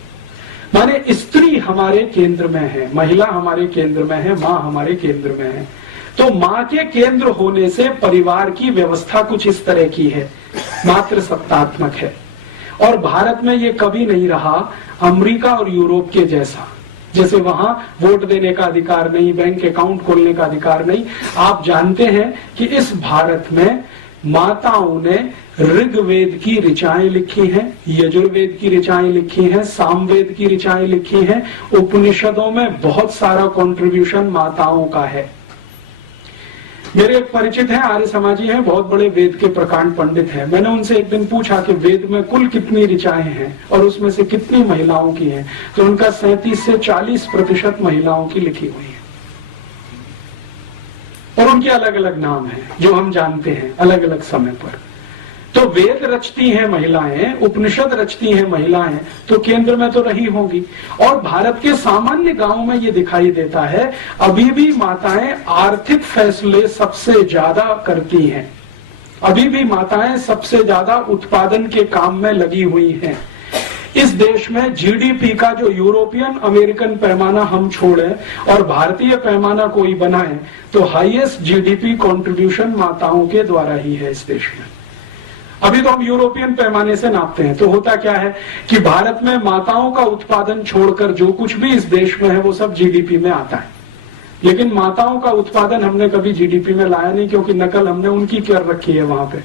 माने स्त्री हमारे केंद्र में है, महिला हमारे केंद्र में है, मां हमारे केंद्र में है। तो मां के केंद्र होने से परिवार की व्यवस्था कुछ इस तरह की है, मात्र सत्तात्मक है। और भारत में ये कभी नहीं रहा अमेरिका और यूरोप के जैसा, जैसे वहां वोट देने का अधिकार नहीं, बैंक अकाउंट खोलने का अधिकार नहीं। आप जानते हैं कि इस भारत में माताओं ने ऋग्वेद की ऋचाएं लिखी हैं, यजुर्वेद की ऋचाएं लिखी हैं, सामवेद की ऋचाएं लिखी हैं। उपनिषदों में बहुत सारा कंट्रीब्यूशन माताओं का है। मेरे एक परिचित हैं, आर्य समाजी हैं, बहुत बड़े वेद के प्रकांड पंडित हैं। मैंने उनसे एक दिन पूछा कि वेद में कुल कितनी ऋचाएं हैं और उसमें से कितनी महिलाओं की हैं, तो उनका 37 से 40% महिलाओं की लिखी हुई है। और उनके अलग अलग नाम हैं जो हम जानते हैं अलग अलग समय पर। तो वेद रचती हैं महिलाएं, उपनिषद रचती हैं महिलाएं, तो केंद्र में तो रही होंगी। और भारत के सामान्य गांव में ये दिखाई देता है, अभी भी माताएं आर्थिक फैसले सबसे ज्यादा करती हैं, अभी भी माताएं सबसे ज्यादा उत्पादन के काम में लगी हुई हैं। इस देश में जीडीपी का जो यूरोपियन अमेरिकन पैमाना हम छोड़ें और भारतीय पैमाना कोई बनाए, तो हाईएस्ट जीडीपी कंट्रीब्यूशन माताओं के द्वारा ही है इस देश में। अभी तो हम यूरोपियन पैमाने से नापते हैं, तो होता क्या है कि भारत में माताओं का उत्पादन छोड़कर जो कुछ भी इस देश में है वो सब जीडीपी में आता है। लेकिन माताओं का उत्पादन हमने कभी जीडीपी में लाया नहीं, क्योंकि नकल हमने उनकी कर रखी है। वहां पे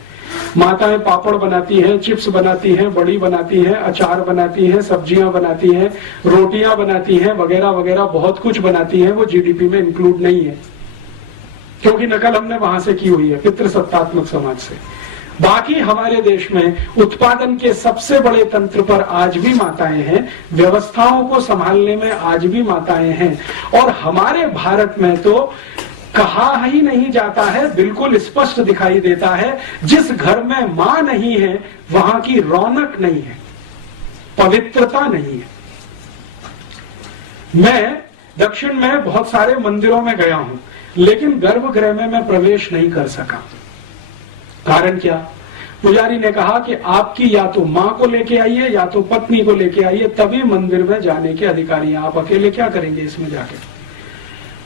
माताएं पापड़ बनाती हैं, चिप्स बनाती हैं, बड़ी बनाती हैं, अचार बनाती हैं, सब्जियां बनाती हैं, रोटियां बनाती हैं, वगैरह वगैरह बहुत कुछ बनाती हैं। वो जीडीपी में इंक्लूड नहीं है, क्योंकि नकल हमने वहां से की हुई है, पितृसत्तात्मक समाज से। बाकी हमारे देश में उत्पादन के सबसे बड़े तंत्र पर आज भी माताएं हैं, व्यवस्थाओं को संभालने में आज भी माताएं हैं। और हमारे भारत में तो कहा ही नहीं जाता है, बिल्कुल स्पष्ट दिखाई देता है, जिस घर में मां नहीं है वहां की रौनक नहीं है, पवित्रता नहीं है। मैं दक्षिण में बहुत सारे मंदिरों में गया हूं, लेकिन गर्भगृह में मैं प्रवेश नहीं कर सका। कारण क्या? पुजारी ने कहा कि आपकी या तो मां को लेके आइए या तो पत्नी को लेके आइए, तभी मंदिर में जाने के अधिकारी हैं। आप अकेले क्या करेंगे इसमें जाके?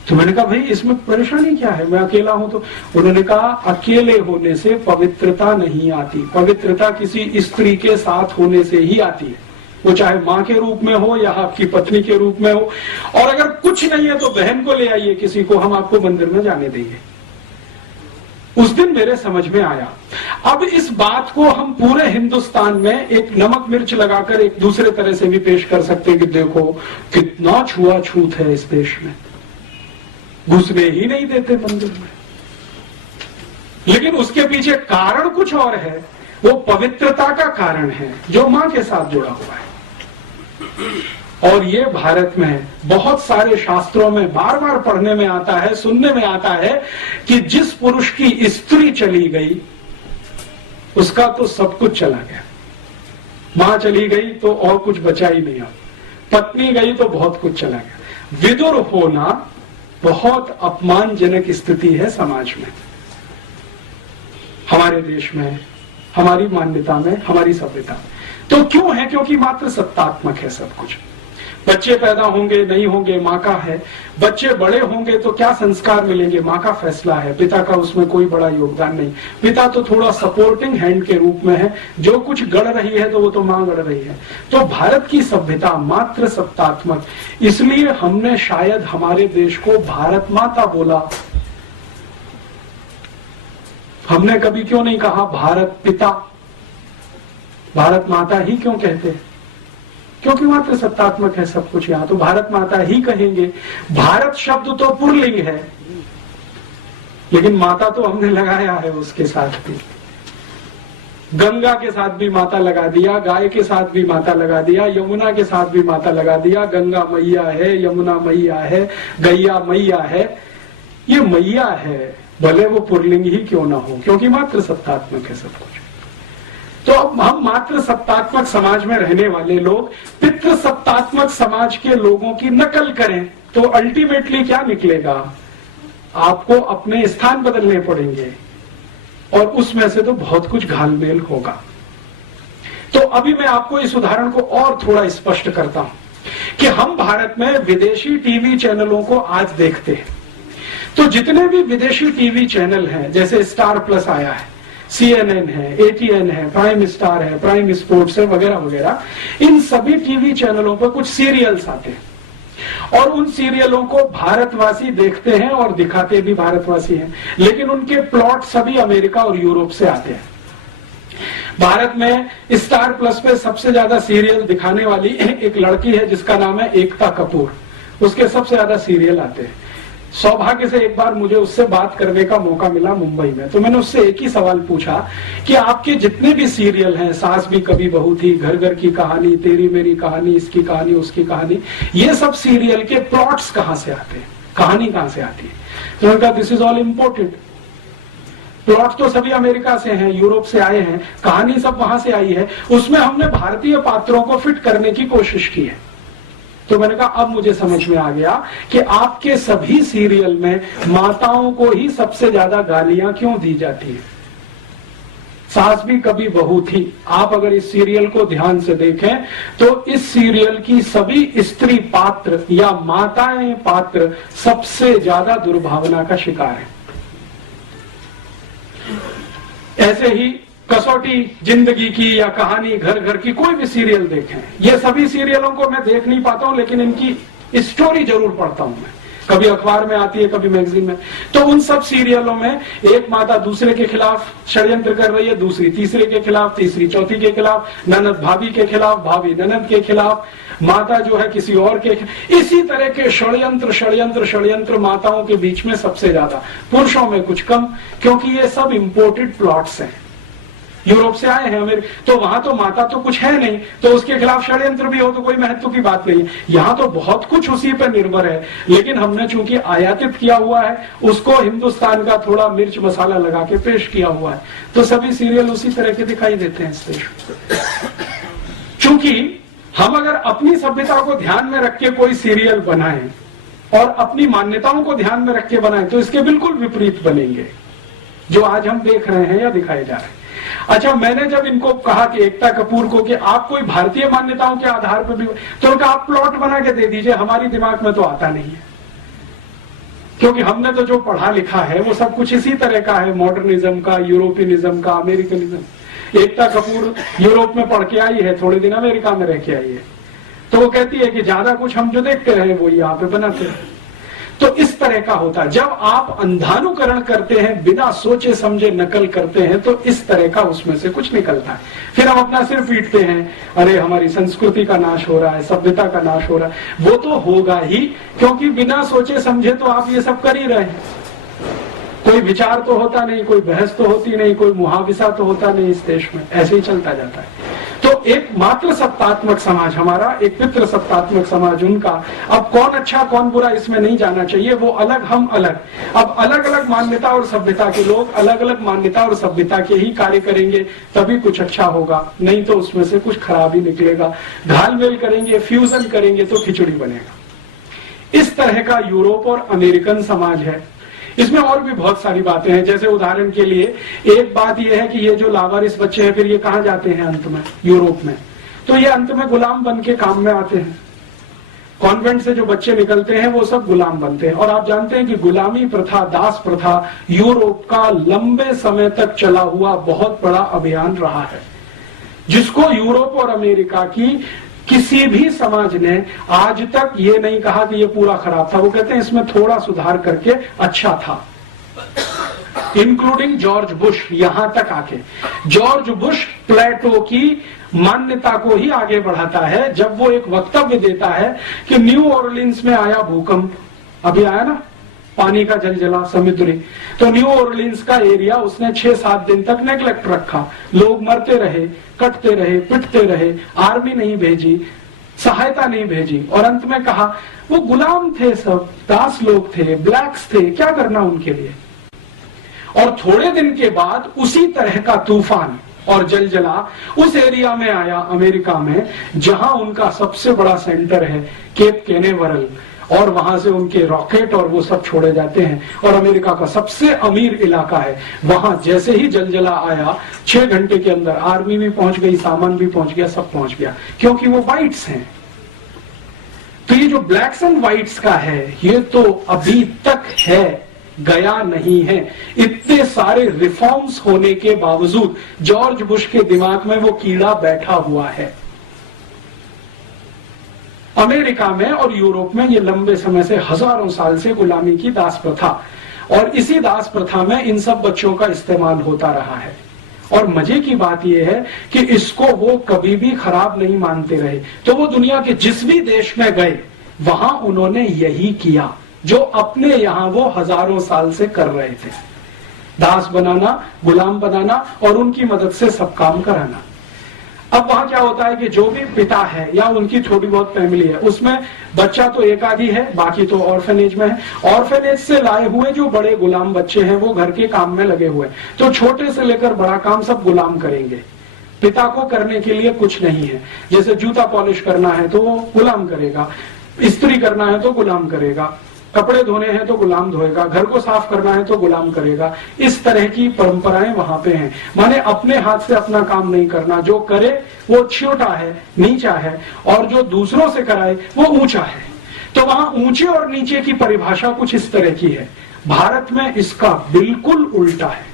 तो मैंने कहा भाई इसमें परेशानी क्या है, मैं अकेला हूं तो। उन्होंने कहा अकेले होने से पवित्रता नहीं आती, पवित्रता किसी स्त्री के साथ होने से ही आती है, वो चाहे मां के रूप में हो या आपकी पत्नी के रूप में हो। और अगर कुछ नहीं है तो बहन को ले आइए किसी को, हम आपको मंदिर में जाने देंगे। उस दिन मेरे समझ में आया। अब इस बात को हम पूरे हिंदुस्तान में एक नमक मिर्च लगाकर एक दूसरे तरह से भी पेश कर सकते हैं कि देखो कितना छुआछूत है इस देश में, घुसने ही नहीं देते मंदिर में। लेकिन उसके पीछे कारण कुछ और है, वो पवित्रता का कारण है जो मां के साथ जुड़ा हुआ है। और ये भारत में बहुत सारे शास्त्रों में बार बार पढ़ने में आता है, सुनने में आता है कि जिस पुरुष की स्त्री चली गई उसका तो सब कुछ चला गया। मां चली गई तो और कुछ बचा ही नहीं, पत्नी गई तो बहुत कुछ चला गया। विदुर होना बहुत अपमानजनक स्थिति है समाज में, हमारे देश में, हमारी मान्यता में, हमारी सभ्यता में। तो क्यों है? क्योंकि मात्र सत्तात्मक है सब कुछ। बच्चे पैदा होंगे नहीं होंगे मां का है, बच्चे बड़े होंगे तो क्या संस्कार मिलेंगे मां का फैसला है, पिता का उसमें कोई बड़ा योगदान नहीं। पिता तो थोड़ा सपोर्टिंग हैंड के रूप में है, जो कुछ गढ़ रही है तो वो तो मां गढ़ रही है। तो भारत की सभ्यता मात्र सत्तात्मक, इसलिए हमने शायद हमारे देश को भारत माता बोला। हमने कभी क्यों नहीं कहा भारत पिता, भारत माता ही क्यों कहते हैं? क्योंकि मात्र सत्तात्मक है सब कुछ। यहां तो भारत माता ही कहेंगे। भारत शब्द तो पुल्लिंग है, लेकिन माता तो हमने लगाया है उसके साथ भी। गंगा के साथ भी माता लगा दिया, गाय के साथ भी माता लगा दिया, यमुना के साथ भी माता लगा दिया। गंगा मैया है, यमुना मैया है, गैया मैया है। ये मैया है, भले वो पुल्लिंग ही क्यों ना हो, क्योंकि मात्र सत्तात्मक है सब कुछ। तो अब हम मात्र सत्तात्मक समाज में रहने वाले लोग पितृ सत्तात्मक समाज के लोगों की नकल करें तो अल्टीमेटली क्या निकलेगा? आपको अपने स्थान बदलने पड़ेंगे और उसमें से तो बहुत कुछ घालमेल होगा। तो अभी मैं आपको इस उदाहरण को और थोड़ा स्पष्ट करता हूं कि हम भारत में विदेशी टीवी चैनलों को आज देखते हैं। तो जितने भी विदेशी टीवी चैनल हैं, जैसे स्टार प्लस आया है, CNN है, ATN है, प्राइम स्टार है, प्राइम स्पोर्ट्स है, वगैरह वगैरह, इन सभी टीवी चैनलों पर कुछ सीरियल्स आते हैं और उन सीरियलों को भारतवासी देखते हैं और दिखाते भी भारतवासी हैं, लेकिन उनके प्लॉट सभी अमेरिका और यूरोप से आते हैं। भारत में स्टार प्लस पे सबसे ज्यादा सीरियल दिखाने वाली एक लड़की है जिसका नाम है एकता कपूर, उसके सबसे ज्यादा सीरियल आते हैं। सौभाग्य से एक बार मुझे उससे बात करने का मौका मिला मुंबई में, तो मैंने उससे एक ही सवाल पूछा कि आपके जितने भी सीरियल हैं, सास भी कभी बहू थी, घर घर की कहानी, तेरी मेरी कहानी, इसकी कहानी, उसकी कहानी, ये सब सीरियल के प्लॉट्स कहां से आते हैं, कहानी कहां से आती है? तो मैंने कहा this is all important. Plot तो सभी अमेरिका से हैं, यूरोप से आए हैं, कहानी सब वहां से आई है, उसमें हमने भारतीय पात्रों को फिट करने की कोशिश की है। तो मैंने कहा अब मुझे समझ में आ गया कि आपके सभी सीरियल में माताओं को ही सबसे ज्यादा गालियां क्यों दी जाती है। सास भी कभी बहू थी, आप अगर इस सीरियल को ध्यान से देखें तो इस सीरियल की सभी स्त्री पात्र या माताएं पात्र सबसे ज्यादा दुर्भावना का शिकार है। ऐसे ही कसौटी जिंदगी की या कहानी घर घर की, कोई भी सीरियल देखें, ये सभी सीरियलों को मैं देख नहीं पाता हूं, लेकिन इनकी स्टोरी जरूर पढ़ता हूं मैं। कभी अखबार में आती है, कभी मैगजीन में। तो उन सब सीरियलों में एक माता दूसरे के खिलाफ षड्यंत्र कर रही है, दूसरी तीसरे के खिलाफ, तीसरी चौथी के खिलाफ, ननद भाभी के खिलाफ, भाभी ननद के खिलाफ, माता जो है किसी और के। इसी तरह के षड्यंत्र षड्यंत्र षड्यंत्र माताओं के बीच में सबसे ज्यादा, पुरुषों में कुछ कम, क्योंकि ये सब इंपोर्टेड प्लॉट्स हैं, यूरोप से आए हैं अमेरिका। तो वहां तो माता तो कुछ है नहीं, तो उसके खिलाफ षड्यंत्र भी हो तो कोई महत्व की बात नहीं है। यहाँ तो बहुत कुछ उसी पर निर्भर है, लेकिन हमने चूंकि आयातित किया हुआ है, उसको हिंदुस्तान का थोड़ा मिर्च मसाला लगा के पेश किया हुआ है, तो सभी सीरियल उसी तरह के दिखाई देते हैं इस देश में। चूंकि हम अगर अपनी सभ्यता को ध्यान में रख के कोई सीरियल बनाएं और अपनी मान्यताओं को ध्यान में रख के बनाएं, तो इसके बिल्कुल विपरीत बनेंगे जो आज हम देख रहे हैं या दिखाए जा रहे हैं। अच्छा, मैंने जब इनको कहा कि एकता कपूर को कि आप कोई भारतीय मान्यताओं के आधार पर भी, तो उनका आप प्लॉट बना के दे दीजिए, हमारी दिमाग में तो आता नहीं है, क्योंकि हमने तो जो पढ़ा लिखा है वो सब कुछ इसी तरह का है, मॉडर्निज्म का, यूरोपियनिज्म का, अमेरिकनिज्म। एकता कपूर यूरोप में पढ़ के आई है, थोड़े दिन अमेरिका में रह के आई है, तो वो कहती है कि ज्यादा कुछ हम जो देखते रहे वो यहाँ पे बनाते रहे। तो इस तरह का होता है, जब आप अंधानुकरण करते हैं, बिना सोचे समझे नकल करते हैं, तो इस तरह का उसमें से कुछ निकलता है। फिर हम अपना सिर पीटते हैं, अरे हमारी संस्कृति का नाश हो रहा है, सभ्यता का नाश हो रहा है। वो तो होगा ही, क्योंकि बिना सोचे समझे तो आप ये सब कर ही रहे हैं। कोई विचार तो होता नहीं, कोई बहस तो होती नहीं, कोई मुहाविसा तो होता नहीं इस देश में, ऐसे ही चलता जाता है। तो एक मात्र सत्तात्मक समाज हमारा, एक पितृ सत्तात्मक समाज उनका। अब कौन अच्छा कौन बुरा इसमें नहीं जाना चाहिए, वो अलग हम अलग। अब अलग अलग मान्यता और सभ्यता के लोग अलग अलग मान्यता और सभ्यता के ही कार्य करेंगे, तभी कुछ अच्छा होगा, नहीं तो उसमें से कुछ खराब ही निकलेगा। घालमेल करेंगे, फ्यूजन करेंगे तो खिचड़ी बनेगा। इस तरह का यूरोप और अमेरिकन समाज है। इसमें और भी बहुत सारी बातें हैं, जैसे उदाहरण के लिए एक बात यह है कि ये जो लावारिस बच्चे हैं, फिर ये कहाँ जाते हैं अंत में, यूरोप में, तो ये अंत में गुलाम बन के काम में आते हैं। कॉन्वेंट से जो बच्चे निकलते हैं वो सब गुलाम बनते हैं। और आप जानते हैं कि गुलामी प्रथा, दास प्रथा यूरोप का लंबे समय तक चला हुआ बहुत बड़ा अभियान रहा है, जिसको यूरोप और अमेरिका की किसी भी समाज ने आज तक ये नहीं कहा कि ये पूरा खराब था। वो कहते हैं इसमें थोड़ा सुधार करके अच्छा था, इंक्लूडिंग जॉर्ज बुश। यहां तक आके जॉर्ज बुश प्लेटो की मान्यता को ही आगे बढ़ाता है, जब वो एक वक्तव्य देता है कि न्यू ऑरलिन्स में आया भूकंप, अभी आया ना, पानी का जलजला समुद्री, तो न्यू ऑरलिन्स का एरिया उसने 6-7 दिन तक नेग्लेक्ट रखा। लोग मरते रहे, कटते रहे, पिटते रहे, आर्मी नहीं भेजी, सहायता नहीं भेजी, और अंत में कहा वो गुलाम थे, सब दास लोग थे, ब्लैक्स थे, क्या करना उनके लिए। और थोड़े दिन के बाद उसी तरह का तूफान और जलजला उस एरिया में आया अमेरिका में, जहां उनका सबसे बड़ा सेंटर है केप कैनेवरल, और वहां से उनके रॉकेट और वो सब छोड़े जाते हैं, और अमेरिका का सबसे अमीर इलाका है। वहां जैसे ही जलजला आया, 6 घंटे के अंदर आर्मी भी पहुंच गई, सामान भी पहुंच गया, सब पहुंच गया, क्योंकि वो व्हाइट्स हैं। तो ये जो ब्लैक्स एंड व्हाइट्स का है, ये तो अभी तक है, गया नहीं है। इतने सारे रिफॉर्म्स होने के बावजूद जॉर्ज बुश के दिमाग में वो कीड़ा बैठा हुआ है। अमेरिका में और यूरोप में ये लंबे समय से, हजारों साल से गुलामी की दास प्रथा, और इसी दास प्रथा में इन सब बच्चों का इस्तेमाल होता रहा है। और मजे की बात यह है कि इसको वो कभी भी खराब नहीं मानते रहे। तो वो दुनिया के जिस भी देश में गए, वहां उन्होंने यही किया जो अपने यहां वो हजारों साल से कर रहे थे, दास बनाना, गुलाम बनाना और उनकी मदद से सब काम कराना। अब वहां क्या होता है कि जो भी पिता है या उनकी थोड़ी बहुत फैमिली है, उसमें बच्चा तो एक आधी है, बाकी तो ऑर्फेनेज में है। ऑर्फेनेज से लाए हुए जो बड़े गुलाम बच्चे हैं वो घर के काम में लगे हुए, तो छोटे से लेकर बड़ा काम सब गुलाम करेंगे। पिता को करने के लिए कुछ नहीं है। जैसे जूता पॉलिश करना है तो वो गुलाम करेगा, इस्त्री करना है तो गुलाम करेगा, कपड़े धोने हैं तो गुलाम धोएगा, घर को साफ करना है तो गुलाम करेगा। इस तरह की परंपराएं वहां पे हैं। माने अपने हाथ से अपना काम नहीं करना, जो करे वो छोटा है, नीचा है, और जो दूसरों से कराए वो ऊंचा है। तो वहां ऊंचे और नीचे की परिभाषा कुछ इस तरह की है। भारत में इसका बिल्कुल उल्टा है।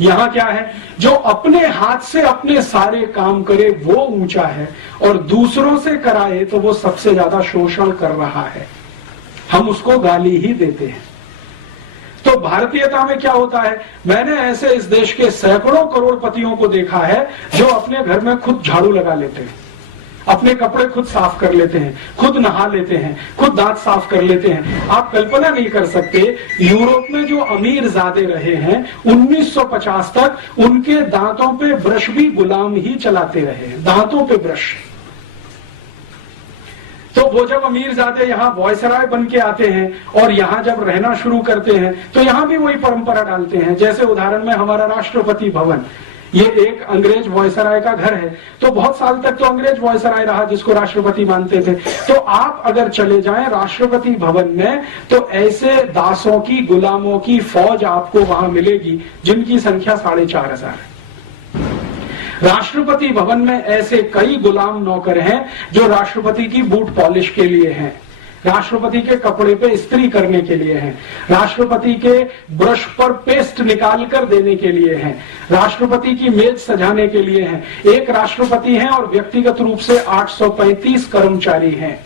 यहां क्या है, जो अपने हाथ से अपने सारे काम करे वो ऊंचा है, और दूसरों से कराए तो वो सबसे ज्यादा शोषण कर रहा है। हम उसको गाली ही देते हैं। तो भारतीयता में क्या होता है, मैंने ऐसे इस देश के सैकड़ों करोड़पतियों को देखा है जो अपने घर में खुद झाड़ू लगा लेते हैं, अपने कपड़े खुद साफ कर लेते हैं, खुद नहा लेते हैं, खुद दांत साफ कर लेते हैं। आप कल्पना नहीं कर सकते, यूरोप में जो अमीर ज़ादे रहे हैं 1950 तक, उनके दांतों पे ब्रश भी गुलाम ही चलाते रहे हैं, दांतों पे ब्रश। तो वो जब अमीरजादे यहाँ वॉयसराय बन के आते हैं और यहाँ जब रहना शुरू करते हैं तो यहाँ भी वही परंपरा डालते हैं। जैसे उदाहरण में हमारा राष्ट्रपति भवन, ये एक अंग्रेज वॉयसराय का घर है, तो बहुत साल तक तो अंग्रेज वॉयसराय रहा जिसको राष्ट्रपति मानते थे। तो आप अगर चले जाएं राष्ट्रपति भवन में तो ऐसे दासों की, गुलामों की फौज आपको वहां मिलेगी जिनकी संख्या 4,500 है। राष्ट्रपति भवन में ऐसे कई गुलाम नौकर हैं जो राष्ट्रपति की बूट पॉलिश के लिए हैं, राष्ट्रपति के कपड़े पे इस्त्री करने के लिए हैं, राष्ट्रपति के ब्रश पर पेस्ट निकाल कर देने के लिए हैं, राष्ट्रपति की मेज सजाने के लिए हैं। एक राष्ट्रपति हैं और व्यक्तिगत रूप से 835 कर्मचारी हैं।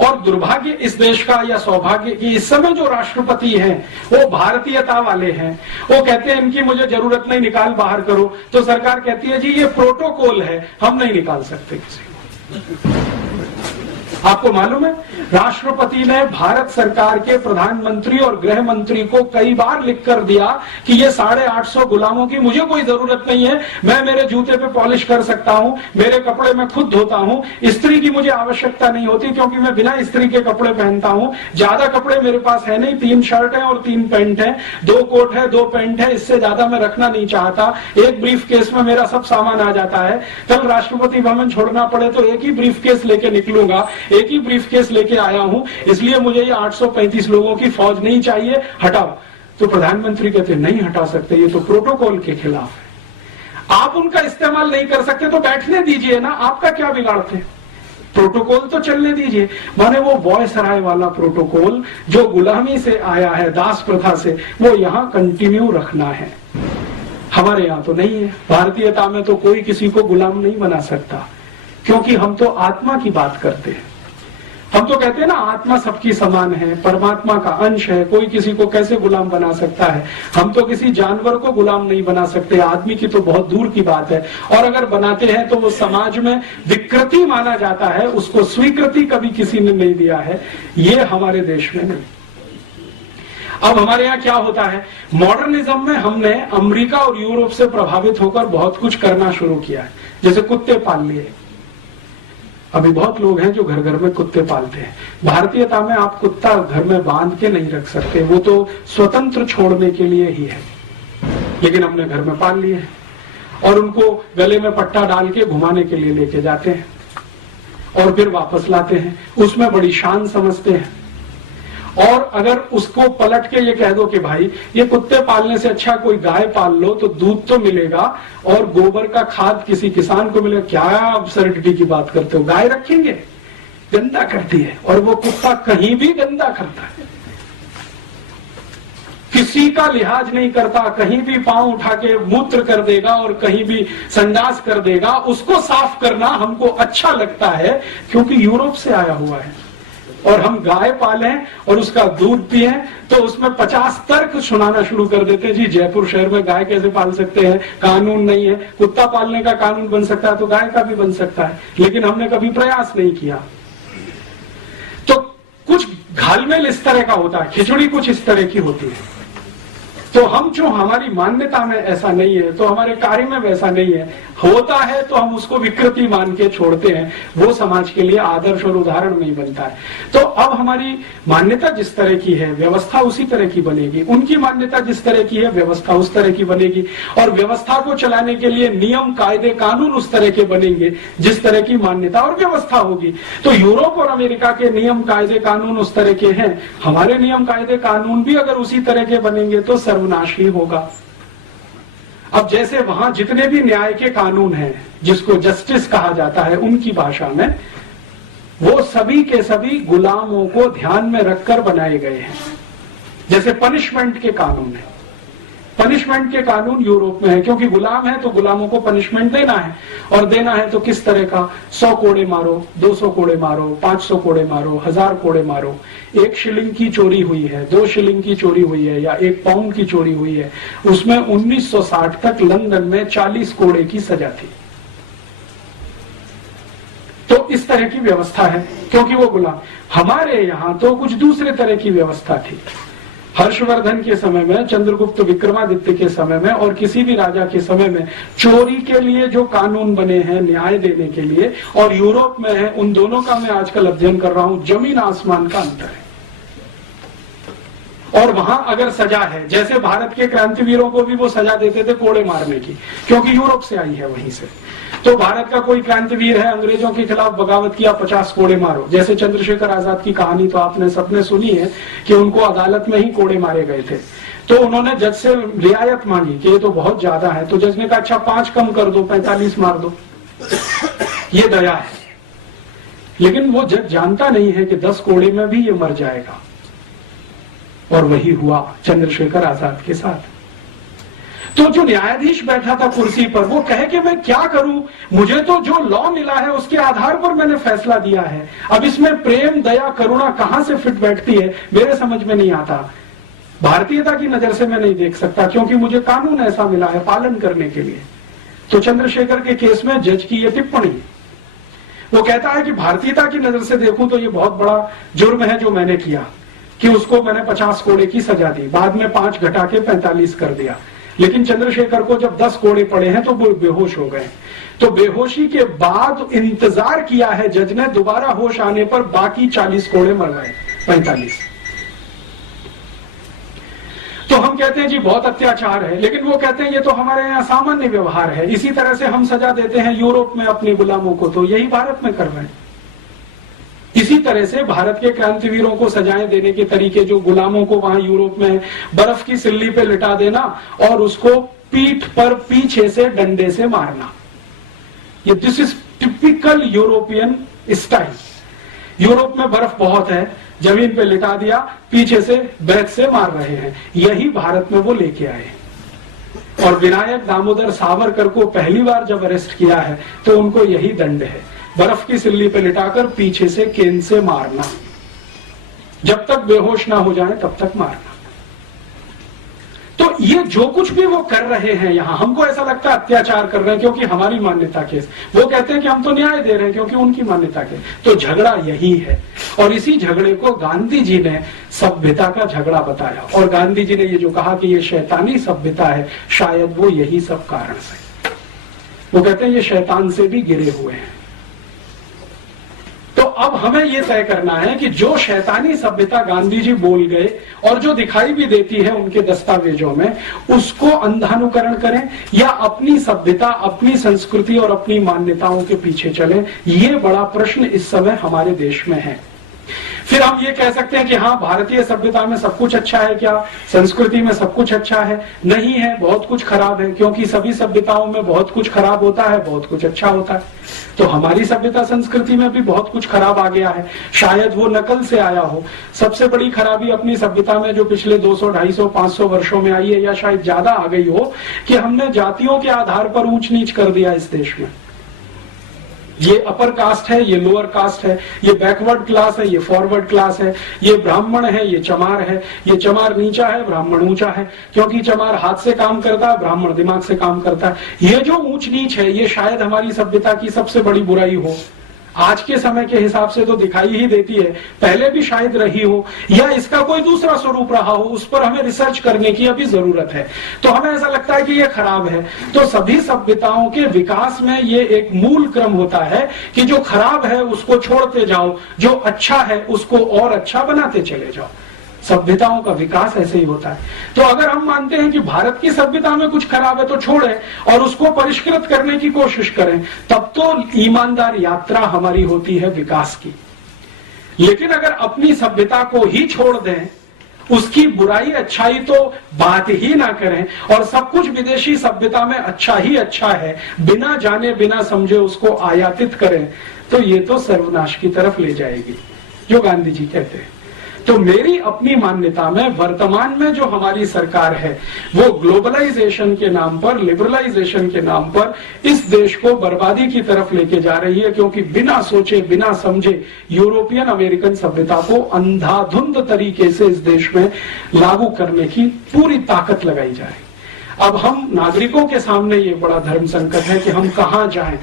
और दुर्भाग्य इस देश का या सौभाग्य कि इस समय जो राष्ट्रपति हैं वो भारतीयता वाले हैं। वो कहते हैं इनकी मुझे जरूरत नहीं, निकाल बाहर करो। तो सरकार कहती है जी ये प्रोटोकॉल है, हम नहीं निकाल सकते किसी को। आपको मालूम है राष्ट्रपति ने भारत सरकार के प्रधानमंत्री और गृह मंत्री को कई बार लिखकर दिया कि ये 850 गुलामों की मुझे कोई जरूरत नहीं है, मैं मेरे जूते पे पॉलिश कर सकता हूं, मेरे कपड़े मैं खुद धोता हूं, स्त्री की मुझे आवश्यकता नहीं होती क्योंकि मैं बिना स्त्री के कपड़े पहनता हूं, ज्यादा कपड़े मेरे पास है नहीं, 3 शर्ट है और 3 पैंट है, 2 कोट है, 2 पैंट है, इससे ज्यादा मैं रखना नहीं चाहता। एक ब्रीफ केस में मेरा सब सामान आ जाता है, कल राष्ट्रपति भवन छोड़ना पड़े तो एक ही ब्रीफ केस लेके निकलूंगा, एक ही ब्रीफ केस लेके आया हूं, इसलिए मुझे ये 835 लोगों की फौज नहीं चाहिए, हटाओ। तो प्रधानमंत्री कहते नहीं हटा सकते, ये तो प्रोटोकॉल के खिलाफ है। आप उनका इस्तेमाल नहीं कर सकते तो बैठने दीजिए ना, आपका क्या बिगाड़ते? प्रोटोकॉल तो चलने दीजिए। माने वो वॉयसराय वाला प्रोटोकॉल जो गुलामी से आया है, दास प्रथा से, वो यहाँ कंटिन्यू रखना है। हमारे यहाँ तो नहीं है। भारतीयता में तो कोई किसी को गुलाम नहीं बना सकता, क्योंकि हम तो आत्मा की बात करते हैं। हम तो कहते हैं ना आत्मा सबकी समान है, परमात्मा का अंश है, कोई किसी को कैसे गुलाम बना सकता है। हम तो किसी जानवर को गुलाम नहीं बना सकते, आदमी की तो बहुत दूर की बात है। और अगर बनाते हैं तो वो समाज में विकृति माना जाता है, उसको स्वीकृति कभी किसी ने नहीं दिया है, ये हमारे देश में नहीं। अब हमारे यहाँ क्या होता है, मॉडर्निज्म में हमने अमेरिका और यूरोप से प्रभावित होकर बहुत कुछ करना शुरू किया है। जैसे कुत्ते पाल लिए, अभी बहुत लोग हैं जो घर घर में कुत्ते पालते हैं। भारतीयता में आप कुत्ता घर में बांध के नहीं रख सकते, वो तो स्वतंत्र छोड़ने के लिए ही है, लेकिन हमने घर में पाल लिए और उनको गले में पट्टा डाल के घुमाने के लिए लेके जाते हैं और फिर वापस लाते हैं, उसमें बड़ी शान समझते हैं। और अगर उसको पलट के ये कह दो कि भाई ये कुत्ते पालने से अच्छा कोई गाय पाल लो तो दूध तो मिलेगा और गोबर का खाद किसी किसान को मिलेगा, क्या अब्सर्डिटी की बात करते हो, गाय रखेंगे, गंदा करती है। और वो कुत्ता कहीं भी गंदा करता है, किसी का लिहाज नहीं करता, कहीं भी पांव उठा के मूत्र कर देगा और कहीं भी संडास कर देगा। उसको साफ करना हमको अच्छा लगता है क्योंकि यूरोप से आया हुआ है। और हम गाय पालें और उसका दूध पिए तो उसमें 50 तर्क सुनाना शुरू कर देते हैं। जी जयपुर शहर में गाय कैसे पाल सकते हैं, कानून नहीं है। कुत्ता पालने का कानून बन सकता है तो गाय का भी बन सकता है, लेकिन हमने कभी प्रयास नहीं किया। तो कुछ घालमेल इस तरह का होता है, खिचड़ी कुछ इस तरह की होती है। तो हम जो हमारी मान्यता में ऐसा नहीं है तो हमारे कार्य में वैसा नहीं है, होता है तो हम उसको विकृति मान के छोड़ते हैं, वो समाज के लिए आदर्श और उदाहरण नहीं बनता है। तो अब हमारी मान्यता जिस तरह की है व्यवस्था उसी तरह की बनेगी, उनकी मान्यता जिस तरह की है व्यवस्था उस तरह की बनेगी, और व्यवस्था को चलाने के लिए नियम कायदे कानून उस तरह के बनेंगे जिस तरह की मान्यता और व्यवस्था होगी। तो यूरोप और अमेरिका के नियम कायदे कानून उस तरह के हैं, हमारे नियम कायदे कानून भी अगर उसी तरह के बनेंगे तो सर्वनाश ही होगा। अब जैसे वहां जितने भी न्याय के कानून हैं जिसको जस्टिस कहा जाता है उनकी भाषा में, वो सभी के सभी गुलामों को ध्यान में रखकर बनाए गए हैं। जैसे पनिशमेंट के कानून है, पनिशमेंट के कानून यूरोप में है, क्योंकि गुलाम है तो गुलामों को पनिशमेंट देना है, और देना है तो किस तरह का, 100 कोड़े मारो, 200 कोड़े मारो, 500 कोड़े मारो, 1000 कोड़े मारो। 1 शिलिंग की चोरी हुई है, 2 शिलिंग की चोरी हुई है, या 1 पाउंड की चोरी हुई है, उसमें 1960 तक लंदन में 40 कोड़े की सजा थी। तो इस तरह की व्यवस्था है, क्योंकि वो गुलाम। हमारे यहाँ तो कुछ दूसरे तरह की व्यवस्था थी। हर्षवर्धन के समय में, चंद्रगुप्त विक्रमादित्य के समय में, और किसी भी राजा के समय में चोरी के लिए जो कानून बने हैं न्याय देने के लिए, और यूरोप में है, उन दोनों का मैं आजकल अध्ययन कर रहा हूं। जमीन आसमान का अंतर है। और वहां अगर सजा है, जैसे भारत के क्रांतिवीरों को भी वो सजा देते थे कोड़े मारने की, क्योंकि यूरोप से आई है वहीं से। तो भारत का कोई क्रांतिवीर है, अंग्रेजों के खिलाफ बगावत किया, 50 कोड़े मारो। जैसे चंद्रशेखर आजाद की कहानी तो आपने सबने सुनी है कि उनको अदालत में ही कोड़े मारे गए थे। तो उन्होंने जज से रियायत मांगी कि ये तो बहुत ज्यादा है, तो जज ने कहा अच्छा 5 कम कर दो, 45 मार दो, ये दया है। लेकिन वो जज जानता नहीं है कि 10 कोड़े में भी ये मर जाएगा, और वही हुआ चंद्रशेखर आजाद के साथ। तो जो न्यायाधीश बैठा था कुर्सी पर, वो कहे कि मैं क्या करूं, मुझे तो जो लॉ मिला है उसके आधार पर मैंने फैसला दिया है, अब इसमें प्रेम, दया, करुणा कहां से फिट बैठती है मेरे समझ में नहीं आता। भारतीयता की नजर से मैं नहीं देख सकता, क्योंकि मुझे कानून ऐसा मिला है पालन करने के लिए। तो चंद्रशेखर के केस में जज की यह टिप्पणी, वो कहता है कि भारतीयता की नजर से देखूं तो ये बहुत बड़ा जुर्म है जो मैंने किया, कि उसको मैंने 50 कोड़े की सजा दी, बाद में 5 घटा के 45 कर दिया। लेकिन चंद्रशेखर को जब 10 कोड़े पड़े हैं तो वो बेहोश हो गए। तो बेहोशी के बाद इंतजार किया है जज ने, दोबारा होश आने पर बाकी 40 कोड़े मरवाए, 45। तो हम कहते हैं जी बहुत अत्याचार है, लेकिन वो कहते हैं ये तो हमारे यहाँ सामान्य व्यवहार है। इसी तरह से हम सजा देते हैं यूरोप में अपने गुलामों को, तो यही भारत में कर रहे हैं। इसी तरह से भारत के क्रांतिवीरों को सजाएं देने के तरीके, जो गुलामों को वहां यूरोप में बर्फ की सिल्ली पे लिटा देना और उसको पीठ पर पीछे से डंडे से मारना, ये this is typical European style. Europe में बर्फ बहुत है, जमीन पे लिटा दिया, पीछे से बैक से मार रहे हैं, यही भारत में वो लेके आए। और विनायक दामोदर सावरकर को पहली बार जब अरेस्ट किया है तो उनको यही दंड है, बर्फ की सिल्ली पे लिटाकर पीछे से केन से मारना, जब तक बेहोश ना हो जाए तब तक मारना। तो ये जो कुछ भी वो कर रहे हैं यहां, हमको ऐसा लगता है अत्याचार कर रहे हैं क्योंकि हमारी मान्यता के, वो कहते हैं कि हम तो न्याय दे रहे हैं क्योंकि उनकी मान्यता के। तो झगड़ा यही है, और इसी झगड़े को गांधी जी ने सभ्यता का झगड़ा बताया। और गांधी जी ने ये जो कहा कि ये शैतानी सभ्यता है, शायद वो यही सब कारण से, वो कहते हैं ये शैतान से भी गिरे हुए हैं। तो अब हमें यह तय करना है कि जो शैतानी सभ्यता गांधी जी बोल गए और जो दिखाई भी देती है उनके दस्तावेजों में, उसको अंधानुकरण करें या अपनी सभ्यता, अपनी संस्कृति और अपनी मान्यताओं के पीछे चलें। ये बड़ा प्रश्न इस समय हमारे देश में है। फिर हम ये कह सकते हैं कि हाँ, भारतीय सभ्यता में सब कुछ अच्छा है क्या, संस्कृति में सब कुछ अच्छा है? नहीं है, बहुत कुछ खराब है, क्योंकि सभी सभ्यताओं में बहुत कुछ खराब होता है, बहुत कुछ अच्छा होता है। तो हमारी सभ्यता संस्कृति में भी बहुत कुछ खराब आ गया है, शायद वो नकल से आया हो। सबसे बड़ी खराबी अपनी सभ्यता में जो पिछले 200, 250, 500 वर्षों में आई है, या शायद ज्यादा आ गई हो, कि हमने जातियों के आधार पर ऊंच नीच कर दिया इस देश में। ये अपर कास्ट है, ये लोअर कास्ट है, ये बैकवर्ड क्लास है, ये फॉरवर्ड क्लास है, ये ब्राह्मण है, ये चमार है, ये चमार नीचा है, ब्राह्मण ऊंचा है, क्योंकि चमार हाथ से काम करता है, ब्राह्मण दिमाग से काम करता है। ये जो ऊंच नीच है, ये शायद हमारी सभ्यता की सबसे बड़ी बुराई हो। आज के समय के हिसाब से तो दिखाई ही देती है, पहले भी शायद रही हो, या इसका कोई दूसरा स्वरूप रहा हो, उस पर हमें रिसर्च करने की अभी जरूरत है। तो हमें ऐसा लगता है कि ये खराब है। तो सभी सभ्यताओं के विकास में ये एक मूल क्रम होता है कि जो खराब है उसको छोड़ते जाओ, जो अच्छा है उसको और अच्छा बनाते चले जाओ। सभ्यताओं का विकास ऐसे ही होता है। तो अगर हम मानते हैं कि भारत की सभ्यता में कुछ खराब है तो छोड़ें और उसको परिष्कृत करने की कोशिश करें, तब तो ईमानदार यात्रा हमारी होती है विकास की। लेकिन अगर अपनी सभ्यता को ही छोड़ दें, उसकी बुराई अच्छाई तो बात ही ना करें, और सब कुछ विदेशी सभ्यता में अच्छा ही अच्छा है, बिना जाने बिना समझे उसको आयातित करें, तो ये तो सर्वनाश की तरफ ले जाएगी, जो गांधी जी कहते हैं। तो मेरी अपनी मान्यता में वर्तमान में जो हमारी सरकार है वो ग्लोबलाइजेशन के नाम पर, लिबरलाइजेशन के नाम पर इस देश को बर्बादी की तरफ लेके जा रही है, क्योंकि बिना सोचे बिना समझे यूरोपियन अमेरिकन सभ्यता को अंधाधुंध तरीके से इस देश में लागू करने की पूरी ताकत लगाई जा रही है। अब हम नागरिकों के सामने ये बड़ा धर्म संकट है कि हम कहां जाएं।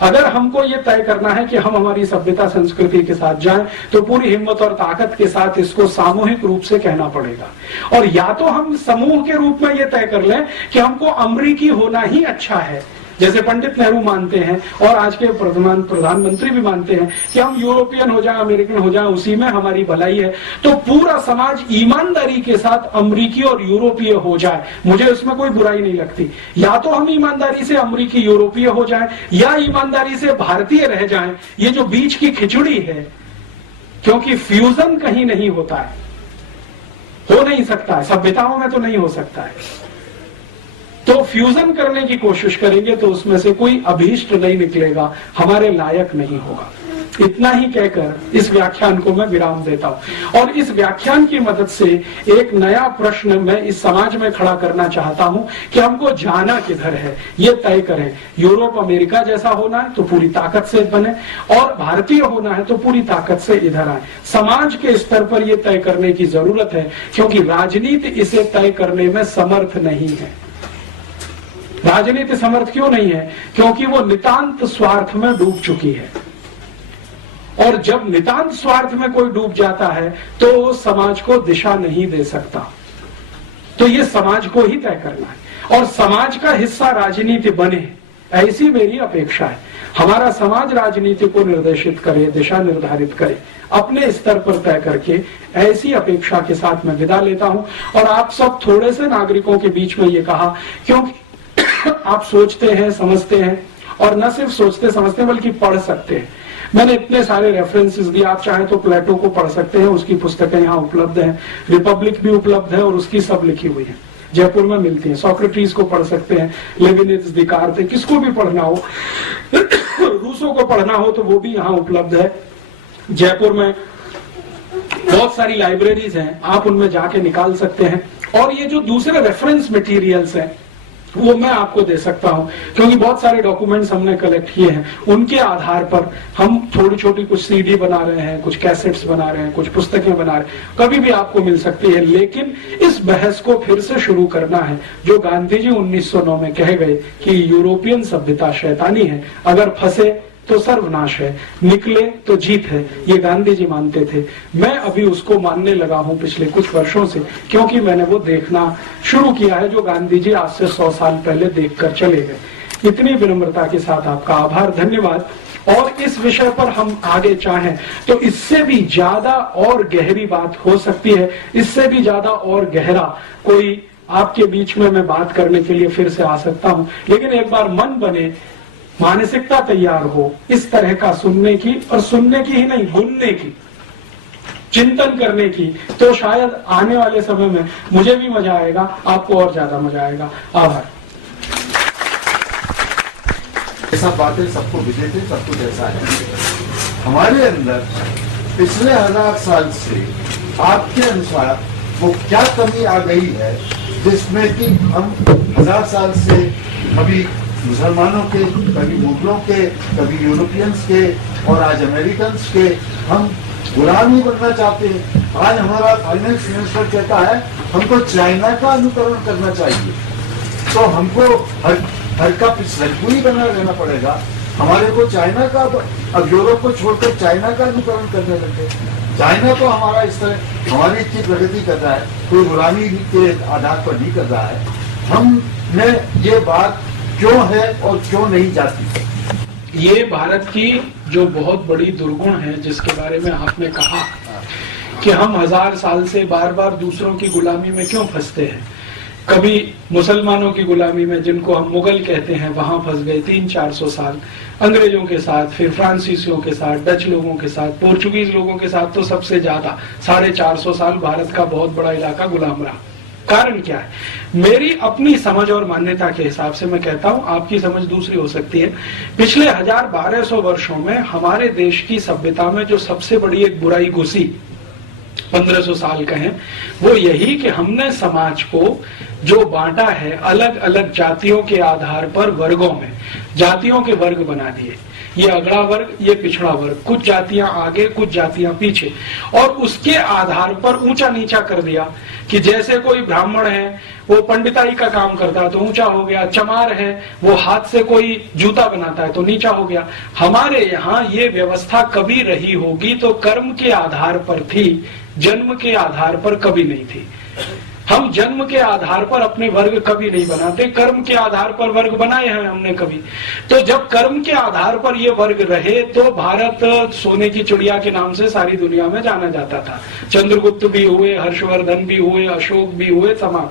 अगर हमको ये तय करना है कि हम हमारी सभ्यता संस्कृति के साथ जाएं, तो पूरी हिम्मत और ताकत के साथ इसको सामूहिक रूप से कहना पड़ेगा। और या तो हम समूह के रूप में ये तय कर लें कि हमको अमरीकी होना ही अच्छा है, जैसे पंडित नेहरू मानते हैं और आज के प्रधानमंत्री भी मानते हैं कि हम यूरोपियन हो जाए, अमेरिकन हो जाए, उसी में हमारी भलाई है। तो पूरा समाज ईमानदारी के साथ अमरीकी और यूरोपीय हो जाए, मुझे उसमें कोई बुराई नहीं लगती। या तो हम ईमानदारी से अमरीकी यूरोपीय हो जाए या ईमानदारी से भारतीय रह जाएं। ये जो बीच की खिचड़ी है, क्योंकि फ्यूजन कहीं नहीं होता है, हो नहीं सकता है, सभ्यताओं में तो नहीं हो सकता है। तो फ्यूजन करने की कोशिश करेंगे तो उसमें से कोई अभीष्ट नहीं निकलेगा, हमारे लायक नहीं होगा। इतना ही कहकर इस व्याख्यान को मैं विराम देता हूं। और इस व्याख्यान की मदद से एक नया प्रश्न मैं इस समाज में खड़ा करना चाहता हूं कि हमको जाना किधर है, ये तय करें। यूरोप अमेरिका जैसा होना है तो पूरी ताकत से बने, और भारतीय होना है तो पूरी ताकत से इधर आए। समाज के स्तर पर यह तय करने की जरूरत है, क्योंकि राजनीति इसे तय करने में समर्थ नहीं है। राजनीति समर्थ क्यों नहीं है? क्योंकि वो नितांत स्वार्थ में डूब चुकी है। और जब नितांत स्वार्थ में कोई डूब जाता है तो वो समाज को दिशा नहीं दे सकता। तो ये समाज को ही तय करना है, और समाज का हिस्सा राजनीति बने, ऐसी मेरी अपेक्षा है। हमारा समाज राजनीति को निर्देशित करे, दिशा निर्धारित करे, अपने स्तर पर तय करके, ऐसी अपेक्षा के साथ मैं विदा लेता हूं। और आप सब थोड़े से नागरिकों के बीच में ये कहा, क्योंकि आप सोचते हैं, समझते हैं, और न सिर्फ सोचते समझते हैं बल्कि पढ़ सकते हैं। मैंने इतने सारे रेफरेंसेस दिए, आप चाहें तो प्लेटो को पढ़ सकते हैं, उसकी पुस्तकें यहाँ उपलब्ध हैं, रिपब्लिक भी उपलब्ध है और उसकी सब लिखी हुई है, जयपुर में मिलती है। सोक्रेटिस को पढ़ सकते हैं, लेविनिट्स, दिकार्ते, किसको भी पढ़ना हो, रूसो को पढ़ना हो तो वो भी यहाँ उपलब्ध है। जयपुर में बहुत सारी लाइब्रेरीज हैं, आप उनमें जाके निकाल सकते हैं। और ये जो दूसरे रेफरेंस मटेरियल्स हैं वो मैं आपको दे सकता हूं, क्योंकि बहुत सारे डॉक्यूमेंट्स हमने कलेक्ट किए हैं। उनके आधार पर हम छोटी छोटी कुछ सीडी बना रहे हैं, कुछ कैसेट्स बना रहे हैं, कुछ पुस्तकें बना रहे हैं, कभी भी आपको मिल सकती है। लेकिन इस बहस को फिर से शुरू करना है, जो गांधी जी 1909 में कह गए कि यूरोपियन सभ्यता शैतानी है, अगर फंसे तो सर्वनाश है, निकले तो जीत है, ये गांधी जी मानते थे। मैं अभी उसको मानने लगा हूं पिछले कुछ वर्षों से, क्योंकि मैंने वो देखना शुरू किया है जो गांधी जी आज से 100 साल पहले देखकर चले गए। इतनी विनम्रता के साथ आपका आभार, धन्यवाद। और इस विषय पर हम आगे चाहें तो इससे भी ज्यादा और गहरी बात हो सकती है, इससे भी ज्यादा और गहरा कोई आपके बीच में मैं बात करने के लिए फिर से आ सकता हूं। लेकिन एक बार मन बने, मानसिकता तैयार हो इस तरह का सुनने की, और सुनने की ही नहीं, बुनने की, चिंतन करने की, तो शायद आने वाले समय में मुझे भी मजा आएगा, आपको और ज्यादा मजा आएगा। आभार। ऐसा बातें सबको विदित है, सब कुछ ऐसा है। हमारे अंदर पिछले 1000 साल से आपके अनुसार वो क्या कमी आ गई है, जिसमें कि हम 1000 साल से कभी मुसलमानों के, कभी मुगलों के, कभी यूरोपियंस के, और आज अमेरिकन्स के हम गुलाम ही बनना चाहते हैं। आज हमारा फाइनेंस मिनिस्टर कहता है हमको चाइना का अनुकरण करना चाहिए, तो हमको हर का पिछलग्गू ही बना रहना पड़ेगा। हमारे को चाइना का, अब यूरोप को छोड़कर चाइना का अनुकरण करने लगे। चाइना तो हमारा इस तरह हमारी इतनी प्रगति कर रहा है, कोई गुलामी के आधार पर नहीं कर रहा है। हमने ये बात क्यों है और क्यों नहीं जाती? ये भारत की जो बहुत बड़ी दुर्गुण है, जिसके बारे में आपने कहा कि हम 1000 साल से बार बार दूसरों की गुलामी में क्यों फंसते हैं। कभी मुसलमानों की गुलामी में, जिनको हम मुगल कहते हैं, वहां फंस गए 300-400 साल, अंग्रेजों के साथ, फिर फ्रांसीसियों के साथ, डच लोगों के साथ, पोर्चुगीज लोगों के साथ तो सबसे ज्यादा 450 साल भारत का बहुत बड़ा इलाका गुलाम रहा। कारण क्या है? मेरी अपनी समझ और मान्यता के हिसाब से मैं कहता हूं, आपकी समझ दूसरी हो सकती है। पिछले 1000-1200 वर्षों में हमारे देश की सभ्यता में जो सबसे बड़ी एक बुराई घुसी 1500 साल कहें, वो यही कि हमने समाज को जो बांटा है अलग अलग जातियों के आधार पर वर्गों में, जातियों के वर्ग बना दिए। ये अगड़ा वर्ग, ये पिछड़ा वर्ग, कुछ जातियां आगे कुछ जातियां पीछे, और उसके आधार पर ऊंचा नीचा कर दिया कि जैसे कोई ब्राह्मण है वो पंडिताई का काम करता है तो ऊंचा हो गया, चमार है वो हाथ से कोई जूता बनाता है तो नीचा हो गया। हमारे यहाँ ये व्यवस्था कभी रही होगी तो कर्म के आधार पर थी, जन्म के आधार पर कभी नहीं थी। हम जन्म के आधार पर अपने वर्ग कभी नहीं बनाते, कर्म के आधार पर वर्ग बनाए हैं हमने कभी। तो जब कर्म के आधार पर ये वर्ग रहे तो भारत सोने की चिड़िया के नाम से सारी दुनिया में जाना जाता था। चंद्रगुप्त भी हुए, हर्षवर्धन भी हुए, अशोक भी हुए, तमाम।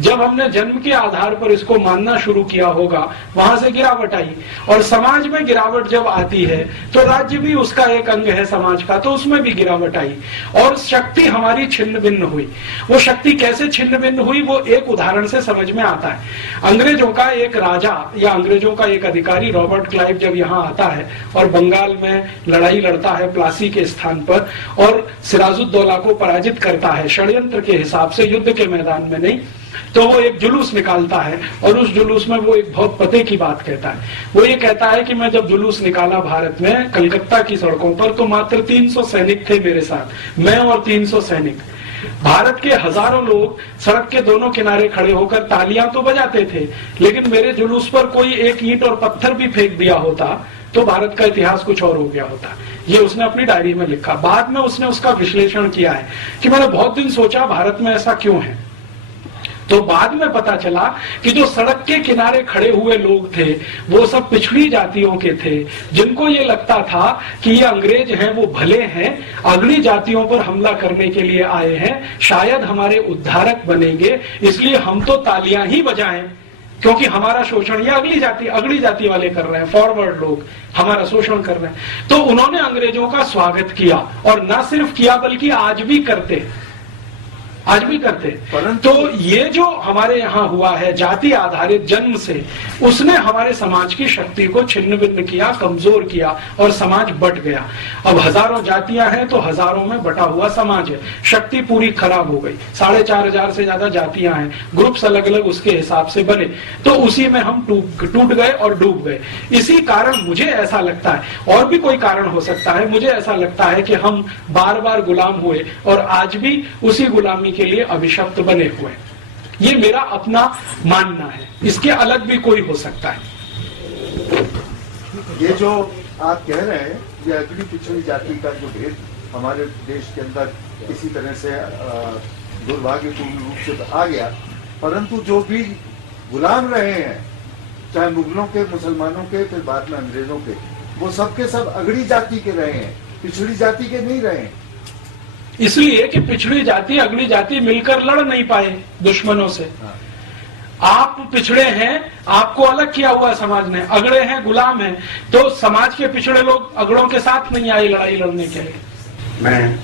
जब हमने जन्म के आधार पर इसको मानना शुरू किया होगा, वहां से गिरावट आई, और समाज में गिरावट जब आती है तो राज्य भी उसका एक अंग है समाज का, तो उसमें भी गिरावट आई और शक्ति हमारी छिन्न भिन्न हुई। वो शक्ति कैसे छिन्न भिन्न हुई वो एक उदाहरण से समझ में आता है। अंग्रेजों का एक राजा या अंग्रेजों का एक अधिकारी रॉबर्ट क्लाइव जब यहाँ आता है और बंगाल में लड़ाई लड़ता है प्लासी के स्थान पर और सिराजुद्दौला को पराजित करता है षड्यंत्र के हिसाब से, युद्ध के मैदान में नहीं, तो वो एक जुलूस निकालता है और उस जुलूस में वो एक बहुत पते की बात कहता है। वो ये कहता है कि मैं जब जुलूस निकाला भारत में कलकत्ता की सड़कों पर तो मात्र 300 सैनिक थे मेरे साथ, मैं और 300 सैनिक। भारत के हजारों लोग सड़क के दोनों किनारे खड़े होकर तालियां तो बजाते थे, लेकिन मेरे जुलूस पर कोई एक ईंट और पत्थर भी फेंक दिया होता तो भारत का इतिहास कुछ और हो गया होता। ये उसने अपनी डायरी में लिखा। बाद में उसने उसका विश्लेषण किया है कि मैंने बहुत दिन सोचा भारत में ऐसा क्यों है, तो बाद में पता चला कि जो सड़क के किनारे खड़े हुए लोग थे वो सब पिछड़ी जातियों के थे, जिनको ये लगता था कि ये अंग्रेज हैं वो भले हैं, अगली जातियों पर हमला करने के लिए आए हैं, शायद हमारे उद्धारक बनेंगे, इसलिए हम तो तालियां ही बजाएं क्योंकि हमारा शोषण ये अगली जाति वाले कर रहे हैं, फॉरवर्ड लोग हमारा शोषण कर रहे हैं। तो उन्होंने अंग्रेजों का स्वागत किया और न सिर्फ किया बल्कि आज भी करते। तो ये जो हमारे यहाँ हुआ है जाति आधारित जन्म से, उसने हमारे समाज की शक्ति को छिन्न भिन्न किया, कमजोर किया और समाज बट गया। अब हजारों जातियां हैं तो हजारों में बटा हुआ समाज है, शक्ति पूरी खराब हो गई। 4500 से ज्यादा जातियां हैं, ग्रुप्स अलग अलग उसके हिसाब से बने, तो उसी में हम टूट गए और डूब गए। इसी कारण मुझे ऐसा लगता है, और भी कोई कारण हो सकता है, मुझे ऐसा लगता है कि हम बार बार गुलाम हुए और आज भी उसी गुलामी के लिए अभिशप्त बने हुए। ये मेरा अपना मानना है, इसके अलग भी कोई हो सकता है। ये जो आप कह रहे हैं ये अगली पिछड़ी जाति का जो भेद हमारे देश के अंदर किसी तरह से दुर्भाग्यपूर्ण रूप से आ गया, परंतु जो भी गुलाम रहे हैं, चाहे मुगलों के, मुसलमानों के, फिर बाद में अंग्रेजों के, वो सबके सब अगड़ी जाति के रहे हैं, पिछड़ी जाति के नहीं रहे हैं। इसलिए कि पिछड़ी जाति अगली जाति मिलकर लड़ नहीं पाए दुश्मनों से। आप पिछड़े हैं, आपको अलग किया हुआ समाज ने, अगड़े हैं, गुलाम हैं, तो समाज के पिछड़े लोग अगड़ों के साथ नहीं आए लड़ाई लड़ने के लिए। मैं